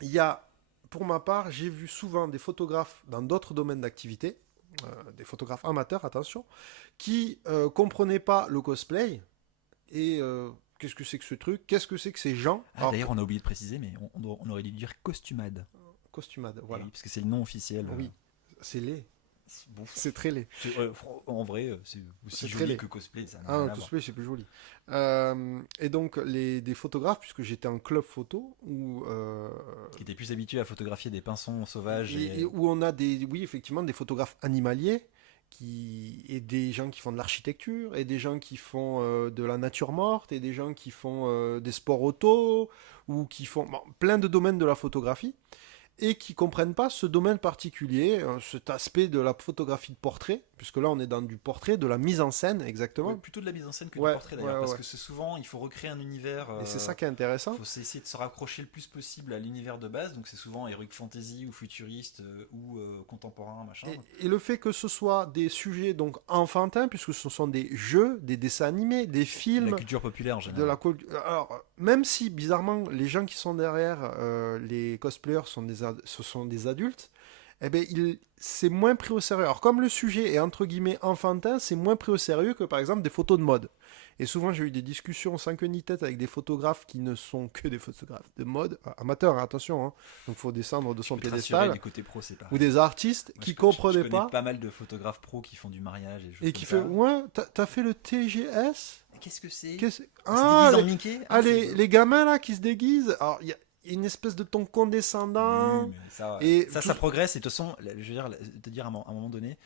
il y a. Pour ma part, j'ai vu souvent des photographes dans d'autres domaines d'activité, des photographes amateurs, attention, qui comprenaient pas le cosplay et qu'est-ce que c'est que ce truc, qu'est-ce que c'est que ces gens. Ah, Alors, d'ailleurs, on a oublié de préciser, mais on aurait dû dire costumade. costumade, voilà. Oui, parce que c'est le nom officiel. Oui, c'est laid. Bon, C'est très laid. en vrai, c'est aussi C'est très joli laid. que cosplay. Ça n'a Ah, rien un à voir. cosplay, c'est plus joli. Et donc, des photographes, puisque j'étais en club photo, Qui était plus habitué à photographier des pinsons sauvages et où on a oui, effectivement, des photographes animaliers, et des gens qui font de l'architecture, et des gens qui font de la nature morte, et des gens qui font des sports auto, ou qui font bon, plein de domaines de la photographie, et qui comprennent pas ce domaine particulier, cet aspect de la photographie de portrait, puisque là on est dans du portrait, de la mise en scène ouais, exactement. plutôt de la mise en scène que du Ouais, portrait d'ailleurs, ouais, parce ouais. que c'est souvent, il faut recréer un univers. Et c'est ça qui est intéressant. Faut essayer de se rapprocher le plus possible à l'univers de base, donc c'est souvent heroic fantasy ou futuriste ou contemporain, machin. Et le fait que ce soit des sujets donc enfantins, puisque ce sont des jeux, des dessins animés, des La films, culture populaire en de général. la alors même si bizarrement les gens qui sont derrière les cosplayers ce sont des adultes, eh ben c'est moins pris au sérieux. Alors comme le sujet est entre guillemets enfantin, c'est moins pris au sérieux que par exemple des photos de mode. Et souvent j'ai eu des discussions sans queue ni tête avec des photographes qui ne sont que des photographes de mode, amateurs, hein, attention, hein. Donc faut descendre de Je son peux te rassurer, piédestal, du côté pro, c'est ou pareil. des artistes Moi, qui je comprenaient connais pas pas mal de photographes pros qui font du mariage et des choses et comme qui fait ça. ouais, t'as fait le TGS. Mais qu'est-ce que c'est? Ils se Ah, déguisent en Mickey? ah, C'est rigolo. les gamins là qui se déguisent. Alors, il y a une espèce de ton Oui, condescendant. mais ça, Et ça, tout... ça progresse. Et de toute façon, je veux dire, te dire à un moment donné,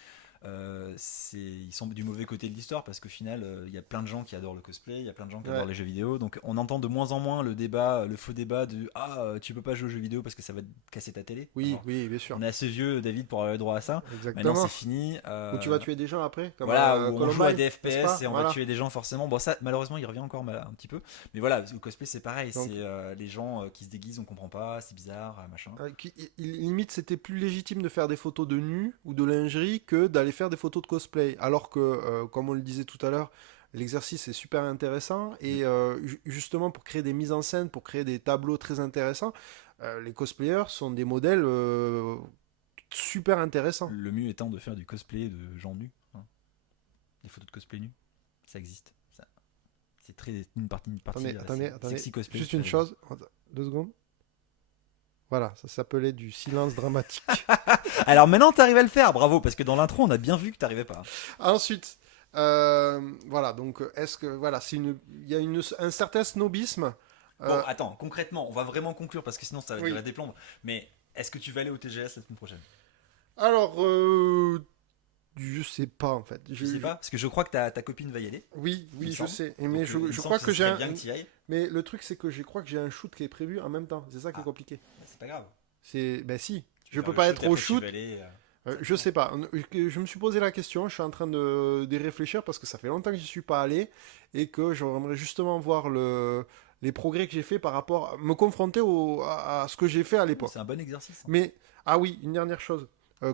ils sont du mauvais côté de l'histoire parce qu'au final, il y a plein de gens qui adorent le cosplay, il y a plein de gens qui Ouais. adorent les jeux vidéo. Donc on entend de moins en moins le débat, le faux débat de tu peux pas jouer aux jeux vidéo parce que ça va te casser ta télé. Oui, Alors, oui, bien sûr. on est assez vieux, David, pour avoir le droit à ça. Maintenant, Exactement. c'est fini. Où tu vas tuer des gens après, comme Voilà, où on Columbine, joue à des n'est-ce pas? FPS et on va Voilà. tuer des gens forcément. Bon, ça, malheureusement, il revient encore un petit peu. Mais voilà, le cosplay, c'est pareil. Donc, C'est les gens qui se déguisent, on comprend pas, c'est bizarre, machin. limite, c'était plus légitime de faire des photos de nu ou de lingerie que d'aller faire des photos de cosplay. Alors que, comme on le disait tout à l'heure, l'exercice est super intéressant et justement pour créer des mises en scène, pour créer des tableaux très intéressants, les cosplayers sont des modèles super intéressants. Le mieux étant de faire du cosplay de gens nus. Hein. Des photos de cosplay nus. Ça existe. C'est très une partie Attendez, sexy cosplay. juste une chose, 2 secondes. Voilà, ça s'appelait du silence dramatique. Alors maintenant, t'arrives à le faire, bravo, parce que dans l'intro, on a bien vu que t'arrivais pas. Ensuite, voilà, donc est-ce que voilà, il y a un certain snobisme. Bon, attends, concrètement, on va vraiment conclure parce que sinon ça va Oui. durer des plombes. Mais est-ce que tu vas aller au TGS la semaine prochaine? Alors, je sais pas en fait. Je sais pas, parce que je crois que ta copine va y aller. Oui, il oui, me je semble. sais. Donc, Mais il je me crois semble que ce j'ai serait bien que tu y ailles. Mais le truc, c'est que je crois que j'ai un shoot qui est prévu en même temps. C'est ça qui est compliqué. C'est pas grave. Ben si. Tu Je peux peux faire pas le être shoot, au après, tu shoot. vas aller, Je sais pas. Je me suis posé la question. Je suis en train d'y réfléchir parce que ça fait longtemps que j'y suis pas allé et que j'aimerais justement voir les progrès que j'ai fait par rapport me confronter à ce que j'ai fait à l'époque. C'est un bon exercice. Hein. Mais ah oui, une dernière chose.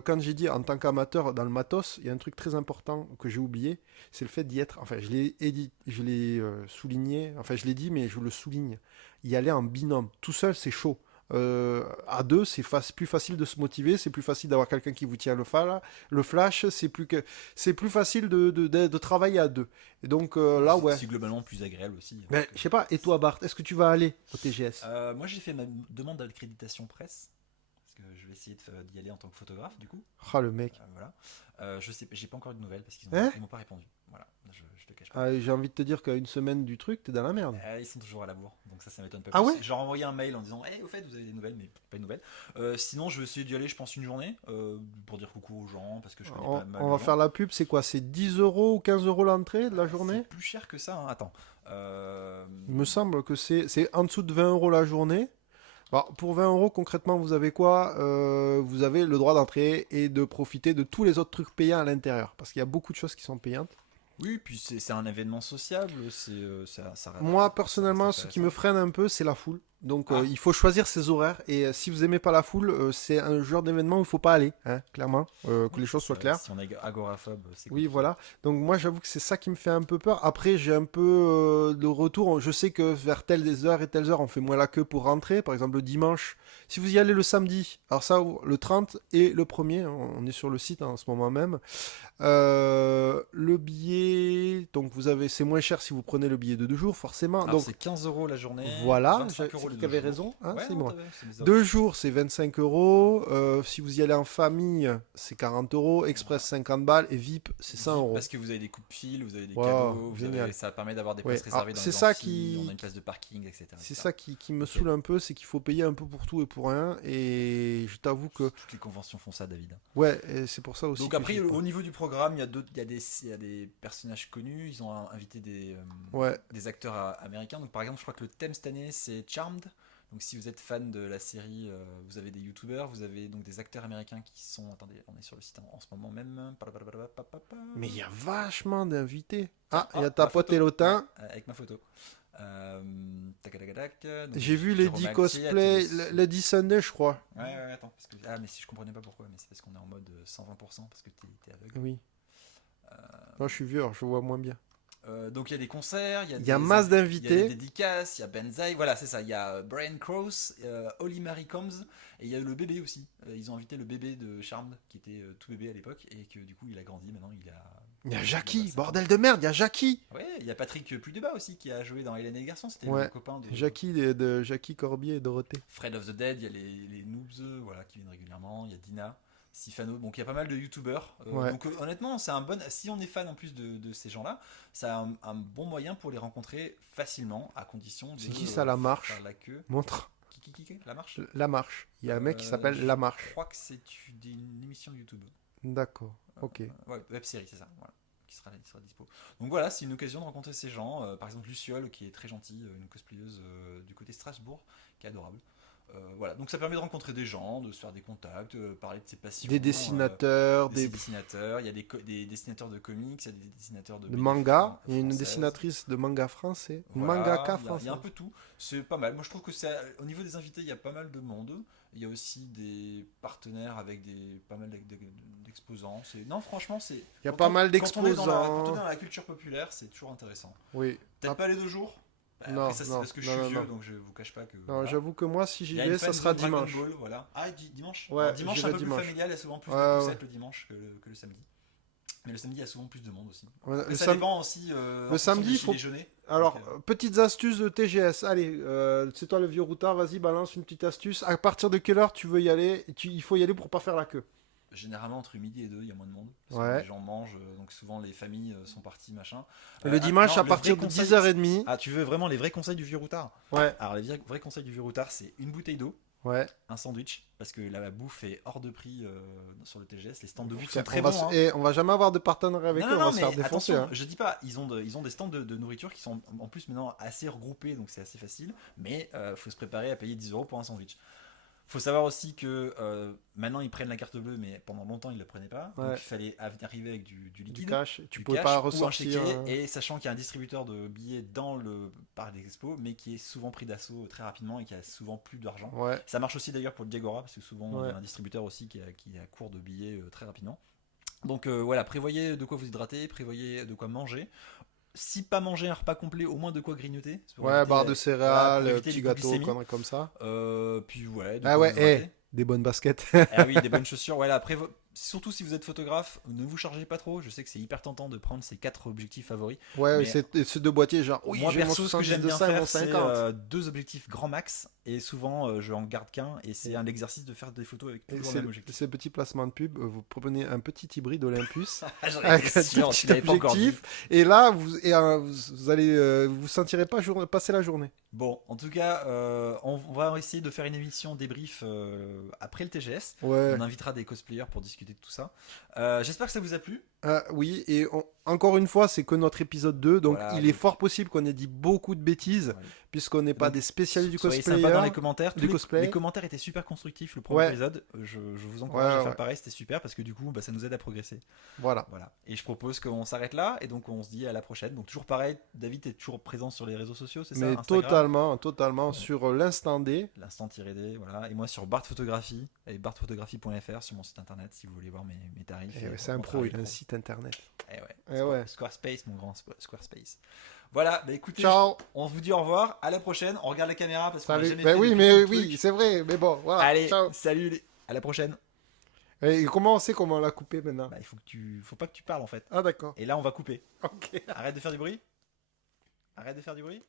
Quand j'ai dit en tant qu'amateur dans le matos, il y a un truc très important que j'ai oublié, c'est le fait d'y être. Enfin, je l'ai souligné. Enfin, je l'ai dit, mais je le souligne. Y aller en binôme, tout seul, c'est chaud. À deux, c'est plus facile de se motiver, c'est plus facile d'avoir quelqu'un qui vous tient le flash, c'est plus facile de travailler à deux. Et donc là, ouais. C'est globalement plus agréable aussi. Mais je sais pas. Et toi, Bart, est-ce que tu vas aller au TGS? Moi, j'ai fait ma demande d'accréditation presse. Parce que je vais essayer d'y aller en tant que photographe, du coup. Ah, le mec. Voilà. Je sais, j'ai pas encore eu de nouvelles parce qu'ils Hein m'ont pas répondu. Voilà, je te cache pas. Ah, j'ai envie de te dire qu'à une semaine du truc, t'es dans la merde. Ils sont toujours à la bourre, donc ça m'étonne pas Ah plus. ouais. Je leur ai envoyé un mail en disant au fait, vous avez des nouvelles, mais pas de nouvelles. Sinon, je vais essayer d'y aller, je pense, une journée pour dire coucou aux gens parce que je connais pas mal. On va faire la pub, c'est quoi? C'est 10 euros ou 15 euros l'entrée de la journée? C'est plus cher que ça, hein. Attends. Il me semble que c'est en dessous de 20 euros la journée. Alors, pour 20 euros, concrètement, vous avez quoi? Vous avez le droit d'entrer et de profiter de tous les autres trucs payants à l'intérieur. Parce qu'il y a beaucoup de choses qui sont payantes. Oui, puis c'est un événement sociable. Moi, personnellement, ce qui me freine un peu, c'est la foule. Donc, Ah. il faut choisir ses horaires. Et si vous aimez pas la foule, c'est un genre d'événement où il faut pas aller, hein, clairement. Que les choses soient claires. Si on est agoraphobe, c'est Oui, compliqué. voilà. Donc moi, j'avoue que c'est ça qui me fait un peu peur. Après, j'ai un peu de retour. Je sais que vers telles heures et telles heures, on fait moins la queue pour rentrer. Par exemple, le dimanche. Si vous y allez le samedi, alors ça, le 30 et le 1er, on est sur le site en ce moment même. Le billet, donc c'est moins cher si vous prenez le billet de 2 jours, forcément. Alors Donc c'est 15 euros la journée, voilà, 25 euros les qui 2 avait jours. raison, hein, Ouais, c'est non, moi. c'est mes offres. 2 jours, c'est 25 euros. Si vous y allez en famille, c'est 40 euros. Express, 50 balles. Et VIP, c'est 100 VIP, euros. parce que vous avez des coups de fil, vous avez des Wow, cadeaux, génial. ça permet d'avoir des Ouais. places réservées Alors, dans c'est les ça amphis, on a une qui, place de parking, etc. c'est etc. ça qui me Ok. saoule un peu, c'est qu'il faut payer un peu pour tout et pour rien. Et je t'avoue que, Toutes les conventions font ça, David. ouais, et c'est pour ça aussi Donc que après, j'y vais au pas. niveau du programme, il y a des personnages connus. Ils ont invité Ouais, des acteurs américains. Donc par exemple, je crois que le thème cette année, c'est Charmed. Donc si vous êtes fan de la série, vous avez des youtubeurs, vous avez donc des acteurs américains qui sont... Attendez, on est sur le site en ce moment même. mais il y a vachement d'invités. Ah, il y a Ah, ta ma pote photo. Elotin. Ouais, avec ma photo. Tac, tac, tac, tac. Donc, J'ai vu Jérôme Lady Altier, Cosplay, Atelier- Lady Sunday, je crois. Ouais, attends. Ah, mais si je comprenais pas pourquoi, mais c'est parce qu'on est en mode 120% parce que t'es aveugle. Oui. Moi, je suis vieux, alors je vois moins bien. Donc il y a des concerts, Il y a masse il y a des d'invités. dédicaces, il y a Benzaï, voilà c'est ça, il y a Brian Krause, Holly Marie Combs, et il y a le bébé aussi. Ils ont invité le bébé de Charmed, qui était tout bébé à l'époque, et que du coup il a grandi, maintenant Il y a il Jackie, 5 ans. bordel de merde, il y a Jackie. Ouais, il y a Patrick Puydeba aussi, qui a joué dans Hélène et les garçons, c'était Ouais, le copain de Jackie de Jackie Corbier et Dorothée. Fred of the Dead, il y a les Noobs, voilà, qui viennent régulièrement, il y a Dina. Sifano, donc il y a pas mal de youtubeurs. Ouais. Donc honnêtement, c'est un bon. Si on est fan en plus de ces gens-là, c'est un bon moyen pour les rencontrer facilement, à condition de. C'est qui ça, La Marche? faire la queue. Montre. Qui La Marche. La Marche. Il y a un mec qui s'appelle Je La Marche. crois que c'est une émission YouTube. D'accord, ok. Ouais, web série, c'est ça. Voilà. Qui sera dispo. Donc voilà, c'est une occasion de rencontrer ces gens. Par exemple, Luciole, qui est très gentille, une cosplayeuse du côté Strasbourg, qui est adorable. Voilà, donc ça permet de rencontrer des gens, de se faire des contacts, parler de ses passions. Des dessinateurs, des dessinateurs, il y a des dessinateurs de comics, il y a des dessinateurs de de BD manga. Il y a une françaises. dessinatrice de manga français. Une Voilà, mangaka il y a français. un peu tout. C'est pas mal. Moi je trouve que au niveau des invités, il y a pas mal de monde. Il y a aussi des partenaires avec pas mal d'exposants. Non, franchement, c'est. Il y a pas mal Quand on est d'exposants. dans la culture populaire, c'est toujours intéressant. Oui. Peut-être Ah, pas les 2 jours. Non, Après, ça, c'est non, parce que je non, suis non, vieux, non. donc je vous cache pas que. Non, voilà. j'avoue que moi, si j'y Il y a une vais, ça fan sera zone Dragon dimanche. Ball, voilà. Ah, dimanche. Ouais, Alors, dimanche, un j'irai peu dimanche. plus familial, il y a souvent plus Ouais, de ouais. poussettes le dimanche que le samedi. Mais le samedi, il y a souvent plus de monde aussi. Ouais, Après, le ça sam- dépend aussi. le samedi, il faut- Alors, Donc, petites astuces de TGS. Allez, c'est toi le vieux routard, vas-y, balance une petite astuce. À partir de quelle heure tu veux y aller? Il faut y aller pour pas faire la queue. généralement, entre midi et 2, il y a moins de monde. Parce Ouais. que les gens mangent, donc souvent les familles sont parties, machin. Et le dimanche, non, à partir le de vrai conseil- 10h30. Ah, tu veux vraiment les vrais conseils du vieux routard? Ouais, Alors, les vrais conseils du vieux routard, c'est une bouteille d'eau, ouais. un sandwich, parce que la bouffe est hors de prix sur le TGS. Les stands de bouffe Tiens, sont très on va bons. se- hein. on va jamais avoir de partenariat avec Non, eux, non, on va non, se mais faire défoncer. attention, Hein. je dis pas, ils ont des stands de nourriture qui sont en plus maintenant assez regroupés, donc c'est assez facile, mais faut se préparer à payer 10 euros pour un sandwich. Faut savoir aussi que maintenant ils prennent la carte bleue, mais pendant longtemps ils ne la prenaient pas, donc Ouais. il fallait arriver avec du Du liquide. cash, tu Du pouvais cash pas ou un ressortir. chéquier, et sachant qu'il y a un distributeur de billets dans le parc des expos, mais qui est souvent pris d'assaut très rapidement et qui a souvent plus d'argent. Ouais, Ça marche aussi d'ailleurs pour le Diagora, parce que souvent il Ouais. y a un distributeur aussi qui est à court de billets très rapidement. Donc voilà, prévoyez de quoi vous hydrater, prévoyez de quoi manger. Si pas manger un repas complet, au moins de quoi grignoter. C'est pour ouais, éviter, barre de voilà, céréales, pour éviter petit les gâteau, glycémies. conneries comme ça. Puis ouais, de Ah quoi ouais, vous hydrater. des bonnes baskets. Ah oui, des bonnes chaussures. Voilà, surtout si vous êtes photographe, ne vous chargez pas trop. Je sais que c'est hyper tentant de prendre ces 4 objectifs favoris. Ouais, Mais- ces deux boîtiers, genre, oui, Moi j'ai mon perso, ce que 70 j'aime de bien ça et mon faire, c'est 50. 2 objectifs grand max, et souvent je en garde qu'un, et c'est un exercice de faire des photos avec Et toujours le même c'est objectif. ces petits placements de pub, vous prenez un petit hybride Olympus J'en avec étais un sûr, petit tu l'avais pas encore dit. objectif, et là, vous allez vous sentirez pas passer la journée. Bon, en tout cas, on va essayer de faire une émission débrief après le TGS. Ouais. On invitera des cosplayers pour discuter de tout ça. J'espère que ça vous a plu. Oui, et encore une fois, c'est que notre épisode 2, donc Voilà, il est donc- fort possible qu'on ait dit beaucoup de bêtises, Ouais. puisqu'on n'est pas Donc, des spécialistes du Soyez cosplayer. sympas dans les commentaires. du Tous cosplay. les commentaires étaient super constructifs le premier Ouais. épisode. Je vous encourage Ouais, à faire ouais. pareil, c'était super parce que du coup, ça nous aide à progresser. Voilà. Voilà. Et je propose qu'on s'arrête là et donc on se dit à la prochaine. Donc toujours pareil, David est toujours présent sur les réseaux sociaux, c'est ça? Mais Instagram, totalement sur l'instant D. l'instant-d, voilà. Et moi sur Bart Photographie et bartphotographie.fr sur mon site internet si vous voulez voir mes tarifs. Eh et ouais, c'est mon un pro, travail il a un pro. site internet. Eh ouais. Eh ouais. Squarespace, mon grand Squarespace. Voilà, bah écoutez, Ciao. on vous dit au revoir, à la prochaine. On regarde la caméra parce qu'on n'a Salut. jamais Ben fait oui, des mais petits oui, trucs. c'est vrai, mais bon, voilà. Allez, Ciao. salut, à la prochaine. Et comment on sait comment on l'a coupé maintenant? Bah, faut pas que tu parles en fait. Ah d'accord. Et là, on va couper. Ok. Arrête de faire du bruit. Arrête de faire du bruit.